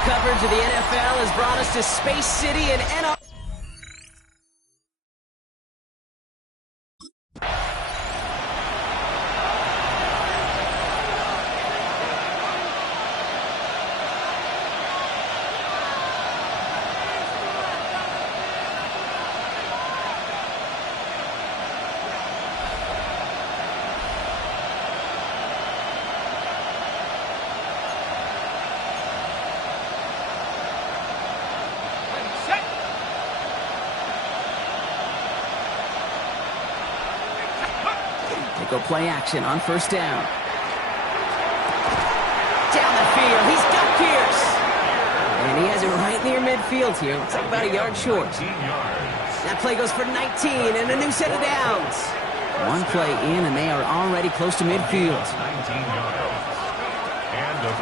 Coverage of the NFL has brought us to Space City in NR. Go play action on first down. Down the field, he's got Pierce. And he has it right near midfield here. Looks like about a yard short. That play goes for 19 and a new set of downs. One play in and they are already close to midfield.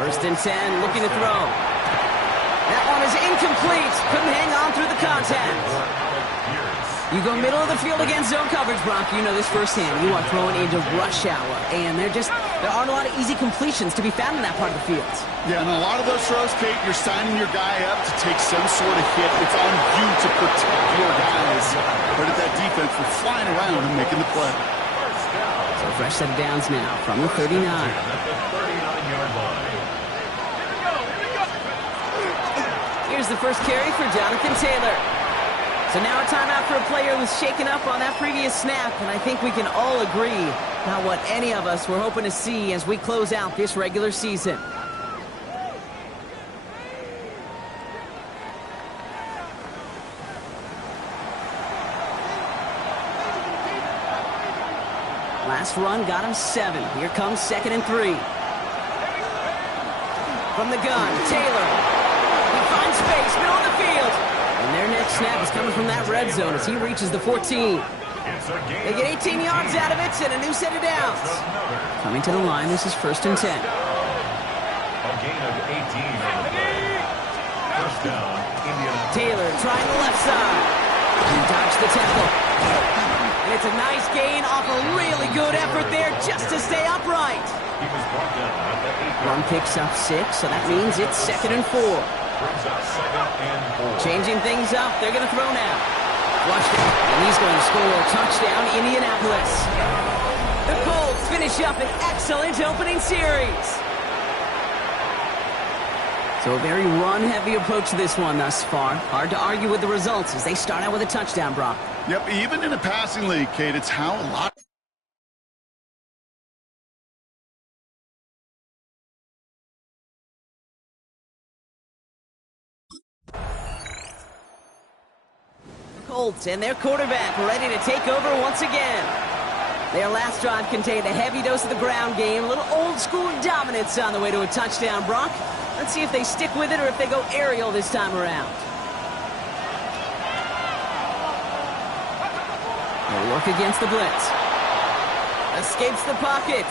First and 10, looking to throw. That one is incomplete. Couldn't hang on through the contact. You go middle of the field against zone coverage, Brock. You know this firsthand. You are throwing into rush hour, and there aren't a lot of easy completions to be found in that part of the field. Yeah, and a lot of those throws, Kate, you're signing your guy up to take some sort of hit. It's on you to protect your guys. But at that defense, we're flying around and making the play. So fresh set of downs now from the 39. Here's the first carry for Jonathan Taylor. So now a timeout for a player who was shaken up on that previous snap, and I think we can all agree about what any of us were hoping to see as we close out this regular season. Last run got him 7. Here comes 2nd and 3. From the gun, Taylor. He finds space, middle of the field. And their next snap is coming from that red zone as he reaches the 14. They get 18 yards out of it and a new set of downs. Coming to the line, this is 1st and 10. A gain of 18 on the play. First down, Indianapolis. Taylor trying the left side. He dodged the tackle. And it's a nice gain off a really good effort there just to stay upright. He was brought down at the 8-yard One picks up 6, so that means it's 2nd and 4. brings us 2nd and 4. Changing things up, they're going to throw now. Flushed it, and he's going to score a touchdown, Indianapolis. The Colts finish up an excellent opening series. So a very run-heavy approach to this one thus far. Hard to argue with the results as they start out with a touchdown, Brock. Yep, even in a passing league, Kate, it's how a lot... Colts and their quarterback ready to take over once again. Their last drive contained a heavy dose of the ground game, a little old-school dominance on the way to a touchdown, Brock. Let's see if they stick with it or if they go aerial this time around. They'll work against the blitz. Escapes the pocket.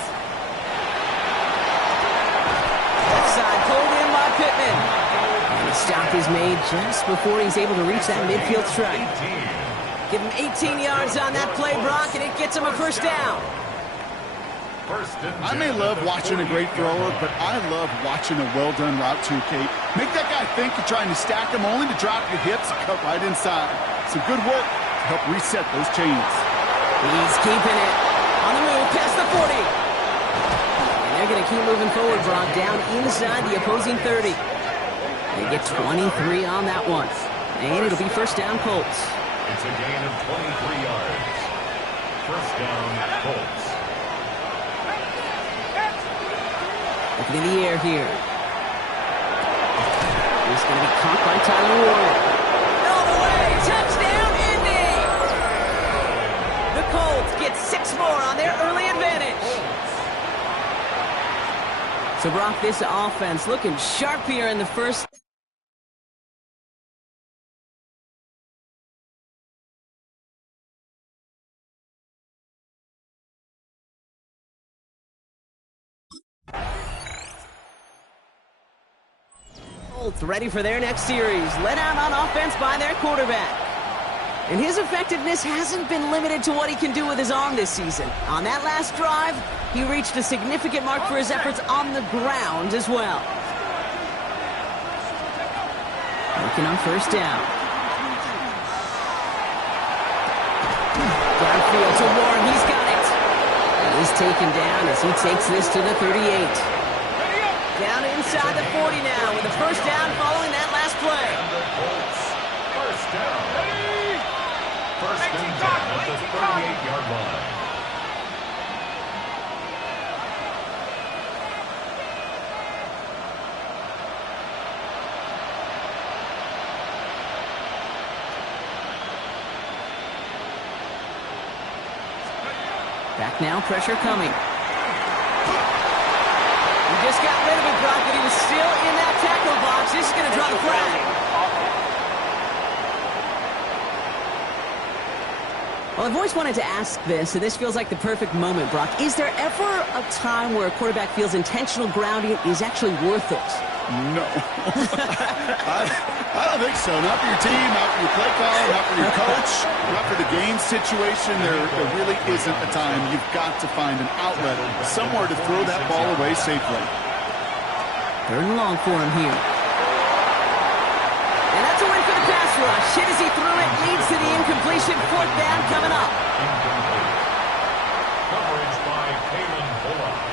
Left side pulled in by Pittman. And the stop is made just before he's able to reach that midfield strike. Give him 18 yards on that play, Brock, and it gets him a first down. I may love watching a great thrower, but I love watching a well-done route too, Kate. Make that guy think you're trying to stack him only to drop your hips and cut right inside. Some good work to help reset those chains. He's keeping it. On the move, past the 40. They're going to keep moving forward, Brock, down inside the opposing 30. They get 23 on that one. And it'll be first down, Colts. It's a gain of 23 yards. First down, Colts. Looking in the air here. He's going to be caught by Tyler Ward. All the way! Touchdown, Indy! The Colts get 6 more on their early advantage. So, Brock, this offense looking sharp here in the first. Colts ready for their next series. Led out on offense by their quarterback. And his effectiveness hasn't been limited to what he can do with his arm this season. On that last drive, he reached a significant mark for his efforts on the ground as well. Looking on first down. Downfield to Warren. He's got it. And he's taken down as he takes this to the 38. Down inside the 40 now with a first down following that last play. First down. First and 10 at the 38-yard line. Back now, pressure coming. He just got rid of it, Brock, but he was still in that tackle box. This is going to draw the flag. Well, I've always wanted to ask this, and this feels like the perfect moment, Brock. Is there ever a time where a quarterback feels intentional grounding is actually worth it? No. I don't think so. Not for your team, not for your play caller, not for your coach, not for the game situation. There really isn't a time. You've got to find an outlet, somewhere to throw that ball away safely. Third and long for him here. And that's a win for the pass rush. Hit as he threw it, leads to the incompletion. Fourth down coming up. Coverage by Kalen Bullock.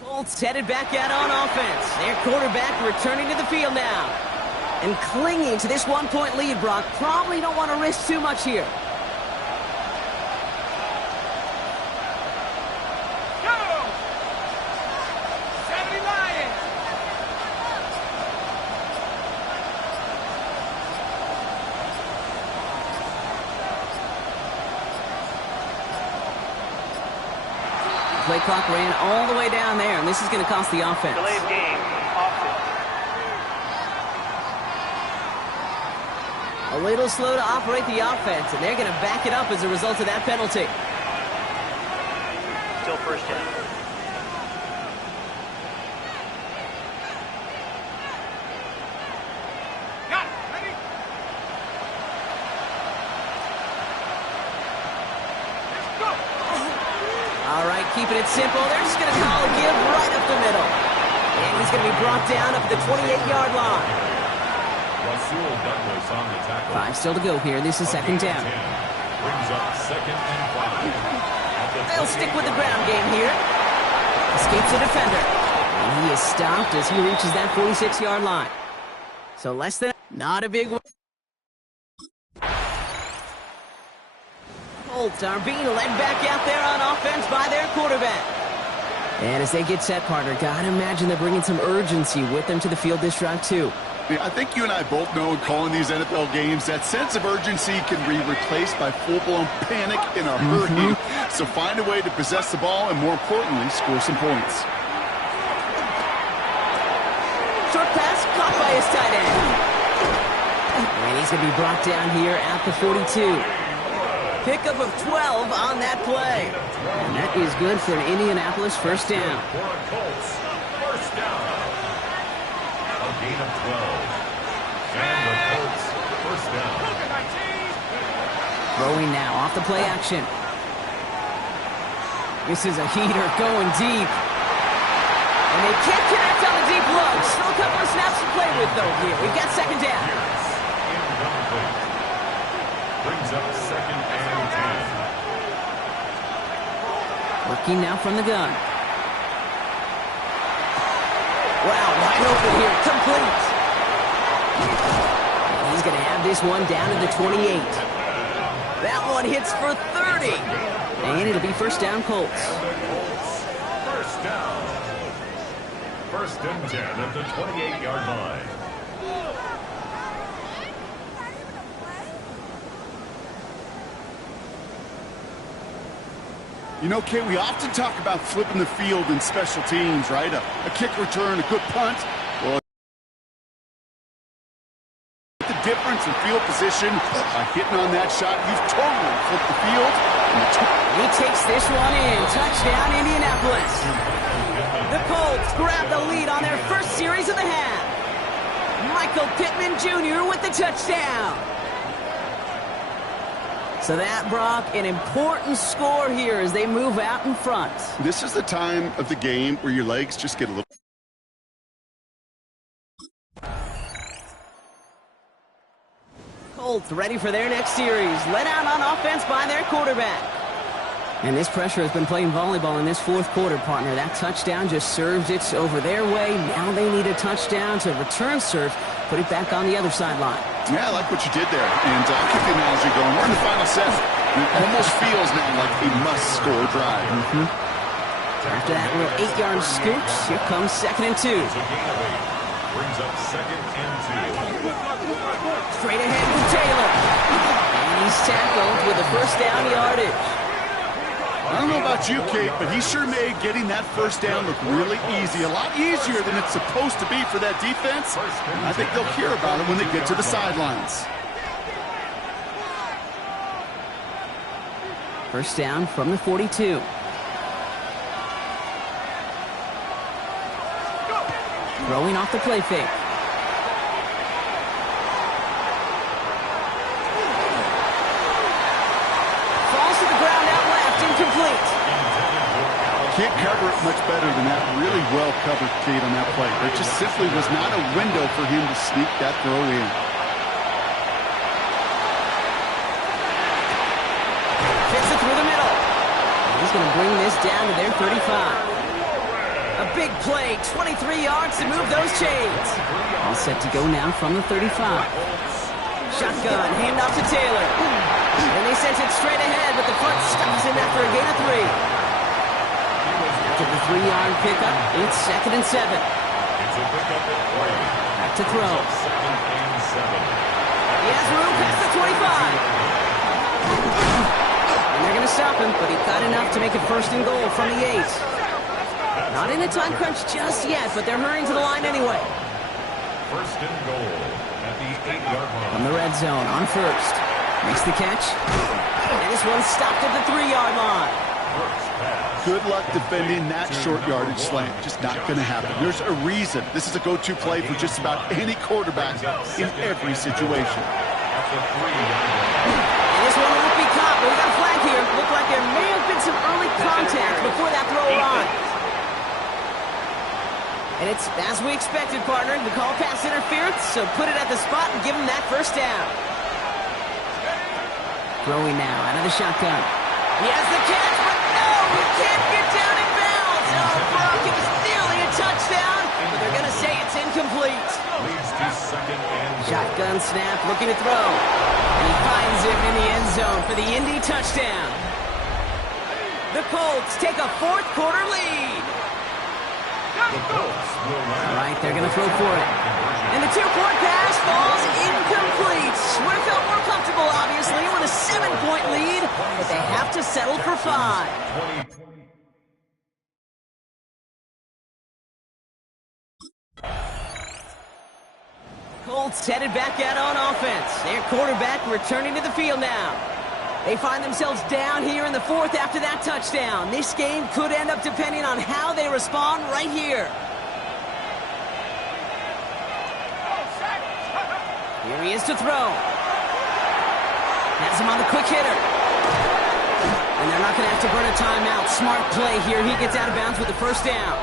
Colts headed back out on offense. Their quarterback returning to the field now. And clinging to this one-point lead, Brock. Probably don't want to risk too much here. Play clock ran all the way down there, and this is going to cost the offense. Delayed game, offense. A little slow to operate the offense, and they're going to back it up as a result of that penalty. Still first down. Got it. Ready? Let's go. All right, keeping it simple. They're just going to call a give right up the middle. And he's going to be brought down up at the 28-yard line. Rasul Douglas on the tackle. 5 still to go here. This is second down. Brings up 2nd and 5. They'll stick with the ground game here. Escapes the defender. And he is stopped as he reaches that 46-yard line. So less than... Not a big one. Colts are being led back out there on offense by their quarterback. And as they get set, partner, gotta imagine they're bringing some urgency with them to the field this drive, too. I think you and I both know in calling these NFL games that sense of urgency can be replaced by full-blown panic in a hurry. So find a way to possess the ball and, more importantly, score some points. Short pass caught by his tight end. And he's going to be brought down here at the 42. Pickup of 12 on that play. And that is good for an Indianapolis first down. For a Colts first down. A gain of 12. And the Colts first down. Throwing now off the play action. This is a heater going deep. And And they can't connect on the deep look. Still a couple of snaps to play with, though, here. We've got second down. Brings up second and 10. Working now from the gun. Wow, wide open here. Complete. He's going to have this one down to the 28. That one hits for 30. And it'll be first down, Colts. First down. First and 10 at the 28-yard line. You know, Kate, we often talk about flipping the field in special teams, right? A kick return, a good punt. Well, the difference in field position, hitting on that shot, you've totally flipped the field. He takes this one in. Touchdown, Indianapolis. The Colts grab the lead on their first series of the half. Michael Pittman Jr. with the touchdown. So that, Brock, an important score here as they move out in front. This is the time of the game where your legs just get a little... Colts ready for their next series. Let out on offense by their quarterback. And this pressure has been playing volleyball in this fourth quarter, partner. That touchdown just served it over their way. Now they need a touchdown to return serve, put it back on the other sideline. Yeah, I like what you did there. And I'll keep the analogy going. We're in the final set. It almost feels now like a must-score drive. After that little 8-yard scoop, here comes second and 2. Brings up second and 2. Straight ahead with Taylor. And he's tackled with a first down yardage. I don't know about you, Kate, but he sure made getting that first down look really easy. A lot easier than it's supposed to be for that defense. I think they'll hear about it when they get to the sidelines. First down from the 42. Throwing off the play fake. Falls to the ground out left, incomplete. Can't cover it much better than that. Really well covered, Kate, on that play. There just simply was not a window for him to sneak that throw in. Fits it through the middle. He's going to bring this down to their 35. A big play, 23 yards to move those chains. All set to go now from the 35. Shotgun, handoff to Taylor. And they sent it straight ahead, but the front stops him after a gain of 3. After the 3-yard pickup, it's second and 7. Back to throw. He has room past the 25. And they're going to stop him, but he got enough to make it first and goal from the 8. Not in a time crunch just yet, but they're hurrying to the line anyway. First and goal at the 8-yard line. From the red zone on first. Makes the catch. And this one's stopped at the 3-yard line. Good luck defending that short yardage slant. Just not going to happen. There's a reason. This is a go-to play for just about any quarterback in every situation. And this one won't be caught, but we got a flag here. Looked like there may have been some early contact before that throw arrived. And it's as we expected, partner. The call pass interference, so put it at the spot and give him that first down. Throwing now out of the shotgun. He has the catch, but no, he can't get down in bounds. Oh, Brock, it was nearly a touchdown, but they're going to say it's incomplete. Shotgun snap, looking to throw. And he finds him in the end zone for the Indy touchdown. The Colts take a fourth quarter lead. All right, they're going to throw for it. And the 2-point pass falls incomplete. Would have felt more comfortable, obviously, with a 7-point lead, but they have to settle for 5. Colts headed back out on offense. Their quarterback returning to the field now. They find themselves down here in the 4th after that touchdown. This game could end up depending on how they respond right here. Here he is to throw. Has him on the quick hitter. And they're not going to have to burn a timeout. Smart play here. He gets out of bounds with the first down.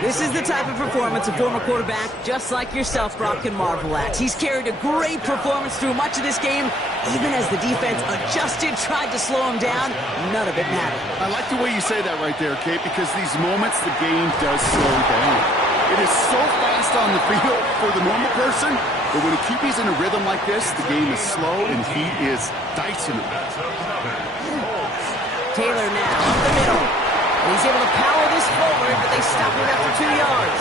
This is the type of performance a former quarterback, just like yourself, Brock, can marvel at. He's carried a great performance through much of this game. Even as the defense adjusted, tried to slow him down, none of it mattered. I like the way you say that right there, Kate, because these moments the game does slow down. It is so fast on the field for the normal person, but when a QB's in a rhythm like this, the game is slow and he is dicing it. Taylor now up the middle. He's able to power this forward, but they stop him after 2 yards.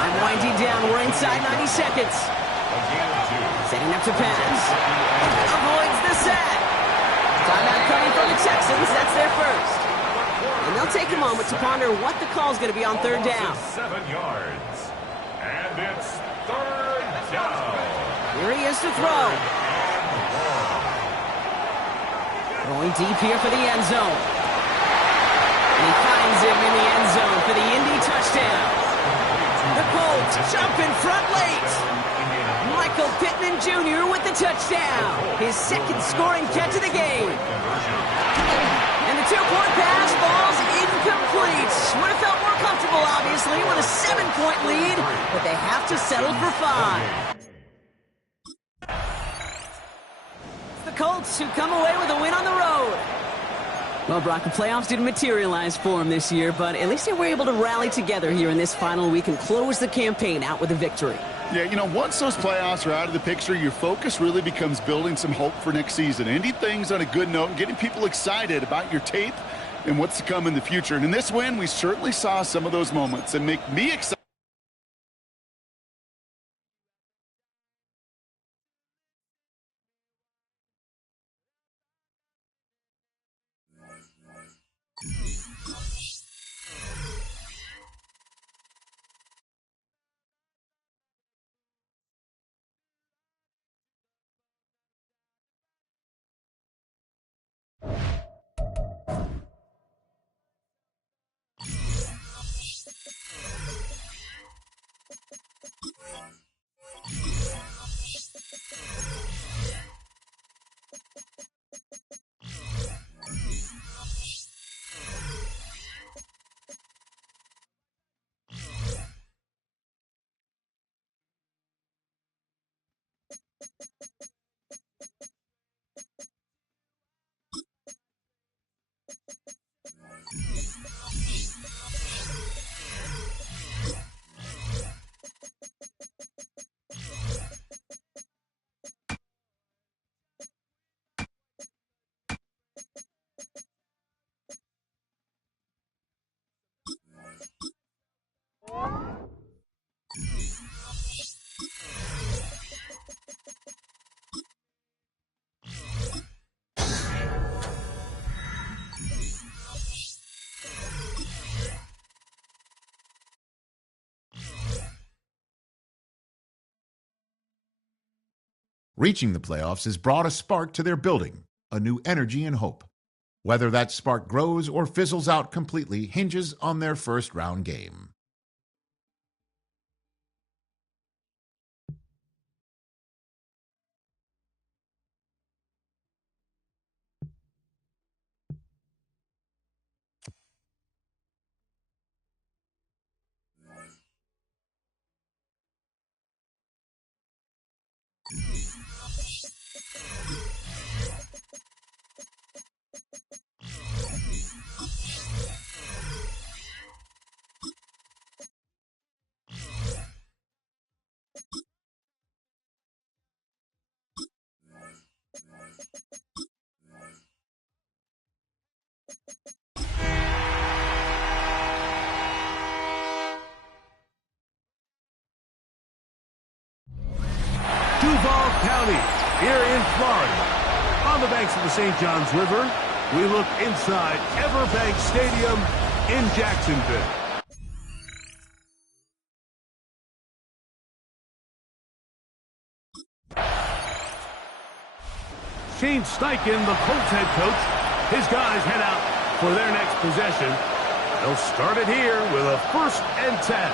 I'm winding down. We're inside 90 seconds. Setting up to pass. Avoids the sack. Timeout coming from the Texans. That's their first. And they'll take a moment to ponder what the call is going to be on third down. 7 yards. And it's third down. Here he is to throw. Going deep here for the end zone. And he finds him in the end zone for the Indy touchdown. The Colts jump in front late. Michael Pittman Jr. with the touchdown. His second scoring catch of the game. And the 2-point pass falls incomplete. Would have felt more comfortable, obviously, with a 7-point lead, but they have to settle for 5. It's the Colts who come away with a win on the road. Well, Brock, the playoffs didn't materialize for him this year, but at least they were able to rally together here in this final week and close the campaign out with a victory. Yeah, you know, once those playoffs are out of the picture, your focus really becomes building some hope for next season. Ending things on a good note and getting people excited about your tape and what's to come in the future. And in this win, we certainly saw some of those moments and make me excited. Reaching the playoffs has brought a spark to their building, a new energy and hope. Whether that spark grows or fizzles out completely hinges on their first-round game. Duval County, here in Florida. On the banks of the St. Johns River, we look inside Everbank Stadium in Jacksonville. Shane Steichen, the Colts head coach, his guys head out for their next possession. They'll start it here with a 1st and 10.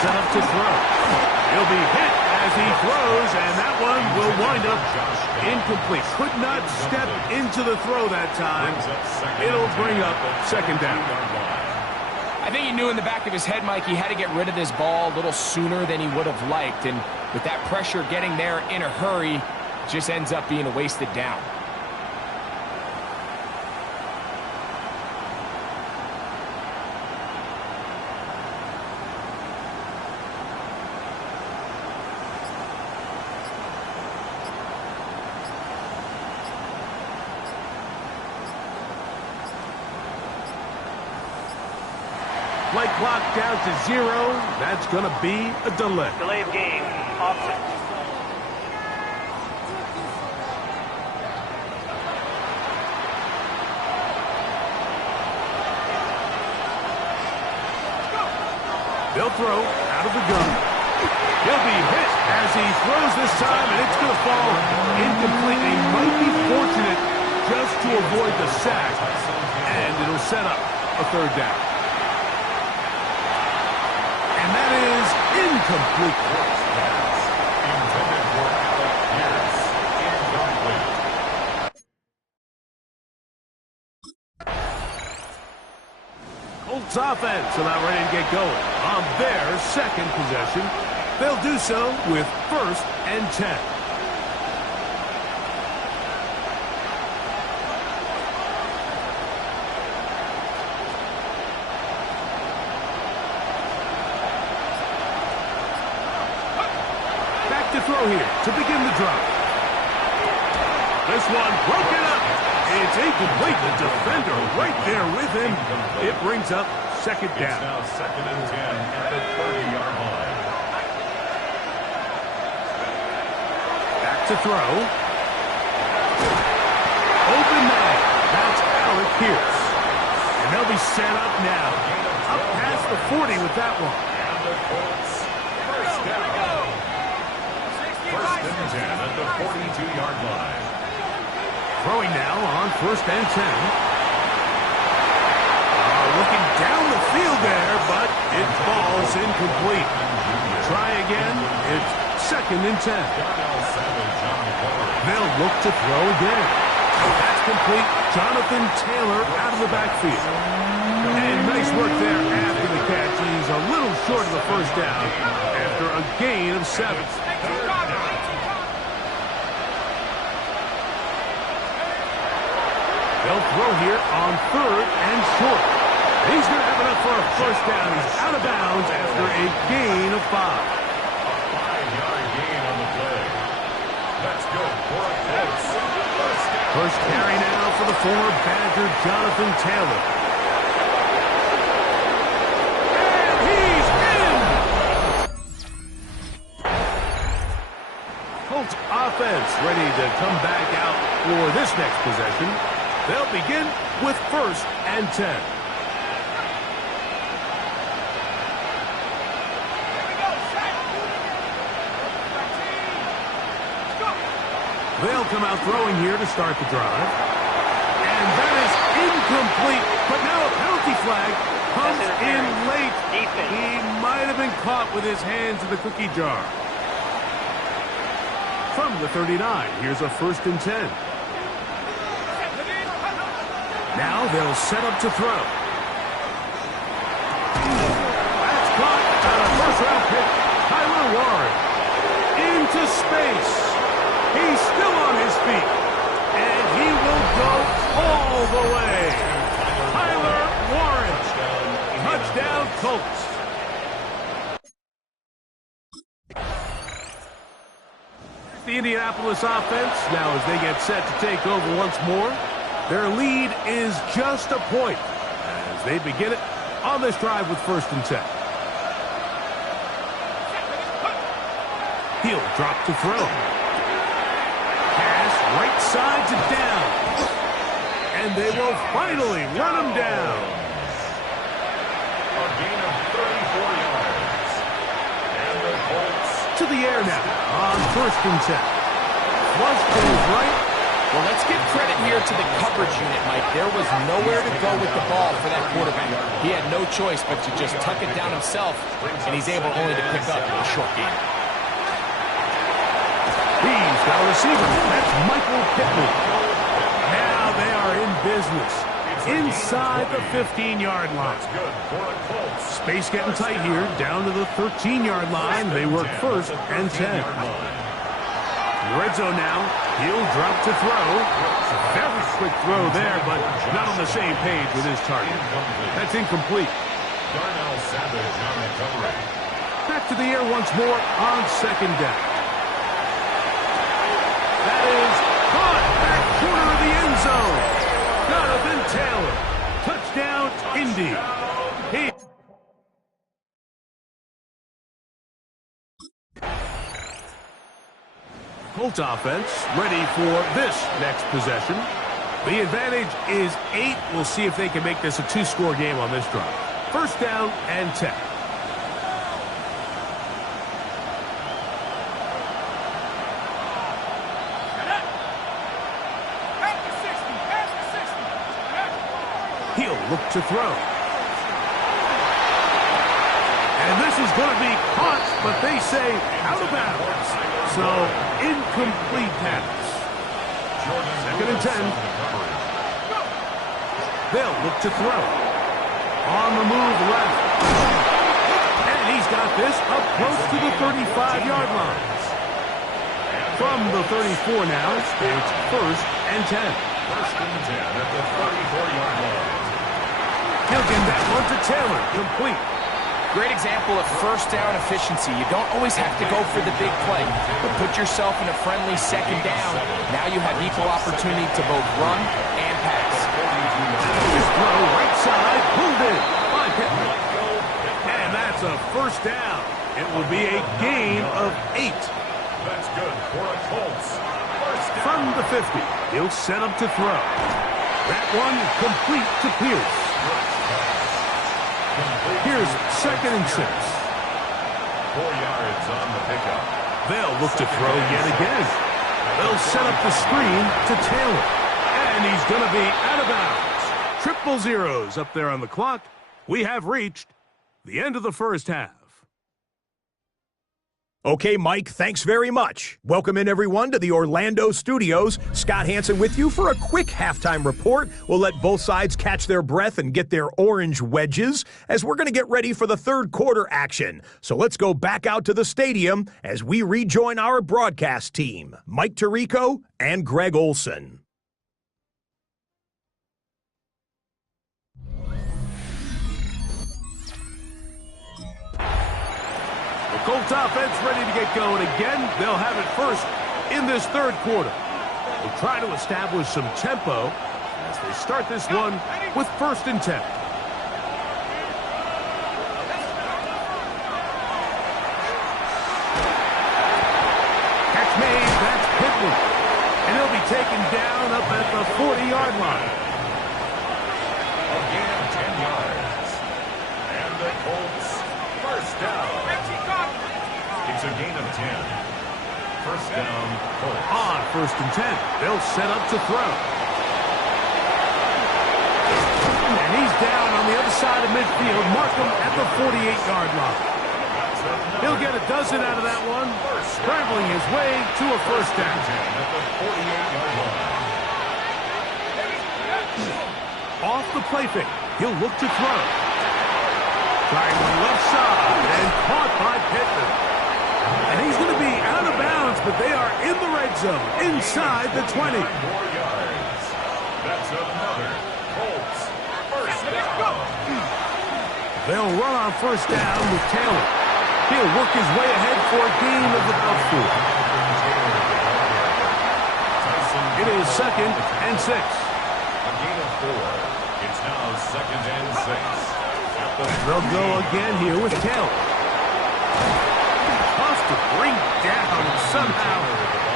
set up to throw. He'll be hit as he throws, and that one will wind up incomplete. Could not step into the throw that time. It'll bring up second down. I think he knew in the back of his head, Mike, he had to get rid of this ball a little sooner than he would have liked. And with that pressure getting there in a hurry, just ends up being a wasted down. Play clock down to 0. That's going to be a delay. Delay of game. Offset. They'll throw out of the gun. He'll be hit as he throws this time, and it's going to fall incomplete. He might be fortunate just to avoid the sack, and it'll set up a third down. And that is incomplete. Intended for Alec Pierce. Incomplete. Colts offense about ready to get going on their second possession. They'll do so with 1st and 10. To throw here to begin the drive. This one broken up. It's incomplete. The defender right there with him. It brings up second down. It's now 2nd and 10 at the 30-yard line. Back to throw. Open man. That's Alec Pierce. And they'll be set up now. Up past the 40 with that one. And the Colts, first down. 1st and 10 at the 42-yard line. Throwing now on 1st and 10. Looking down the field there, but it falls incomplete. Try again. It's 2nd and 10. They'll look to throw again. That's complete. Jonathan Taylor out of the backfield. And nice work there after the catch. He's a little short of the first down after a gain of 7. They'll throw here on 3rd and short. He's going to have enough for a first down. He's out of bounds after a gain of 5. A 5-yard gain on the play. That's good for a Colts. First carry now for the former Badger, Jonathan Taylor. And he's in! Colts offense ready to come back out for this next possession. They'll begin with 1st and 10. They'll come out throwing here to start the drive. And that is incomplete. But now a penalty flag comes in late. He might have been caught with his hands in the cookie jar. From the 39, here's a 1st and 10. Now they'll set up to throw. That's caught on a first-round pick. Tyler Warren into space. He's still on his feet. And he will go all the way. Tyler Warren. Touchdown, Colts. The Indianapolis offense, now as they get set to take over once more. Their lead is just a point as they begin it on this drive with 1st and 10. He'll drop to throw. Pass right side to down. And they will finally run him down. A gain of 34 yards. And the Colts to the air now on 1st and 10. Flush to his right. Well, let's give credit here to the coverage unit, Mike. There was nowhere to go with the ball for that quarterback. He had no choice but to just tuck it down himself, and he's able only to pick up a short gain. He's got a receiver. That's Michael Pittman. Now they are in business. Inside the 15-yard line. Space getting tight here. Down to the 13-yard line. They work first and 10. Red zone now. He'll drop to throw. Very quick throw there, but not on the same page with his target. That's incomplete. Back to the air once more on second down. That is caught back corner of the end zone. Jonathan Taylor. Touchdown, Indy. Colts offense ready for this next possession. The advantage is 8. We'll see if they can make this a 2-score game on this drive. First down and 10. He'll look to throw. And this is going to be caught, but they say out of bounds. So, incomplete pass. Second and 10. They'll look to throw. On the move left. And he's got this up close to the 35-yard line. From the 34 now, it's first and 10. First and 10 at the 34-yard line. He'll get that one to Taylor. Complete. Great example of first down efficiency. You don't always have to go for the big play, but put yourself in a friendly second down. Now you have equal opportunity to both run and pass. This throw right side, pulled in by Pittman. And that's a first down. It will be a gain of 8. That's good for a Colts. From the 50, he'll set up to throw. That one complete to Pierce. Here's second and 6. 4 yards on the pickup. They'll look to throw yet again. They'll set up the screen to Taylor. And he's going to be out of bounds. Triple zeros up there on the clock. We have reached the end of the first half. Okay, Mike, thanks very much. Welcome in, everyone, to the Orlando studios. Scott Hansen with you for a quick halftime report. We'll let both sides catch their breath and get their orange wedges as we're going to get ready for the third quarter action. So let's go back out to the stadium as we rejoin our broadcast team, Mike Tirico and Greg Olson. Colts offense ready to get going again. They'll have it first in this third quarter. They'll try to establish some tempo as they start this one with first and 10. Catch made, that's Pittman. And he'll be taken down up at the 40-yard line. A gain of 10 yards. And the Colts first down. It's a gain of 10. First down, Colts. On first and 10, they'll set up to throw. And he's down on the other side of midfield. Mark him at the 48-yard line. He'll get a dozen out of that one, scrambling his way to a first down. At the 48-yard line. Off the play fake, he'll look to throw. Trying one left side and caught by Pittman. And he's going to be out of bounds, but they are in the red zone, inside the 20. 4 yards. That's another Colts first down. They'll run on first down with Taylor. He'll work his way ahead for a gain of about 4. It is second and 6. A gain of 4. It's now second and 6. They'll go again here with Taylor. Tough to bring down. Somehow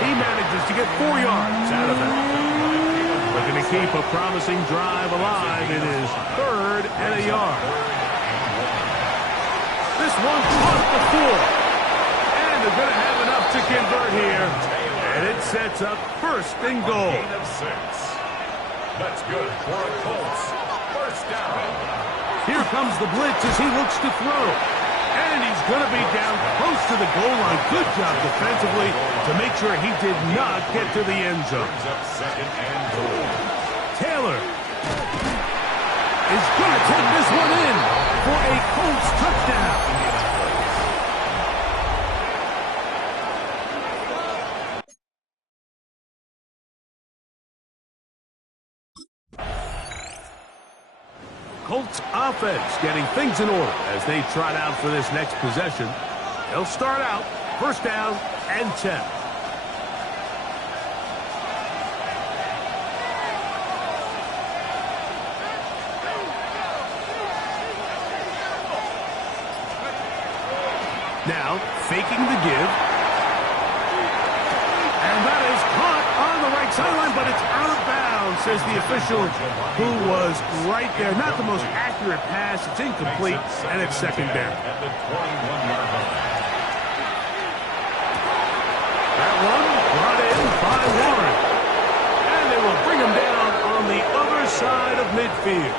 he manages to get 4 yards out of it. Looking to keep a promising drive alive. It is third and a yard. This one caught the 4. And they're going to have enough to convert here. And it's sets up first and goal. A gain of 6. That's good for a Colts first down. Here comes the blitz as he looks to throw. And he's going to be down close to the goal line. Good job defensively to make sure he did not get to the end zone. Brings up second and goal. Taylor is going to take this one in for a Colts touchdown. Colts offense getting things in order as they trot out for this next possession. They'll start out first down and 10. Now faking the give. And that is caught on the right sideline, but it's out of bounds, says the official who was right there. Not the most accurate pass. It's incomplete, and it's second down. At the 21-yard line. That one brought in by Warren. And they will bring him down on the other side of midfield.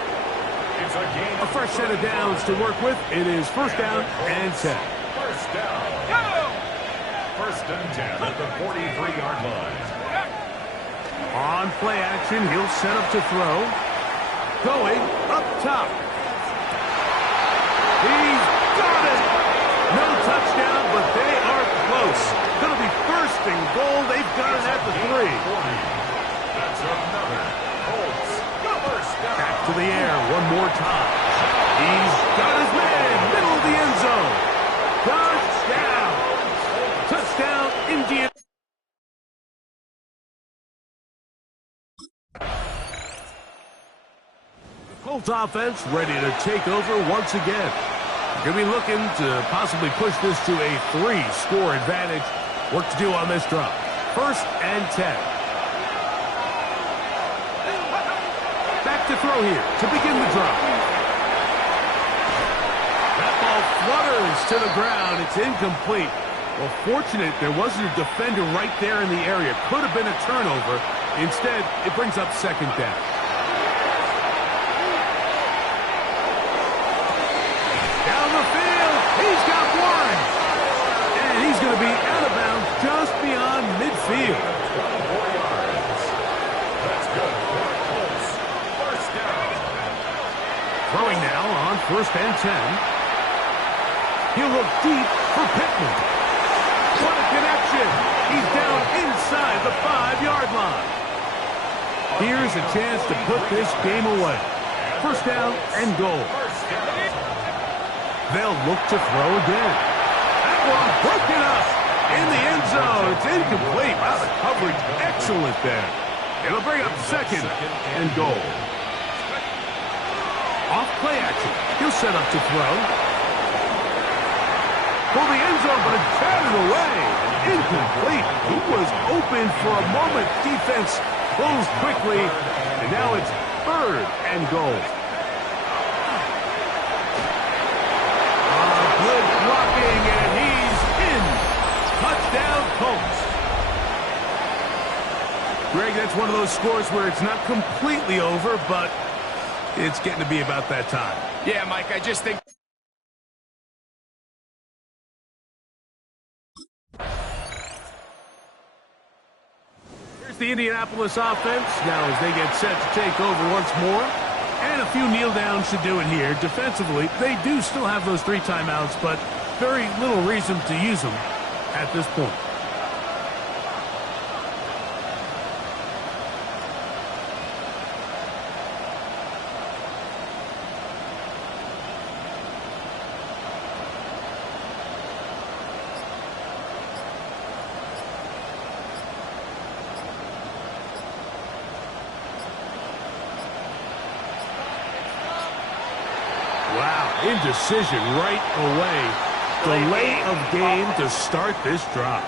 It's a gain. A fresh set of downs to work with. It is first down and 10. First down. First and 10 at the 43-yard line. On play action, he'll set up to throw. Going up top. He's got it. No touchdown, but they are close. Going to be first and goal. They've got it at the 3. That's another Colts first down. Back to the air one more time. He's got his man, middle of the end zone. Touchdown. Touchdown, Indiana. Colts offense ready to take over once again. Going to be looking to possibly push this to a 3-score advantage. Work to do on this drive. First and 10. Back to throw here to begin the drive. That ball flutters to the ground. It's incomplete. Well, fortunate there wasn't a defender right there in the area. Could have been a turnover. Instead, it brings up second down. Down the field, he's got one. And he's going to be out of bounds just beyond midfield. 4 yards. That's good for Colts first down. Throwing now on first and 10. He'll look deep for Pittman. What a connection. He's down inside the 5-yard line. Here's a chance to put this game away. First down and goal. They'll look to throw again. That one broken up in the end zone. It's incomplete. Wow, the coverage excellent there. It'll bring up second and goal. Off play action. He'll set up to throw. For the end zone, but it's batted away. Incomplete. He was open for a moment. Defense closed quickly, and now it's third and goal. Good blocking, and he's in. Touchdown, Colts. Greg, that's one of those scores where it's not completely over, but it's getting to be about that time. Yeah, Mike, I just think... Here's the Indianapolis offense now as they get set to take over once more. And a few kneel downs to do it here. Defensively, they do still have those 3 timeouts, but very little reason to use them at this point. Wow, indecision right away. Delay of game to start this drive.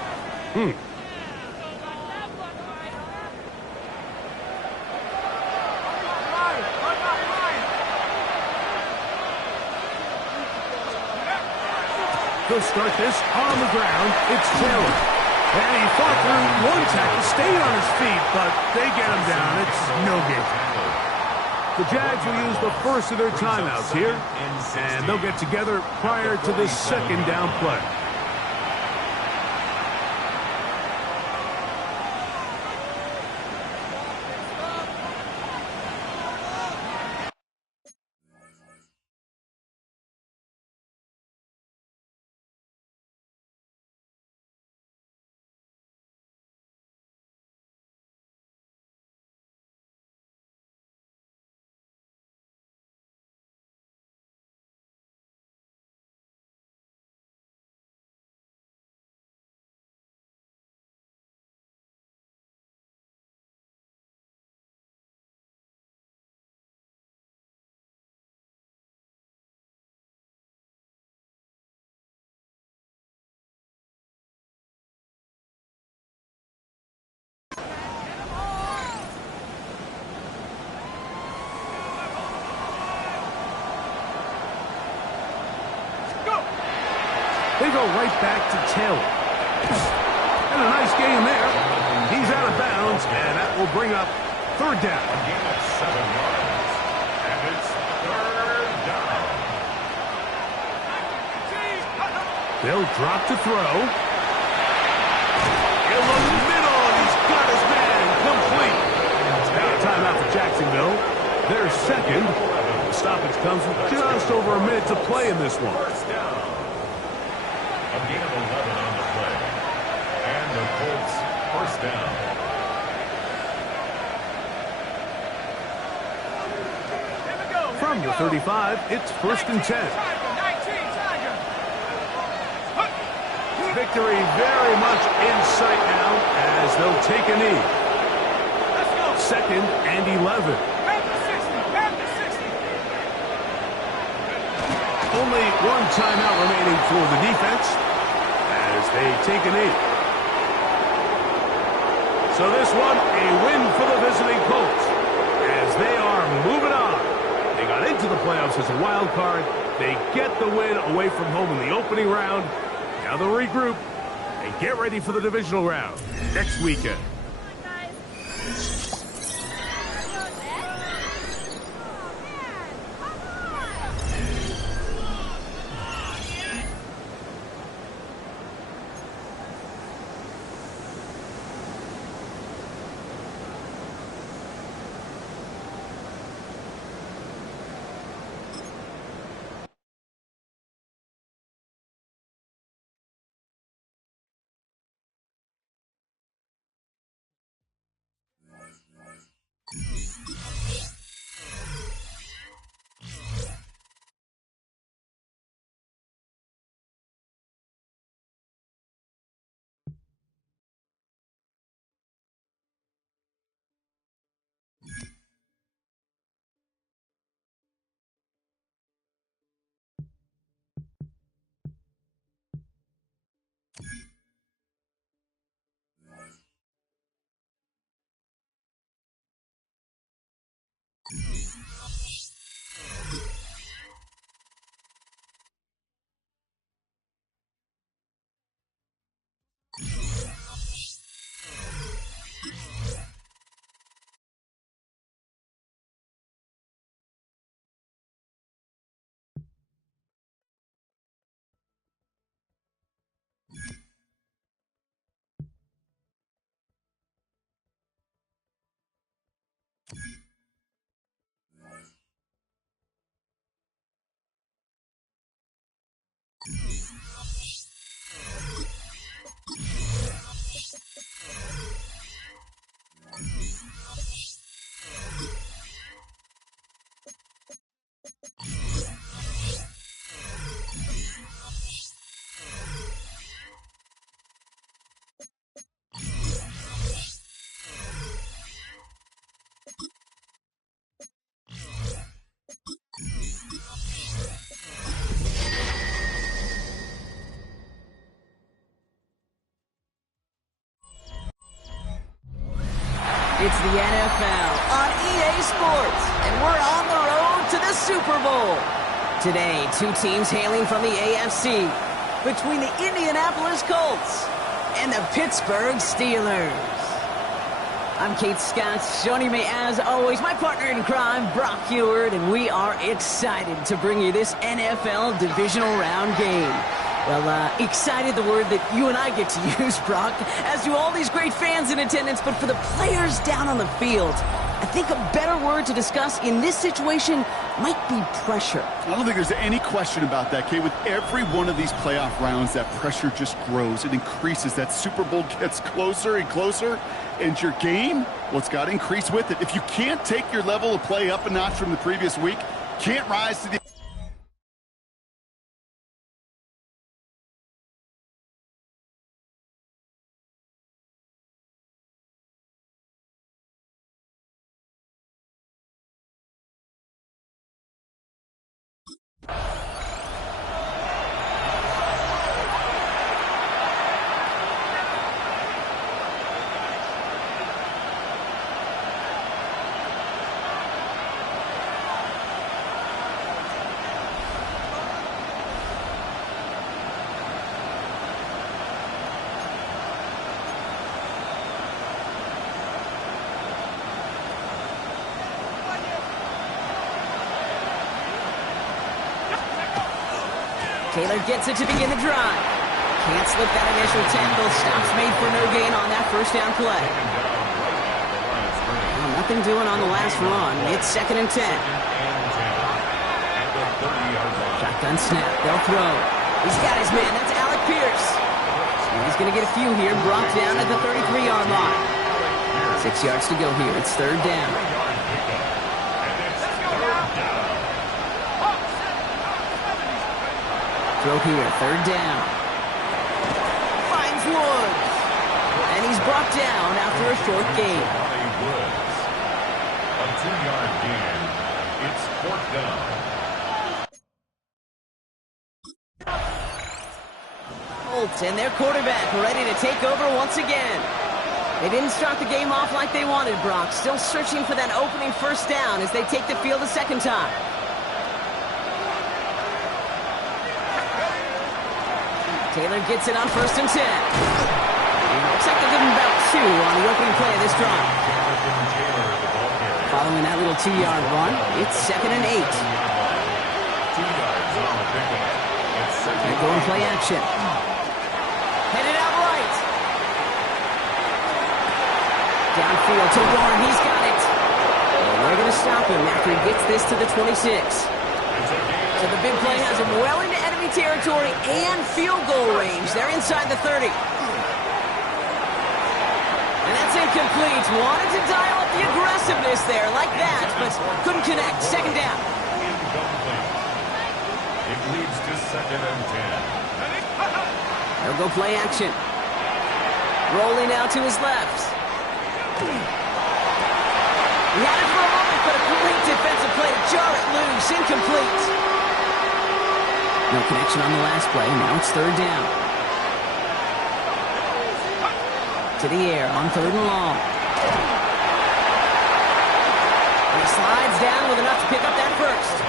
He'll start this on the ground. It's Taylor. And he fought through one tackle, stayed on his feet, but they get him down. It's no good. The Jags will use the first of their timeouts here, and they'll get together prior to this second down play. They go right back to Taylor. And a nice game there. He's out of bounds, and that will bring up third down. A gain of 7 yards. And it's third down. They'll drop to throw. In the middle, and he's got his man complete. Now a timeout for Jacksonville. Their second. The stoppage comes with just over a minute to play in this one. First down. A gain of 11 on the play. And the Colts first down. From the 35, it's first and 10. Victory very much in sight now as they'll take a knee. Second and 11. Only one timeout remaining for the defense as they take a knee. So this one, a win for the visiting Colts as they are moving on. They got into the playoffs as a wild card. They get the win away from home in the opening round. Now they'll regroup and get ready for the divisional round next weekend. It's the NFL on EA Sports, and we're on the road to the Super Bowl. Today, two teams hailing from the AFC between the Indianapolis Colts and the Pittsburgh Steelers. I'm Kate Scott. Joining me, as always, my partner in crime, Brock Heward, and we are excited to bring you this NFL divisional round game. Well, excited, the word that you and I get to use, Brock, as do all these great fans in attendance, but for the players down on the field, I think a better word to discuss in this situation might be pressure. I don't think there's any question about that, Kate. With every one of these playoff rounds, that pressure just grows. It increases. That Super Bowl gets closer and closer, and your game, well, it's got to increase with it. If you can't take your level of play up a notch from the previous week, can't rise to the Taylor gets it to begin the drive. Can't slip that initial tackle. Stops made for no gain on that first down play. Well, nothing doing on the last run. It's 2nd and 10. Shotgun snap. They'll throw. He's got his man. That's Alec Pierce. And he's going to get a few here. Brought down at the 33-yard line. 6 yards to go here. It's 3rd down. Throw here, 3rd down. Finds Woods. And he's brought down after a short gain. A 2-yard gain. It's 4th down. Colts and their quarterback ready to take over once again. They didn't start the game off like they wanted, Brock. Still searching for that opening first down as they take the field a second time. Taylor gets it on 1st and 10. Looks like they'll give him about 2 on the opening play of this drive. Following that little 2-yard run, it's 2nd and 8. 2 yards on the pickup. It's 2nd and go and play action. Headed out right. Downfield to Warren. He's got it. And they're going to stop him after he gets this to the 26. So the big play has him well into enemy territory and field goal range. They're inside the 30. And that's incomplete. Wanted to dial up the aggressiveness there like that, but couldn't connect. 2nd down. It leads to 2nd and 10. They'll go play action. Rolling out to his left. He had it for a moment, but a great defensive play to jar it loose. Incomplete. No connection on the last play. Now it's 3rd down. To the air on 3rd and long. And he slides down with enough to pick up that first.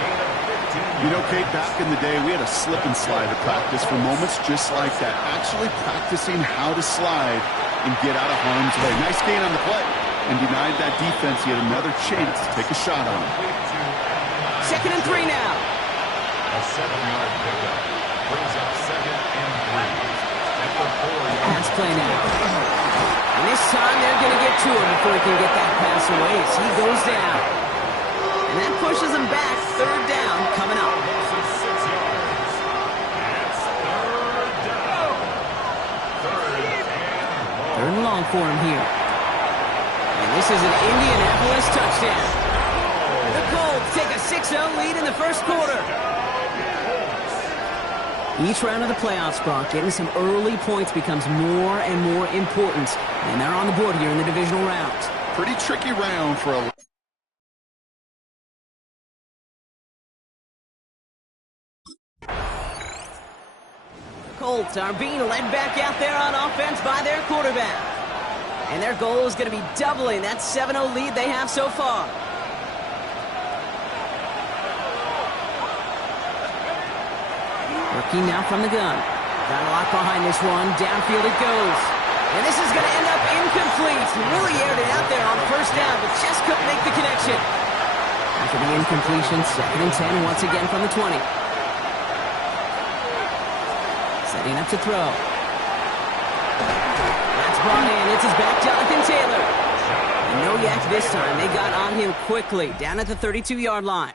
You know, Kate, back in the day, we had a slip and slide at practice for moments just like that. Actually practicing how to slide and get out of harm's way. Nice gain on the play. And denied that defense. He had another chance to take a shot on him. 2nd and 3 now. A 7-yard pickup brings up 2nd and 3. At the 4-yard. Pass play now. And this time they're going to get to him before he can get that pass away as he goes down. And that pushes him back. 3rd down coming up. 6 yards. It's 3rd down. 3rd and long for him here. And this is an Indianapolis touchdown. The Colts take a 6-0 lead in the first quarter. Each round of the playoffs, Brock, getting some early points becomes more and more important. And they're on the board here in the divisional round. Pretty tricky round for a... Colts are being led back out there on offense by their quarterback. And their goal is going to be doubling that 7-0 lead they have so far. Working now from the gun. Got a lot behind this one. Downfield it goes. And this is going to end up incomplete. Really aired it out there on first down, but just couldn't make the connection. After the incompletion, 2nd and 10 once again from the 20. Setting up to throw. That's brought in. It's his back, Jonathan Taylor. And no yak this time. They got on him quickly, down at the 32-yard line.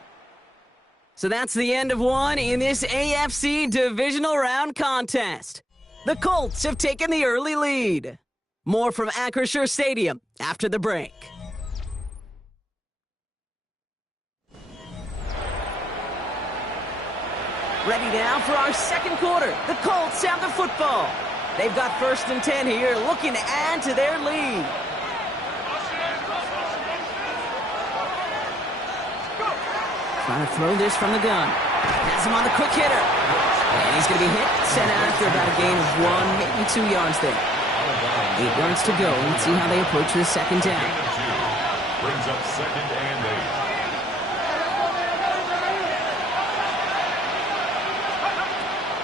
So that's the end of one in this AFC divisional round contest. The Colts have taken the early lead. More from Acrisure Stadium after the break. Ready now for our second quarter. The Colts have the football. They've got 1st and 10 here, looking to add to their lead. Trying to throw this from the gun. Has him on the quick hitter. And he's going to be hit, sent out after about a gain of 1, maybe 2 yards there. 8 yards to go. Let's see how they approach this second down. Brings up 2nd and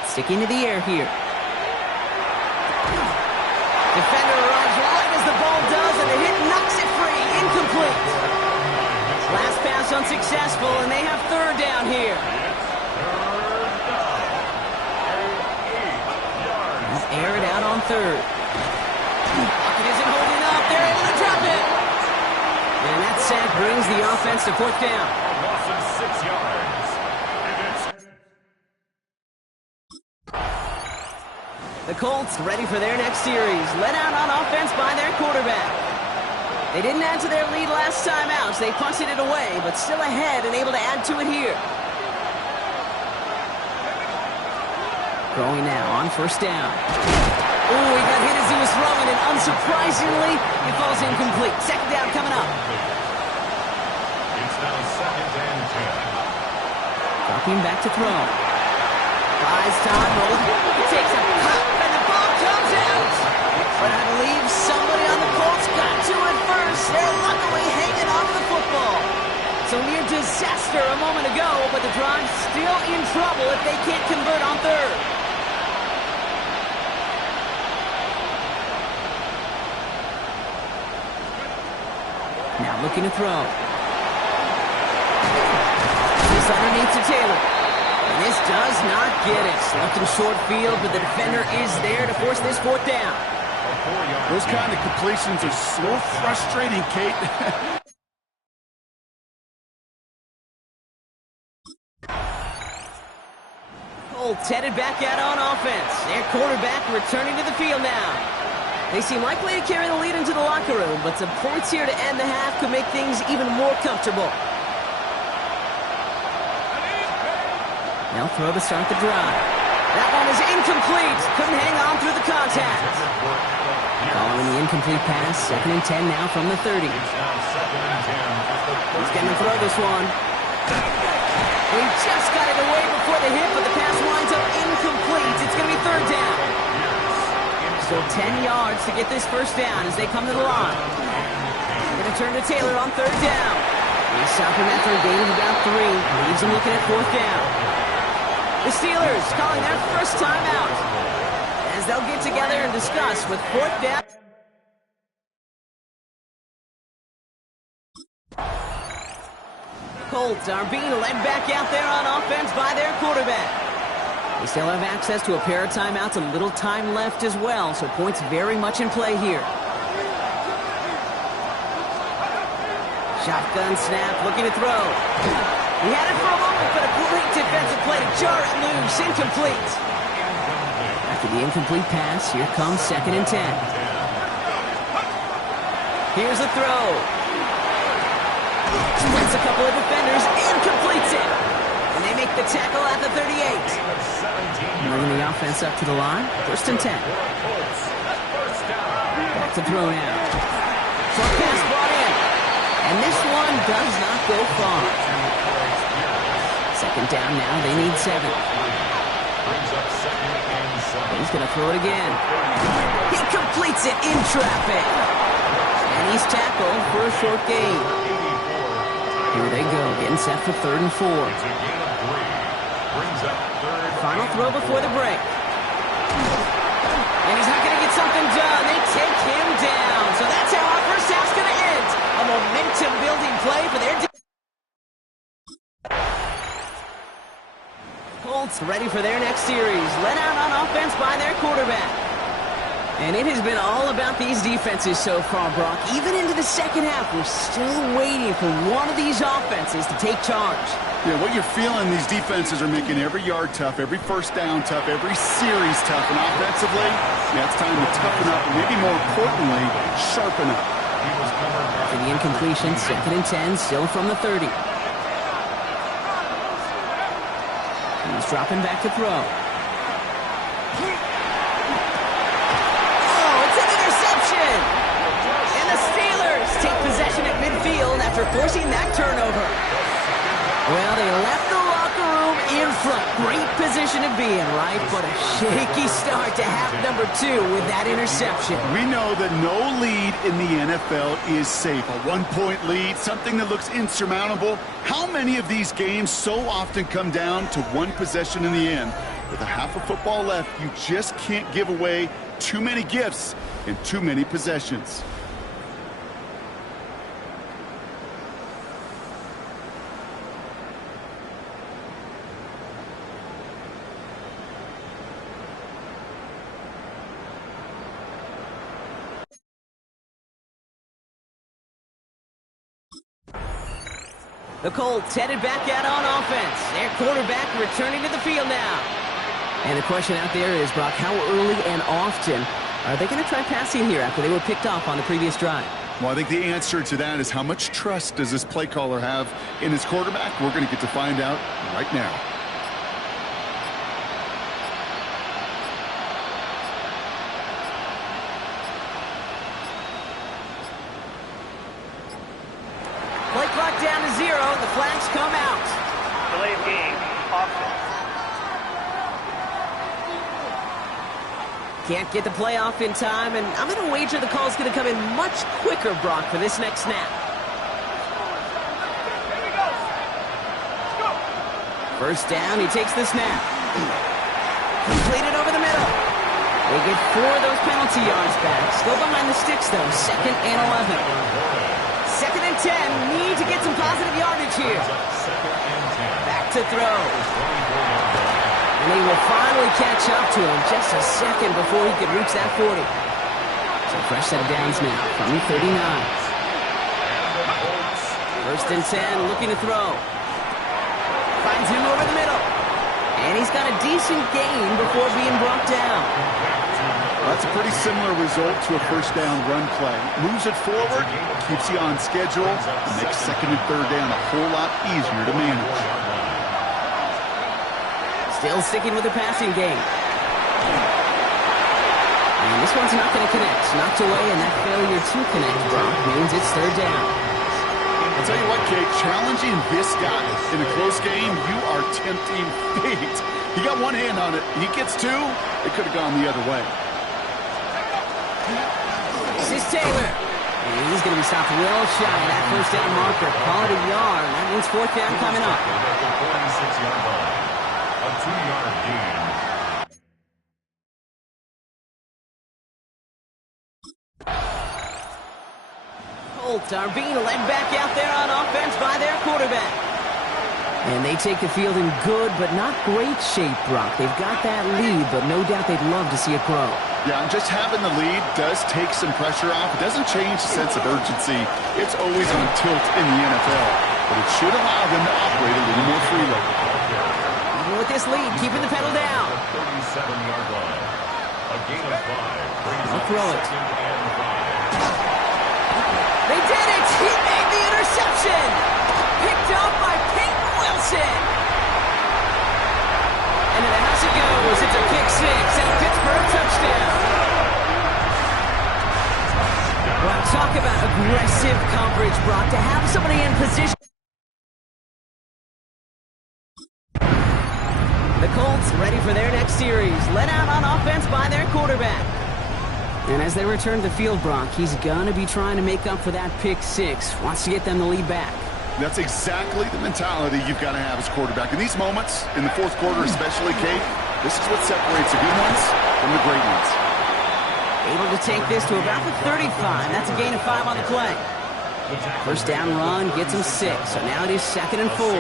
8. Sticking to the air here. Defender arrives right as the ball does, and the hit knocks it free. Incomplete. Last pass unsuccessful, and they have 3rd down here. Air it out on 3rd. Pocket isn't holding up. They're able to drop it. And that sack brings the offense to 4th down. Loss of 6 yards. The Colts ready for their next series. Let out on offense by their quarterback. They didn't add to their lead last time out, so they punted it away, but still ahead and able to add to it here. Throwing now on 1st down. Oh, he got hit as he was throwing, and unsurprisingly, it falls incomplete. 2nd down coming up. It's now 2nd and 10. Dropping back to throw. Buys time, rolls. He takes a pop, and the ball comes out. But I believe somebody on the Colts got to it first. They're luckily hanging on to the football. So near disaster a moment ago, but the drive's still in trouble if they can't convert on 3rd. Now looking to throw. This underneath to Taylor. And this does not get it. Looking short field, but the defender is there to force this 4th down. Those kind of completions are so frustrating, Kate. Colts headed back out on offense. Their quarterback returning to the field now. They seem likely to carry the lead into the locker room, but some points here to end the half could make things even more comfortable. They'll throw to start the drive. That one is incomplete. Couldn't hang on through the contact. Following the incomplete pass, 2nd and 10 now from the 30. He's going to throw this one. He just got it away before the hit, but the pass winds up incomplete. It's going to be 3rd down. Still 10 yards to get this 1st down as they come to the line. Going to turn to Taylor on 3rd down. They stop him after a gain of about 3. Leaves him looking at 4th down. The Steelers calling their first timeout as they'll get together and discuss with 4th down. Colts are being led back out there on offense by their quarterback. They still have access to a pair of timeouts, a little time left as well, so points very much in play here. Shotgun snap, looking to throw. He had it for a moment, but a great defensive play to jar it loose. Incomplete. After the incomplete pass, here comes 2nd and 10. Here's a throw. Splits a couple of defenders and completes it. And they make the tackle at the 38. Bringing the offense up to the line. 1st and 10. Back to throw now. Short pass brought in. And this one does not go far. 2nd down now. They need 7. He's going to throw it again. He completes it in traffic. And he's tackled for a short gain. Here they go, getting set for 3rd and 4. Final throw before the break. And he's not going to get something done. They take Colts ready for their next series. Let out on offense by their quarterback. And it has been all about these defenses so far, Brock. Even into the second half, we're still waiting for one of these offenses to take charge. Yeah, what you're feeling, these defenses are making every yard tough, every first down tough, every series tough. And offensively, yeah, it's time to toughen up, and maybe more importantly, sharpen up. For the incompletion, 2nd and 10, still from the 30. He's dropping back to throw. Oh, it's an interception! And the Steelers take possession at midfield after forcing that turnover. Well, they left the locker room in front. Great position to be in, right? But a shaky start to half number 2 with that interception. We know that no lead in the NFL is safe. A one-point lead, something that looks insurmountable. How many of these games so often come down to one possession in the end? With a half of football left, you just can't give away too many gifts in too many possessions. The Colts headed back out on offense. Their quarterback returning to the field now. And the question out there is, Brock, how early and often are they going to try passing here after they were picked off on the previous drive? Well, I think the answer to that is how much trust does this play caller have in his quarterback? We're going to get to find out right now. Play clock down to 0. The flags come out. Delay of game. Offense. Can't get the play off in time, and I'm going to wager the call's going to come in much quicker, Brock, for this next snap. First down, he takes the snap. Completed over the middle. They get 4 of those penalty yards back. Still behind the sticks, though. 2nd and 11. 2nd and 10. Need to get some positive yardage here. Back to throw. And he will finally catch up to him just a second before he could reach that 40. So fresh set of downs now from the 39. 1st and 10, looking to throw. Finds him over the middle. And he's got a decent gain before being brought down. That's a pretty similar result to a first down run play. Moves it forward, keeps you on schedule, and makes 2nd and 3rd down a whole lot easier to manage. Still sticking with the passing game. And this one's not going to connect. Knocked away, and that failure to connect, Brock, means it's 3rd down. I'll tell you what, Kate, challenging this guy in a close game, you are tempting fate. He got one hand on it. He gets 2. It could have gone the other way. This is Taylor. And he's going to be stopped well shy of that first down marker. Call it a yard. That means 4th down coming up. 46-yard line. A 2-yard gain. Colts are being led back out there on offense by their quarterback. And they take the field in good but not great shape, Brock. They've got that lead, but no doubt they'd love to see it grow. Yeah, and just having the lead does take some pressure off. It doesn't change the sense of urgency. It's always on tilt in the NFL, but it should allow them to operate a little more freely. Even with this lead, keeping the pedal down. 37-yard line. A gain of 5. They'll throw it. They did it! He made the interception! Picked up by Peyton Wilson! And to the house it goes. It's a pick 6 and a Pittsburgh touchdown. Well, talk about aggressive coverage, Brock. To have somebody in position. The Colts ready for their next series. Led out on offense by their quarterback. And as they return to the field, Brock, he's going to be trying to make up for that pick 6. Wants to get them the lead back. That's exactly the mentality you've got to have as quarterback. In these moments, in the 4th quarter especially, Kate, this is what separates the good ones from the great ones. Able to take this to about the 35. That's a gain of 5 on the play. First down run gets him 6. So now it is 2nd and 4.